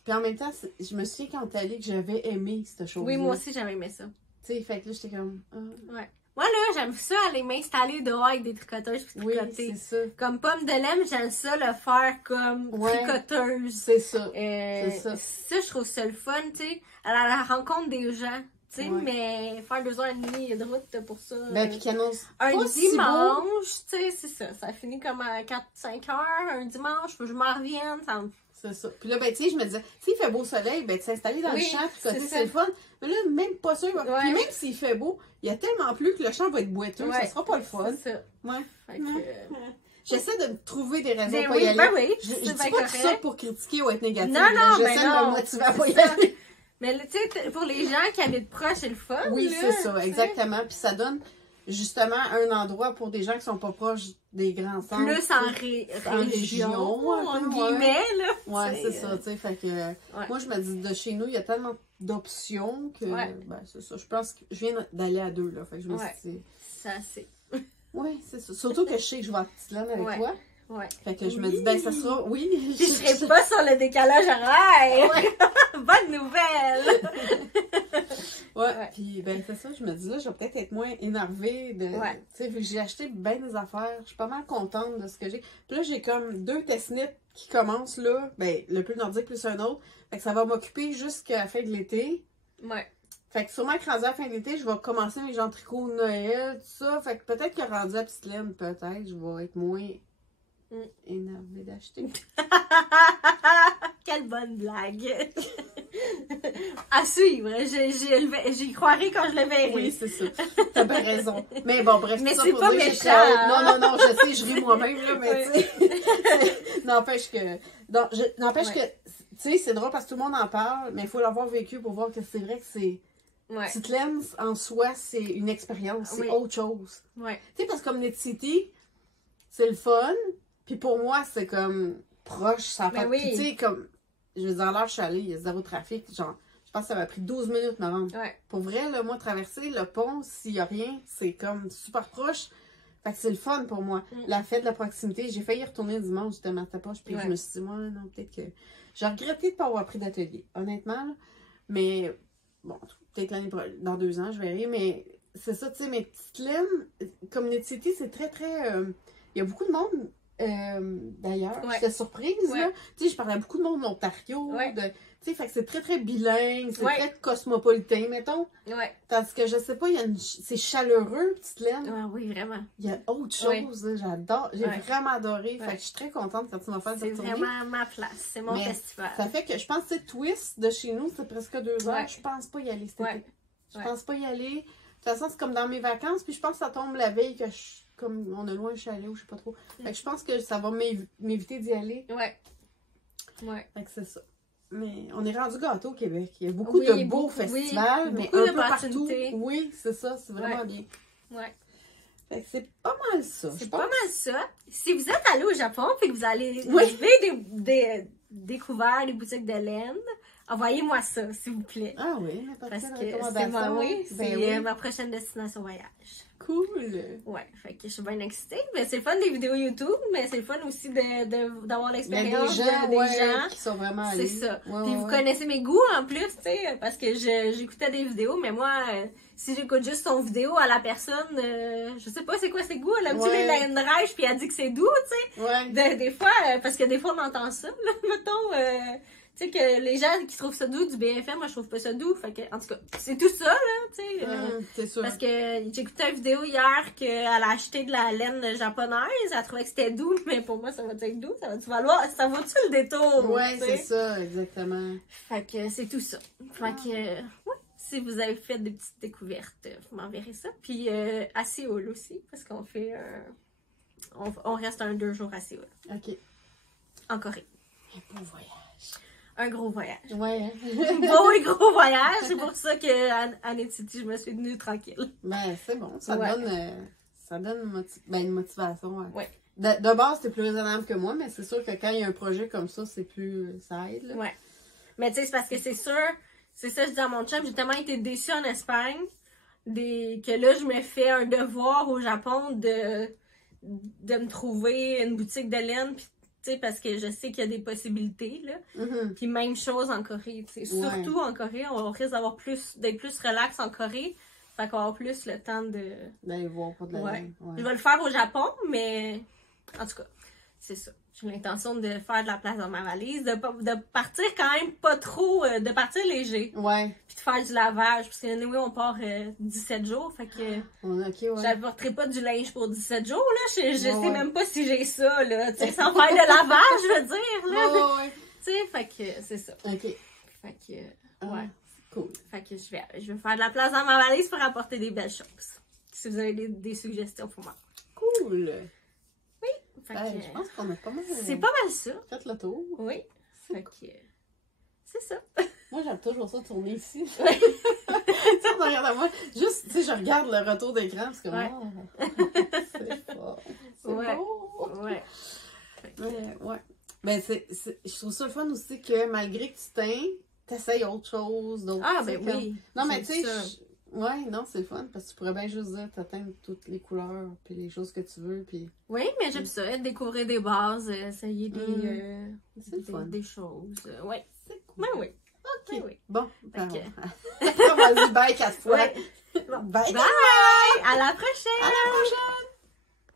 Puis en même temps, je me souviens quand t'es allée que j'avais aimé cette chose-là. Oui, moi aussi, j'avais aimé ça. Tu sais, fait que là, j'étais comme... Ouais. Moi, là, j'aime ça aller m'installer dehors avec des tricoteuses puis tricoter. Oui, c'est ça. Comme pomme de lait, j'aime ça le faire comme tricoteuse. C'est ça. C'est ça. Ça, je trouve ça le fun, tu sais. À la rencontre des gens. Tu sais, mais faire 2h30 de route pour ça. Ben, puis qu'annonce un dimanche, tu sais, c'est ça. Ça finit comme à 4-5 heures. Un dimanche, faut que je m'en revienne. Ça me... C'est ça. Puis là, ben, tu sais, je me disais, s'il fait beau soleil, ben, de s'installer dans le champ, tricoter, c'est le fun. Mais là, même pas sûr. Puis même s'il fait beau, il y a tellement plus que le champ va être boiteux. Ça sera pas le fun. C'est ça. Ouais. Fait que... J'essaie de me trouver des raisons pour y aller. Ben oui, je dis pas tout ça pour critiquer ou être négatif. Non, non, j'essaie de me motiver à pas y aller. Mais tu sais, pour les gens qui habitent proches, c'est le fun. Oui, c'est ça, exactement. Puis ça donne justement un endroit pour des gens qui sont pas proches des grands centres. Plus en région, en guillemets, là. Ouais, c'est ça, tu sais. Fait que moi, je me dis, de chez nous, il y a tellement d'options que, ben, c'est ça. Je pense que je viens d'aller à 2, là. Fait que je me suis dit... Ça, c'est... Oui, c'est ça. Surtout que je sais que je vais à Petite Laine avec toi. Ouais. Fait que je me dis, ben, ça sera, je serai pas sur le décalage horaire. Bonne nouvelle. Puis, ben, c'est ça, je me dis, là, je vais peut-être être moins énervée de, tu sais, vu que j'ai acheté bien des affaires, je suis pas mal contente de ce que j'ai. Puis là, j'ai comme 2 test-knits qui commencent, là, ben, le plus nordique plus un autre. Fait que ça va m'occuper jusqu'à la fin de l'été. Ouais. Fait que sûrement que rendu à la fin de l'été, je vais commencer mes gens tricots de Noël, tout ça. Fait que peut-être que rendu à Petite Laine, peut-être, je vais être moins énervée d'acheter. Quelle bonne blague! À suivre, j'y croirais quand je le verrai. Oui, c'est ça. T'as bien raison. Mais bon, bref, mais ça c'est pour pas dire méchant. Non, je sais, je ris moi-même, là, mais tu sais, n'empêche que, tu sais, c'est drôle parce que tout le monde en parle, mais il faut l'avoir vécu pour voir que c'est vrai que c'est... Petite Laine, en soi, c'est une expérience, c'est autre chose. Tu sais, parce que comme Net City, c'est le fun, puis pour moi, c'est comme proche, ça fait... Puis tu sais, comme, je veux dire, là, je suis allée, il y a 0 trafic, genre, je pense que ça m'a pris 12 minutes de me rendre. Pour vrai, là, moi, traverser le pont, s'il y a rien, c'est comme super proche. Fait que c'est le fun pour moi. La fête de la proximité, j'ai failli y retourner dimanche, j'étais ma poche, puis je me suis dit, moi, non, peut-être que... J'ai regretté de ne pas avoir pris d'atelier, honnêtement, là. Mais, bon, peut-être dans 2 ans, je verrai, mais c'est ça, tu sais, mes petites laines, comme Net City, c'est très, très... il y a beaucoup de monde d'ailleurs. Ouais. J'étais surprise, Ouais. là. Tu sais, je parlais à beaucoup de monde de l'Ontario. Ouais. Tu sais, fait que c'est très, très bilingue, c'est Ouais. très cosmopolitain, mettons. Ouais. Tandis que, je sais pas, c'est chaleureux, Petite Laine. Ah oui, vraiment. Il y a autre chose, là, j'adore. J'ai Ouais. vraiment adoré. Ouais. Fait que je suis très contente quand tu m'as fait C'est cette tournée. vraiment ma place. C'est mon Mais festival. Ça fait que je pense que Twist de chez nous, c'est presque 2 heures. Ouais. Je pense pas y aller cet Ouais. été. Je Ouais. pense pas y aller. De toute façon, c'est comme dans mes vacances, puis je pense que ça tombe la veille que comme on a loin un chalet ou je sais pas trop. Fait que je pense que ça va m'éviter d'y aller. Ouais. Ouais. Fait que c'est ça. Mais on est rendu gâteau au Québec. Il y a beaucoup Oui, de beaux beaucoup, festivals, oui, mais beaucoup un peu partout. d'opportunités. Oui, c'est ça, c'est vraiment bien. Ouais. Fait que c'est pas mal ça. C'est je pas pense. mal ça. Si vous êtes allé au Japon et que vous avez découvert les boutiques de laine, envoyez-moi ça, s'il vous plaît. Ah oui, n'importe Parce quelle que c'est recommandation. ma prochaine destination voyage. Cool. Ouais, fait que je suis bien excitée. Mais c'est le fun des vidéos YouTube, mais c'est le fun aussi d'avoir Il y a l'expérience des gens, des ouais, gens. qui sont vraiment C'est allés. ça. Ouais, Puis ouais, vous ouais. connaissez mes goûts en plus, tu sais, parce que j'écoutais des vidéos, mais moi, si j'écoute juste son vidéo à la personne, je sais pas c'est quoi ses goûts. Elle aime-tu les laines rêches, puis elle dit que c'est doux, tu sais. Ouais. Des fois, parce que des fois on entend ça, là, mettons, tu sais, que les gens qui trouvent ça doux du BFM, moi je trouve pas ça doux. Fait que, en tout cas, c'est tout ça, là, tu sais. C'est sûr. Parce que j'ai écouté une vidéo hier qu'elle a acheté de la laine japonaise, elle trouvait que c'était doux, mais pour moi ça va être doux, ça vaut-tu le détour? Ouais, tu sais? c'est ça, exactement. Fait que c'est tout ça. Fait que, ouais, si vous avez fait des petites découvertes, vous m'enverrez ça. Puis à Séoul aussi, parce qu'on fait on reste 2 jours à Séoul, OK. en Corée. Un beau voyage. Un gros voyage. Ouais. Beau et gros voyage, c'est pour ça qu'à Netiti, je me suis tenue tranquille. Ben, c'est bon, ça Ouais. donne une motivation. Ouais. Ouais. De base, t'es plus raisonnable que moi, mais c'est sûr que quand il y a un projet comme ça, c'est plus... ça aide, là. Ouais. Mais tu sais, c'est parce que c'est sûr, c'est ça, je dis à mon chum, j'ai tellement été déçue en Espagne, que là, je me fais un devoir au Japon de me trouver une boutique de laine, puis tu sais, parce que je sais qu'il y a des possibilités, là. Mhm. Puis même chose en Corée, tu sais. Ouais. Surtout en Corée, on risque d'être plus relax en Corée, fait qu'on va avoir plus le temps de... D'aller voir pour de la Ouais. laine. Ouais. Je vais le faire au Japon, mais en tout cas, c'est ça. J'ai l'intention de faire de la place dans ma valise, de partir quand même pas trop, de partir léger, Ouais. puis de faire du lavage, parce que anyway, on part 17 jours, fait que OK, ouais. j'apporterai pas du linge pour 17 jours, là, je sais Ouais. même pas si j'ai ça, là, tu sais, sans faire de lavage, je veux dire, là, Ouais. tu sais, fait que c'est ça. OK. Fait que, Ah, ouais, cool. fait que je vais faire de la place dans ma valise pour apporter des belles choses. Si vous avez des suggestions pour moi. Cool. Fait Ben, que, je pense qu'on a pas mal c'est pas mal ça. fait le tour. Oui. Fait que, c'est ça. Moi, j'aime toujours ça tourner ici. Ouais. Tu sais, regarde moi. Juste, tu sais, je regarde le retour d'écran parce que Ouais. c'est fort. C'est Ouais. beau. Ouais. Ouais. Ben, je trouve ça le fun aussi que malgré que tu t'essayes autre chose, d'autres. Ah, tu sais, ben comme- oui. Non, mais tu C'est sais, ça. ouais, non, c'est le fun parce que tu pourrais bien juste dire t'atteindre toutes les couleurs puis les choses que tu veux puis Oui, mais j'aime ça, découvrir des bases, essayer c'est le fun. des choses. Ouais. C'est cool. Ben oui. OK. Ben oui. Bon, ben, Ok. on va dire bye 4 fois. Ouais. Bye. Bye! À la prochaine! À la prochaine!